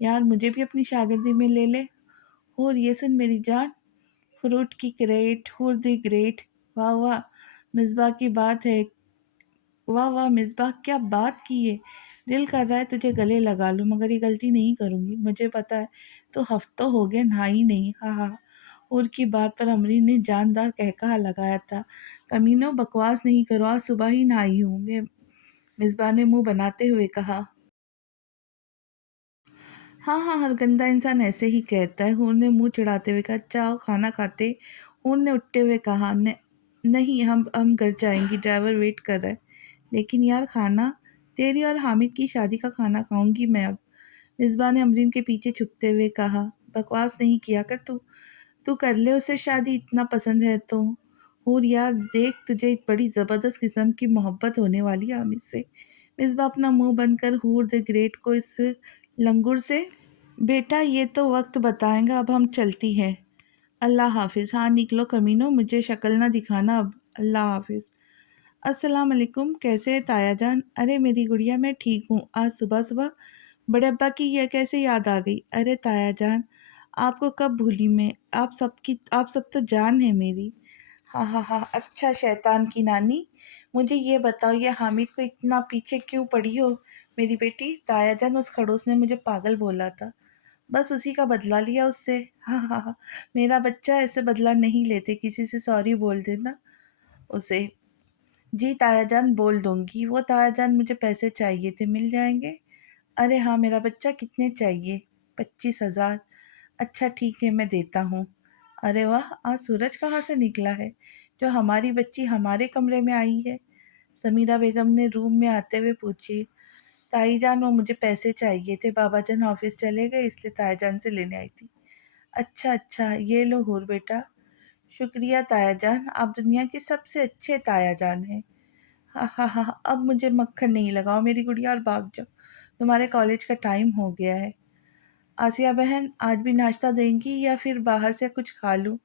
यार मुझे भी अपनी शागिर्दी में ले ले। हूर ये सुन मेरी जान, फ्रूट की क्रेट, हूर दी ग्रेट। वाह वाह, मिसबा की बात है। वाह वाह मिसबा, क्या बात की है। दिल कर रहा है तुझे गले लगा लूं, मगर ये गलती नहीं करूंगी, मुझे पता है। तो हफ्तों हो गए नहाई नहीं। हाँ हाँ। और की बात पर अमरीन ने जानदार कहकहा लगाया था। कमीनों, बकवास नहीं करो, आज सुबह ही नहाई हूँ मैं। मिसबा ने मुंह बनाते हुए कहा। हाँ हाँ, हर गंदा इंसान ऐसे ही कहता है। हूर ने मुंह चिढ़ाते हुए कहा। चाहो खाना खाते? हूर ने उठते हुए कहा। नहीं, हम घर जाएंगी, ड्राइवर वेट कर रहा है। लेकिन यार खाना, तेरी और हामिद की शादी का खाना खाऊंगी मैं अब। मिसबा ने अमरीन के पीछे छुपते हुए कहा। बकवास नहीं किया कर तू। तू कर ले उससे शादी, इतना पसंद है तो। हूर यार देख, तुझे एक बड़ी ज़बरदस्त किस्म की मोहब्बत होने वाली है हामिद से। मिसबा अपना मुंह बंद कर हूर द ग्रेट को इस लंगूर से। बेटा ये तो वक्त बताएगा, अब हम चलती हैं। अल्लाह हाफिज़। हाँ निकलो कमीनों, मुझे शक्ल ना दिखाना अब। अल्लाह हाफिज़। अस्सलाम वालेकुम। कैसे है ताया जान? अरे मेरी गुड़िया, मैं ठीक हूँ। आज सुबह सुबह बड़े अब्बा की यह कैसे याद आ गई? अरे ताया जान, आपको कब भूली मैं? आप सब तो जान है मेरी। हाँ हाँ हाँ, अच्छा शैतान की नानी, मुझे ये बताओ, ये हामिद को इतना पीछे क्यों पड़ी हो? मेरी बेटी ताया जान, उस खड़ूस ने मुझे पागल बोला था। बस उसी का बदला लिया उससे। हाँ, हाँ, हाँ। मेरा बच्चा ऐसे बदला नहीं लेते, किसी से सॉरी बोल देना उसे। जी ताया जान बोल दूँगी। वो ताया जान मुझे पैसे चाहिए थे, मिल जाएँगे? अरे हाँ, मेरा बच्चा कितने चाहिए? 25,000। अच्छा ठीक है, मैं देता हूँ। अरे वाह! आज सूरज कहाँ से निकला है, जो हमारी बच्ची हमारे कमरे में आई है? समीरा बेगम ने रूम में आते हुए पूछी। ताई जान वो मुझे पैसे चाहिए थे, बाबा जान ऑफिस चले गए इसलिए ताया जान से लेने आई थी। अच्छा अच्छा, ये लो हूर बेटा। शुक्रिया ताया जान, आप दुनिया के सबसे अच्छे ताया जान हैं। हाँ हाँ हाँ हाँ, अब मुझे मक्खन नहीं लगाओ मेरी गुड़िया और भाग जाओ, तुम्हारे कॉलेज का टाइम हो गया है। आसिया बहन आज भी नाश्ता देंगी या फिर बाहर से कुछ खा लूँ?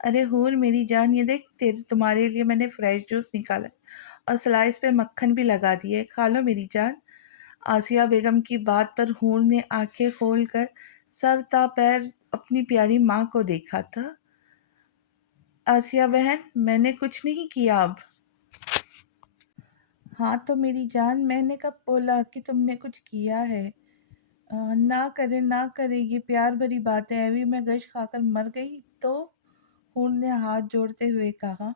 अरे हूर मेरी जान, ये देख तेरे तुम्हारे लिए मैंने फ्रेश जूस निकाला है और स्लाइस पे मक्खन भी लगा दिए, खा लो मेरी जान। आसिया बेगम की बात पर हूर ने आंखें खोलकर सर ता पैर अपनी प्यारी माँ को देखा था। आसिया बहन मैंने कुछ नहीं किया अब। हाँ तो मेरी जान, मैंने कब बोला कि तुमने कुछ किया है? ना करे ना करे, ये प्यार भरी बात है, अभी मैं गश खाकर मर गई तो? हूर ने हाथ जोड़ते हुए कहा।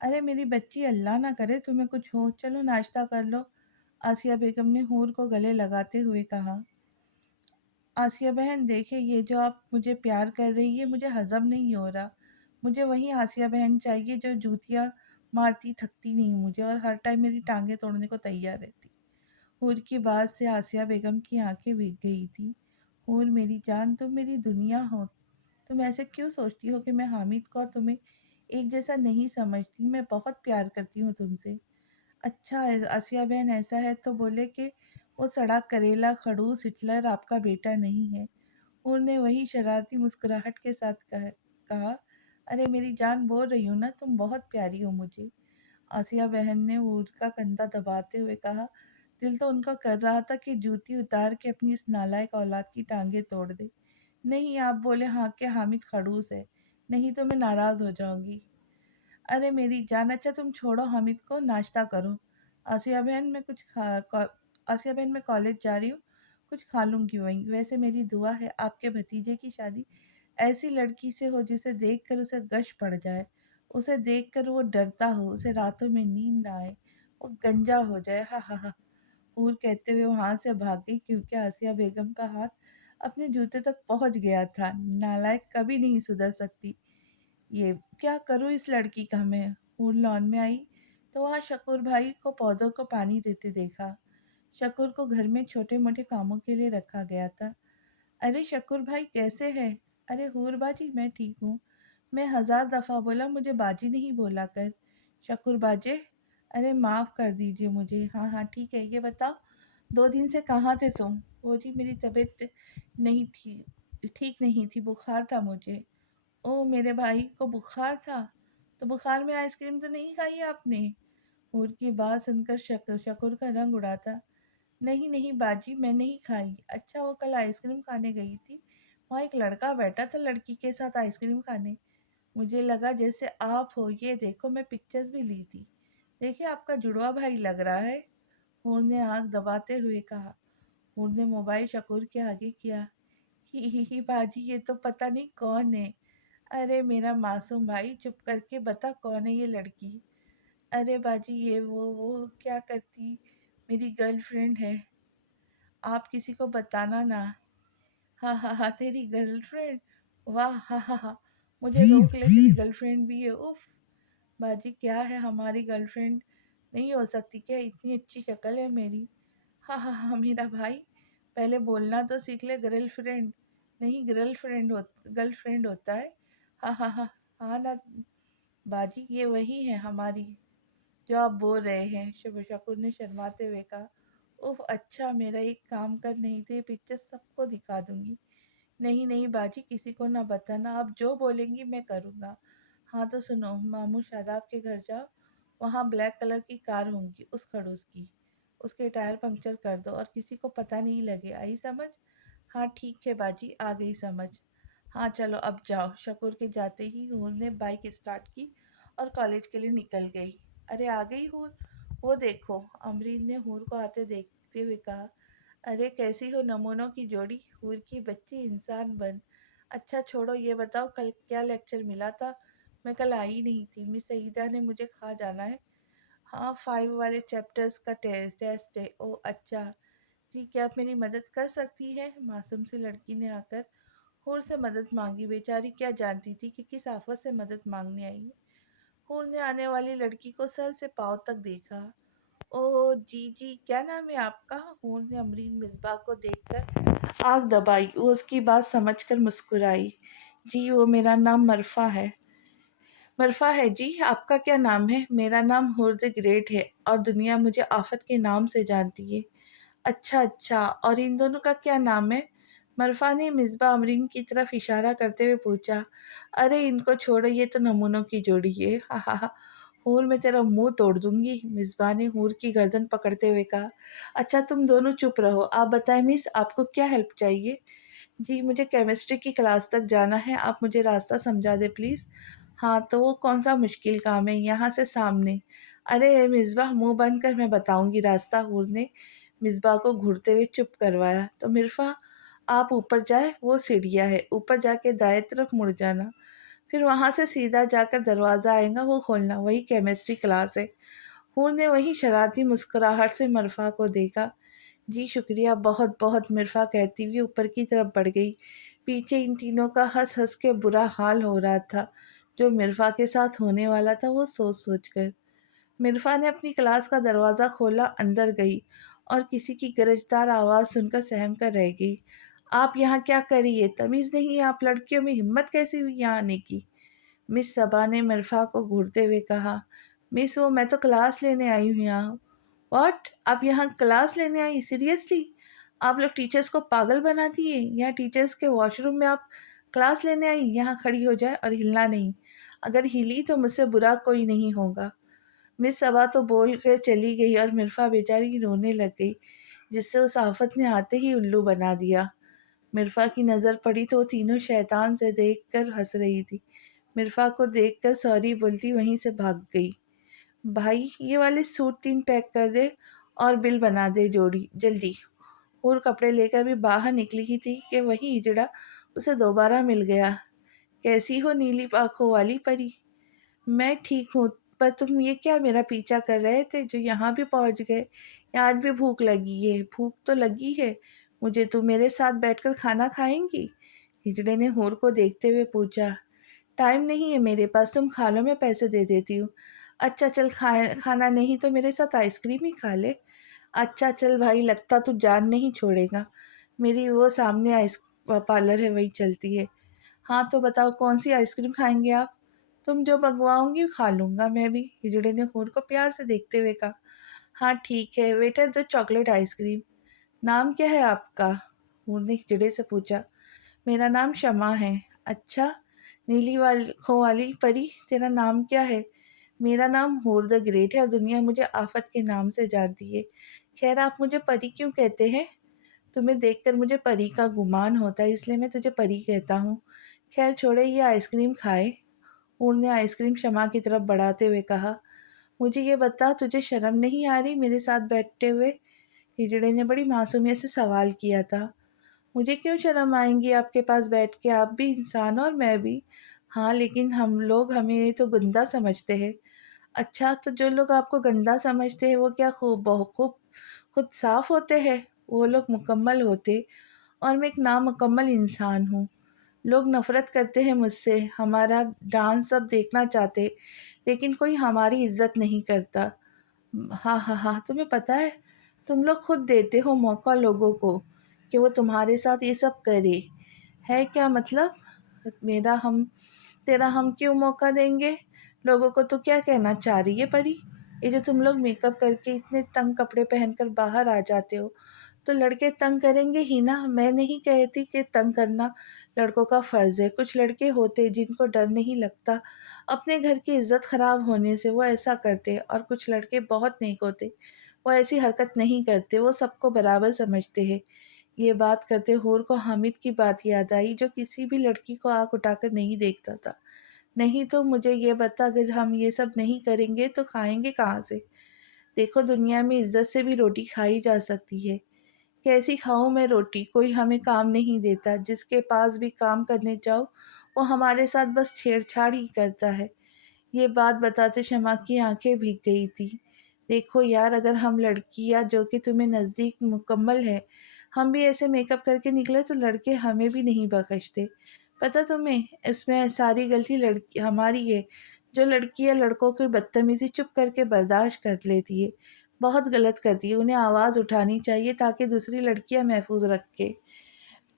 अरे मेरी बच्ची, अल्लाह ना करे तुम्हें कुछ हो, चलो नाश्ता कर लो। आसिया बेगम ने हूर को गले लगाते हुए कहा। आसिया बहन देखिए, ये जो आप मुझे प्यार कर रही है मुझे हजम नहीं हो रहा। मुझे वही आसिया बहन चाहिए जो जूतियाँ मारती थकती नहीं मुझे और हर टाइम मेरी टांगे तोड़ने को तैयार रहती। हूर की बात से आसिया बेगम की आंखें भीग गई थी। हूर मेरी जान, तुम मेरी दुनिया हो। तुम ऐसे क्यों सोचती हो कि मैं हामिद को और तुम्हें एक जैसा नहीं समझती? मैं बहुत प्यार करती हूँ तुमसे। अच्छा आसिया बहन ऐसा है तो बोले कि वो सड़ा करेला खड़ूस हिटलर आपका बेटा नहीं है। उन्होंने वही शरारती मुस्कुराहट के साथ कहा। अरे मेरी जान, बोल रही हूँ ना, तुम बहुत प्यारी हो मुझे। आसिया बहन ने ऊँट का कंधा दबाते हुए कहा। दिल तो उनका कर रहा था कि जूती उतार के अपनी इस नालायक औलाद की टांगे तोड़ दे। नहीं, आप बोले हाँ कि हामिद खड़ूस है, नहीं तो मैं नाराज हो जाऊंगी। अरे मेरी जान, अच्छा तुम छोड़ो हामिद को, नाश्ता करो। आसिया बहन मैं कुछ आसिया बहन मैं कॉलेज जा रही हूँ, कुछ खा लूंगी वहीं। वैसे मेरी दुआ है आपके भतीजे की शादी ऐसी लड़की से हो जिसे देखकर उसे गश पड़ जाए, उसे देखकर वो डरता हो, उसे रातों में नींद ना आए, वो गंजा हो जाए। हा हा हा। हूर कहते हुए वहां से भाग गई क्योंकि आसिया बेगम का हाथ अपने जूते तक पहुंच गया था। नालायक कभी नहीं सुधर सकती। ये क्या करूँ इस लड़की का मैं? फूल लॉन में आई तो वहाँ शकूर भाई को पौधों को पानी देते देखा। शकूर को घर में छोटे मोटे कामों के लिए रखा गया था। अरे शकूर भाई कैसे है? अरे हूर बाजी मैं ठीक हूँ। मैं 1000 दफ़ा बोला मुझे बाजी नहीं बोला कर। शकूर बाजे, अरे माफ़ कर दीजिए मुझे। हाँ हाँ ठीक है, ये बताओ 2 दिन से कहाँ थे तुम? वो जी मेरी तबीयत नहीं थी, ठीक नहीं थी, बुखार था मुझे। ओह! मेरे भाई को बुखार था, तो बुखार में आइसक्रीम तो नहीं खाई आपने? हूर की बात सुनकर शकूर का रंग उड़ा था। नहीं नहीं बाजी, मैं नहीं खाई। अच्छा वो कल आइसक्रीम खाने गई थी, वहाँ एक लड़का बैठा था लड़की के साथ आइसक्रीम खाने। मुझे लगा जैसे आप हो, ये देखो मैं पिक्चर्स भी ली थी। देखिए आपका जुड़वा भाई लग रहा है। हूर ने आँख दबाते हुए कहा। हूर ने मोबाइल शकूर के आगे किया। ही बाजी, ये तो पता नहीं कौन है। अरे मेरा मासूम भाई, चुप करके बता कौन है ये लड़की? अरे बाजी ये वो क्या करती, मेरी गर्लफ्रेंड है। आप किसी को बताना ना। हाँ हाँ हाँ, तेरी गर्लफ्रेंड? वाह हाँ हाँ हाँ, मुझे रोक ले, तेरी गर्लफ्रेंड भी है? उफ। बाजी क्या है, हमारी गर्लफ्रेंड नहीं हो सकती क्या? इतनी अच्छी शक्ल है मेरी। हाँ हाँ हाँ मेरा भाई, पहले बोलना तो सीख ले, गर्लफ्रेंड नहीं गर्लफ्रेंड होता है। हाँ हाँ हाँ। हाँ ना बाजी, ये वही है हमारी जो आप बोल रहे हैं। शुभ शकूर ने शर्माते हुए कहा। उफ अच्छा, मेरा एक काम कर, नहीं तो ये पिक्चर सबको दिखा दूंगी। नहीं नहीं बाजी, किसी को ना बताना, आप जो बोलेंगी मैं करूँगा। हाँ तो सुनो, मामू शादाब के घर जाओ, वहाँ ब्लैक कलर की कार होंगी उस खड़ूस की, उसके टायर पंक्चर कर दो और किसी को पता नहीं लगे। आई समझ? हाँ ठीक है बाजी, आ गई समझ। हाँ चलो अब जाओ। शकूर के जाते ही हूर ने बाइक स्टार्ट की और कॉलेज के लिए निकल गई। अरे आ गई हूर, वो देखो, अमरीन ने हूर को आते देखते हुए कहा। ارے کیسی ہو نمونوں کی جوڑی، حور کی بچی انسان بن۔ اچھا چھوڑو یہ بتاؤ کل کیا لیکچر ملا تھا؟ میں کل آئی نہیں تھی، مس سعیدہ نے مجھے کہا جانا ہے۔ ہاں 5 والے چیپٹرز کا ٹیسٹ ہے۔ او اچھا جی، کیا آپ میری مدد کر سکتی ہیں؟ معصوم سی لڑکی نے آ کر حور سے مدد مانگی۔ بیچاری کیا جانتی تھی کہ کس آفت سے مدد مانگنے آئی ہے۔ حور نے آنے والی لڑکی کو سر سے پاؤں تک دیکھا۔ او جی جی، کیا نام ہے آپ کا؟ حور نے امرین مصباح کو دیکھ کر آنکھ دبائی۔ وہ اس کی بات سمجھ کر مسکرائی۔ جی وہ میرا نام مرفا ہے۔ مرفا ہے جی، آپ کا کیا نام ہے؟ میرا نام حور دی گریٹ ہے اور دنیا مجھے آفت کے نام سے جانتی ہے۔ اچھا اچھا، اور ان دونوں کا کیا نام ہے؟ مرفا نے مصباح امرین کی طرف اشارہ کرتے ہوئے پوچھا۔ ارے ان کو چھوڑو، یہ تو نمونوں کی جوڑی ہے، ہا ہا ہا۔ حور میں تیرا منہ توڑ دوں گی، مصباح نے حور کی گردن پکڑتے ہوئے کہا۔ اچھا تم دونوں چپ رہو، آپ بتائیں مس آپ کو کیا ہیلپ چاہیے؟ جی مجھے کیمسٹری کی کلاس تک جانا ہے، آپ مجھے راستہ سمجھا دیں پلیز۔ ہاں تو وہ کون سا مشکل کام ہے، یہاں سے سامنے۔ ارے مصباح منہ بند کر، میں بتاؤں گی راستہ۔ حور نے مصباح کو گھورتے ہوئے چپ کروایا۔ تو مرفا آپ اوپر جائے، وہ سیڑھیاں ہے، اوپر جا کے دائیں طرف مڑ جانا، پھر وہاں سے سیدھا جا کر دروازہ آئے گا، وہ کھولنا، وہی کیمسٹری کلاس ہے۔ حور نے وہی شرارتی مسکراہٹ سے مرفا کو دیکھا۔ جی شکریہ، بہت بہت، مرفا کہتی ہوئی اوپر کی طرف بڑھ گئی۔ پیچھے ان تینوں کا ہنس ہنس کے برا حال ہو رہا تھا، جو مرفا کے ساتھ ہونے والا تھا وہ سوچ سوچ کر۔ مرفا نے اپنی کلاس کا دروازہ کھولا، اندر گئی اور کسی کی گرجدار آواز سن کر سہم کر رہ گئی۔ آپ یہاں کیا کر رہی ہے؟ تمیز نہیں ہے آپ لڑکیوں میں، ہمت کیسی ہوئی یہاں آنے کی؟ مس صبا نے مرفا کو گھورتے ہوئے کہا۔ مس وہ میں تو کلاس لینے آئی ہوں یہاں۔ واٹ؟ آپ یہاں کلاس لینے آئی؟ سیریسلی؟ آپ لوگ ٹیچرز کو پاگل بنا دیے؟ یہاں ٹیچرز کے واش روم میں آپ کلاس لینے آئی؟ یہاں کھڑی ہو جائے اور ہلنا نہیں، اگر ہلی تو مجھ سے برا کوئی نہیں ہوگا۔ مس صبا تو بول کے چلی گئی اور مرفا بیچاری رونے لگ گئی، جس سے اس آفت نے آتے ہی الو بنا دیا۔ مرفا کی نظر پڑی تو وہ تینوں شیطان سے دیکھ کر ہنس رہی تھی۔ مرفا کو دیکھ کر سوری بولتی وہیں سے بھاگ گئی۔ بھائی یہ والے سوٹ 3 پیک کر دے اور بل بنا دے جوڑی جلدی۔ اور کپڑے لے کر بھی باہر نکلی ہی تھی کہ وہی ہجڑا اسے دوبارہ مل گیا۔ کیسی ہو نیلی آنکھوں والی پری؟ میں ٹھیک ہوں، پر تم یہ کیا میرا پیچھا کر رہے تھے جو یہاں بھی پہنچ گئے؟ یا آج بھی بھوک لگی ہے؟ بھوک تو لگی ہے مجھے، تم میرے ساتھ بیٹھ کر کھانا کھائیں گی؟ ہجڑے نے حور کو دیکھتے ہوئے پوچھا۔ ٹائم نہیں ہے میرے پاس، تم کھا لو، میں پیسے دے دیتی ہوں۔ اچھا چل، کھانا نہیں تو میرے ساتھ آئس کریم ہی کھا لے۔ اچھا چل بھائی، لگتا تو جان نہیں چھوڑے گا، میری وہ سامنے آئس پارلر ہے وہی چلتی ہے۔ ہاں تو بتاؤ کون سی آئس کریم کھائیں گے آپ؟ تم جو منگواؤں گی کھا لوں گا میں بھی، ہجڑے نے حور کو پیار سے دیکھتے ہوئے کہا۔ ہاں ٹھیک ہے ویٹر، دو چاکلیٹ آئس کریم۔ نام کیا ہے آپ کا؟ حور نے ہجڑے سے پوچھا۔ میرا نام شمع ہے۔ اچھا، نیلی آنکھوں والی پری، تیرا نام کیا ہے؟ میرا نام حور دی گریٹ ہے اور دنیا مجھے آفت کے نام سے جانتی ہے۔ خیر آپ مجھے پری کیوں کہتے ہیں؟ تمہیں دیکھ کر مجھے پری کا گمان ہوتا ہے، اس لیے میں تجھے پری کہتا ہوں۔ خیر چھوڑے، یہ آئس کریم کھائے۔ حور نے آئس کریم شمع کی طرف بڑھاتے ہوئے کہا۔ مجھے یہ بتا، تجھے شرم نہیں آ رہی میرے ساتھ بیٹھتے ہوئے؟ ہجڑے نے بڑی معصومیت سے سوال کیا تھا۔ مجھے کیوں شرم آئیں گی آپ کے پاس بیٹھ کے؟ آپ بھی انسان اور میں بھی۔ ہاں لیکن ہم لوگ ہمیں تو گندا سمجھتے ہیں۔ اچھا تو جو لوگ آپ کو گندا سمجھتے ہیں وہ کیا بہت خوب خود صاف ہوتے ہیں؟ وہ لوگ مکمل ہوتے اور میں ایک نامکمل انسان ہوں۔ لوگ نفرت کرتے ہیں مجھ سے، ہمارا ڈانس سب دیکھنا چاہتے لیکن کوئی ہماری عزت نہیں کرتا۔ ہاں ہاں ہاں، تمہیں پتہ ہے تم لوگ خود دیتے ہو موقع لوگوں کو کہ وہ تمہارے ساتھ یہ سب کرے، ہے کیا مطلب؟ تیرا ہم کیوں موقع دیں گے؟ لوگوں کو تو کیا کہنا چاہ رہی ہے پری؟ یہ جو تم لوگ میک اپ کر کے اتنے تنگ کپڑے پہن کر باہر آ جاتے ہو تو لڑکے تنگ کریں گے ہی نا۔ میں نہیں کہتی کہ تنگ کرنا لڑکوں کا فرض ہے، کچھ لڑکے ہوتے جن کو ڈر نہیں لگتا اپنے گھر کی عزت خراب ہونے سے، وہ ایسا کرتے، اور کچھ لڑکے بہت نیک ہوتے، وہ ایسی حرکت نہیں کرتے، وہ سب کو برابر سمجھتے ہیں۔ یہ بات کرتے حور کو حامد کی بات یاد آئی جو کسی بھی لڑکی کو آنکھ اٹھا کر نہیں دیکھتا تھا۔ نہیں تو مجھے یہ بتا، اگر ہم یہ سب نہیں کریں گے تو کھائیں گے کہاں سے؟ دیکھو دنیا میں عزت سے بھی روٹی کھائی جا سکتی ہے، کیسی کھاؤں میں روٹی، کوئی ہمیں کام نہیں دیتا، جس کے پاس بھی کام کرنے جاؤ وہ ہمارے ساتھ بس چھیڑ چھاڑ ہی کرتا ہے۔ یہ بات بتاتے شمع کی آنکھیں بھیگ گئی تھی۔ دیکھو یار، اگر ہم لڑکیاں جو کہ تمہیں نزدیک مکمل ہے، ہم بھی ایسے میک اپ کر کے نکلے تو لڑکے ہمیں بھی نہیں بخشتے۔ پتہ تمہیں اس میں ساری غلطی لڑکی ہماری ہے، جو لڑکیاں لڑکوں کی بدتمیزی چپ کر کے برداشت کر لیتی ہے، بہت غلط کرتی ہے۔ انہیں آواز اٹھانی چاہیے تاکہ دوسری لڑکیاں محفوظ رکھے۔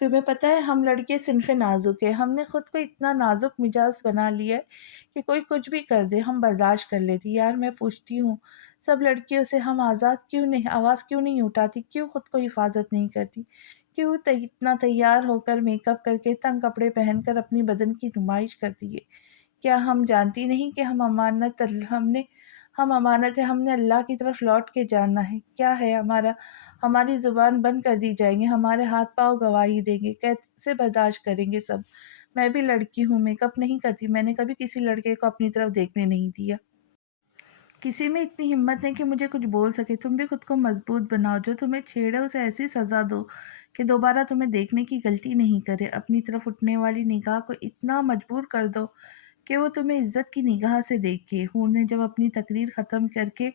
تمہیں پتہ ہے ہم لڑکے صنف نازک ہیں، ہم نے خود کو اتنا نازک مزاج بنا لیا ہے کہ کوئی کچھ بھی کر دے ہم برداشت کر لیتی۔ یار میں پوچھتی ہوں، سب لڑکیوں سے ہم آواز کیوں نہیں اٹھاتی، کیوں خود کو حفاظت نہیں کرتی، کیوں اتنا تیار ہو کر میک اپ کر کے تنگ کپڑے پہن کر اپنی بدن کی نمائش کرتی ہے؟ کیا ہم جانتی نہیں کہ ہم امانت ہے، ہم نے اللہ کی طرف لوٹ کے جانا ہے؟ کیا ہے ہماری زبان بند کر دی جائیں گے، ہمارے ہاتھ پاؤں گواہی دیں گے، کیسے برداشت کریں گے سب؟ میں بھی لڑکی ہوں، میک اپ نہیں کرتی، میں نے کبھی کسی لڑکے کو اپنی طرف دیکھنے نہیں دیا۔ کسی میں اتنی ہمت نہیں کہ مجھے کچھ بول سکے۔ تم بھی خود کو مضبوط بناؤ، جو تمہیں چھیڑے اسے ایسی سزا دو کہ دوبارہ تمہیں دیکھنے کی غلطی نہیں کرے۔ اپنی طرف اٹھنے والی نگاہ کو اتنا مجبور کر دو کہ وہ تمہیں عزت کی نگاہ سے دیکھے۔ حور نے جب اپنی تقریر ختم کر کے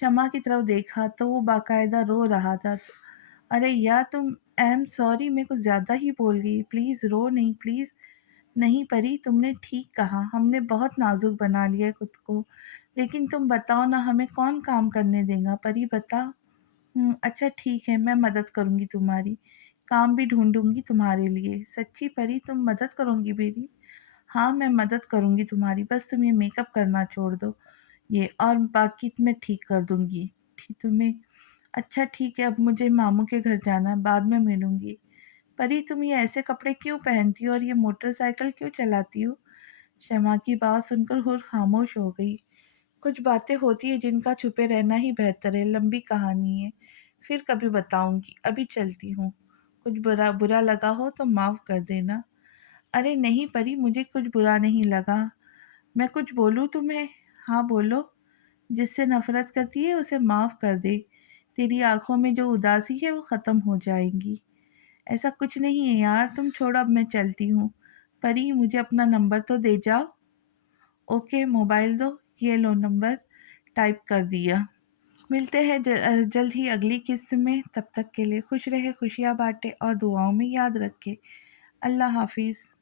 شمع کی طرف دیکھا تو وہ باقاعدہ رو رہا تھا۔ ارے یار تم، ایم سوری، میں کچھ زیادہ ہی بول گئی، پلیز رو نہیں، پلیز نہیں پری، تم نے ٹھیک کہا، ہم نے بہت نازک بنا لیا ہے خود کو، لیکن تم بتاؤ نا، ہمیں کون کام کرنے دے گا؟ پری بتا۔ اچھا ٹھیک ہے، میں مدد کروں گی تمہاری، کام بھی ڈھونڈوں گی تمہارے لیے۔ سچی پری تم مدد کروں گی میری؟ ہاں میں مدد کروں گی تمہاری، بس تم یہ میک اپ کرنا چھوڑ دو، یہ اور باقی میں ٹھیک کر دوں گی تمہیں۔ اچھا ٹھیک ہے، اب مجھے ماموں کے گھر جانا ہے، بعد میں ملوں گی۔ پری تم یہ ایسے کپڑے کیوں پہنتی ہو اور یہ موٹر سائیکل کیوں چلاتی ہو؟ شمع کی بات سن کر حور خاموش ہو گئی۔ کچھ باتیں ہوتی ہیں جن کا چھپے رہنا ہی بہتر ہے، لمبی کہانی ہے، پھر کبھی بتاؤں گی، ابھی چلتی ہوں، کچھ برا لگا ہو تو معاف کر دینا۔ ارے نہیں پری، مجھے کچھ برا نہیں لگا، میں کچھ بولوں تمہیں؟ ہاں بولو۔ جس سے نفرت کرتی ہے اسے معاف کر دے، تیری آنکھوں میں جو اداسی ہے وہ ختم ہو جائے گی۔ ایسا کچھ نہیں ہے یار، تم چھوڑو، اب میں چلتی ہوں۔ پری مجھے اپنا نمبر تو دے جاؤ۔ اوکے موبائل دو، یہ لو نمبر، ٹائپ کر دیا۔ ملتے ہیں جلد ہی اگلی قسط میں، تب تک کے لیے خوش رہے، خوشیاں بانٹے اور دعاؤں میں یاد رکھے۔ اللہ حافظ۔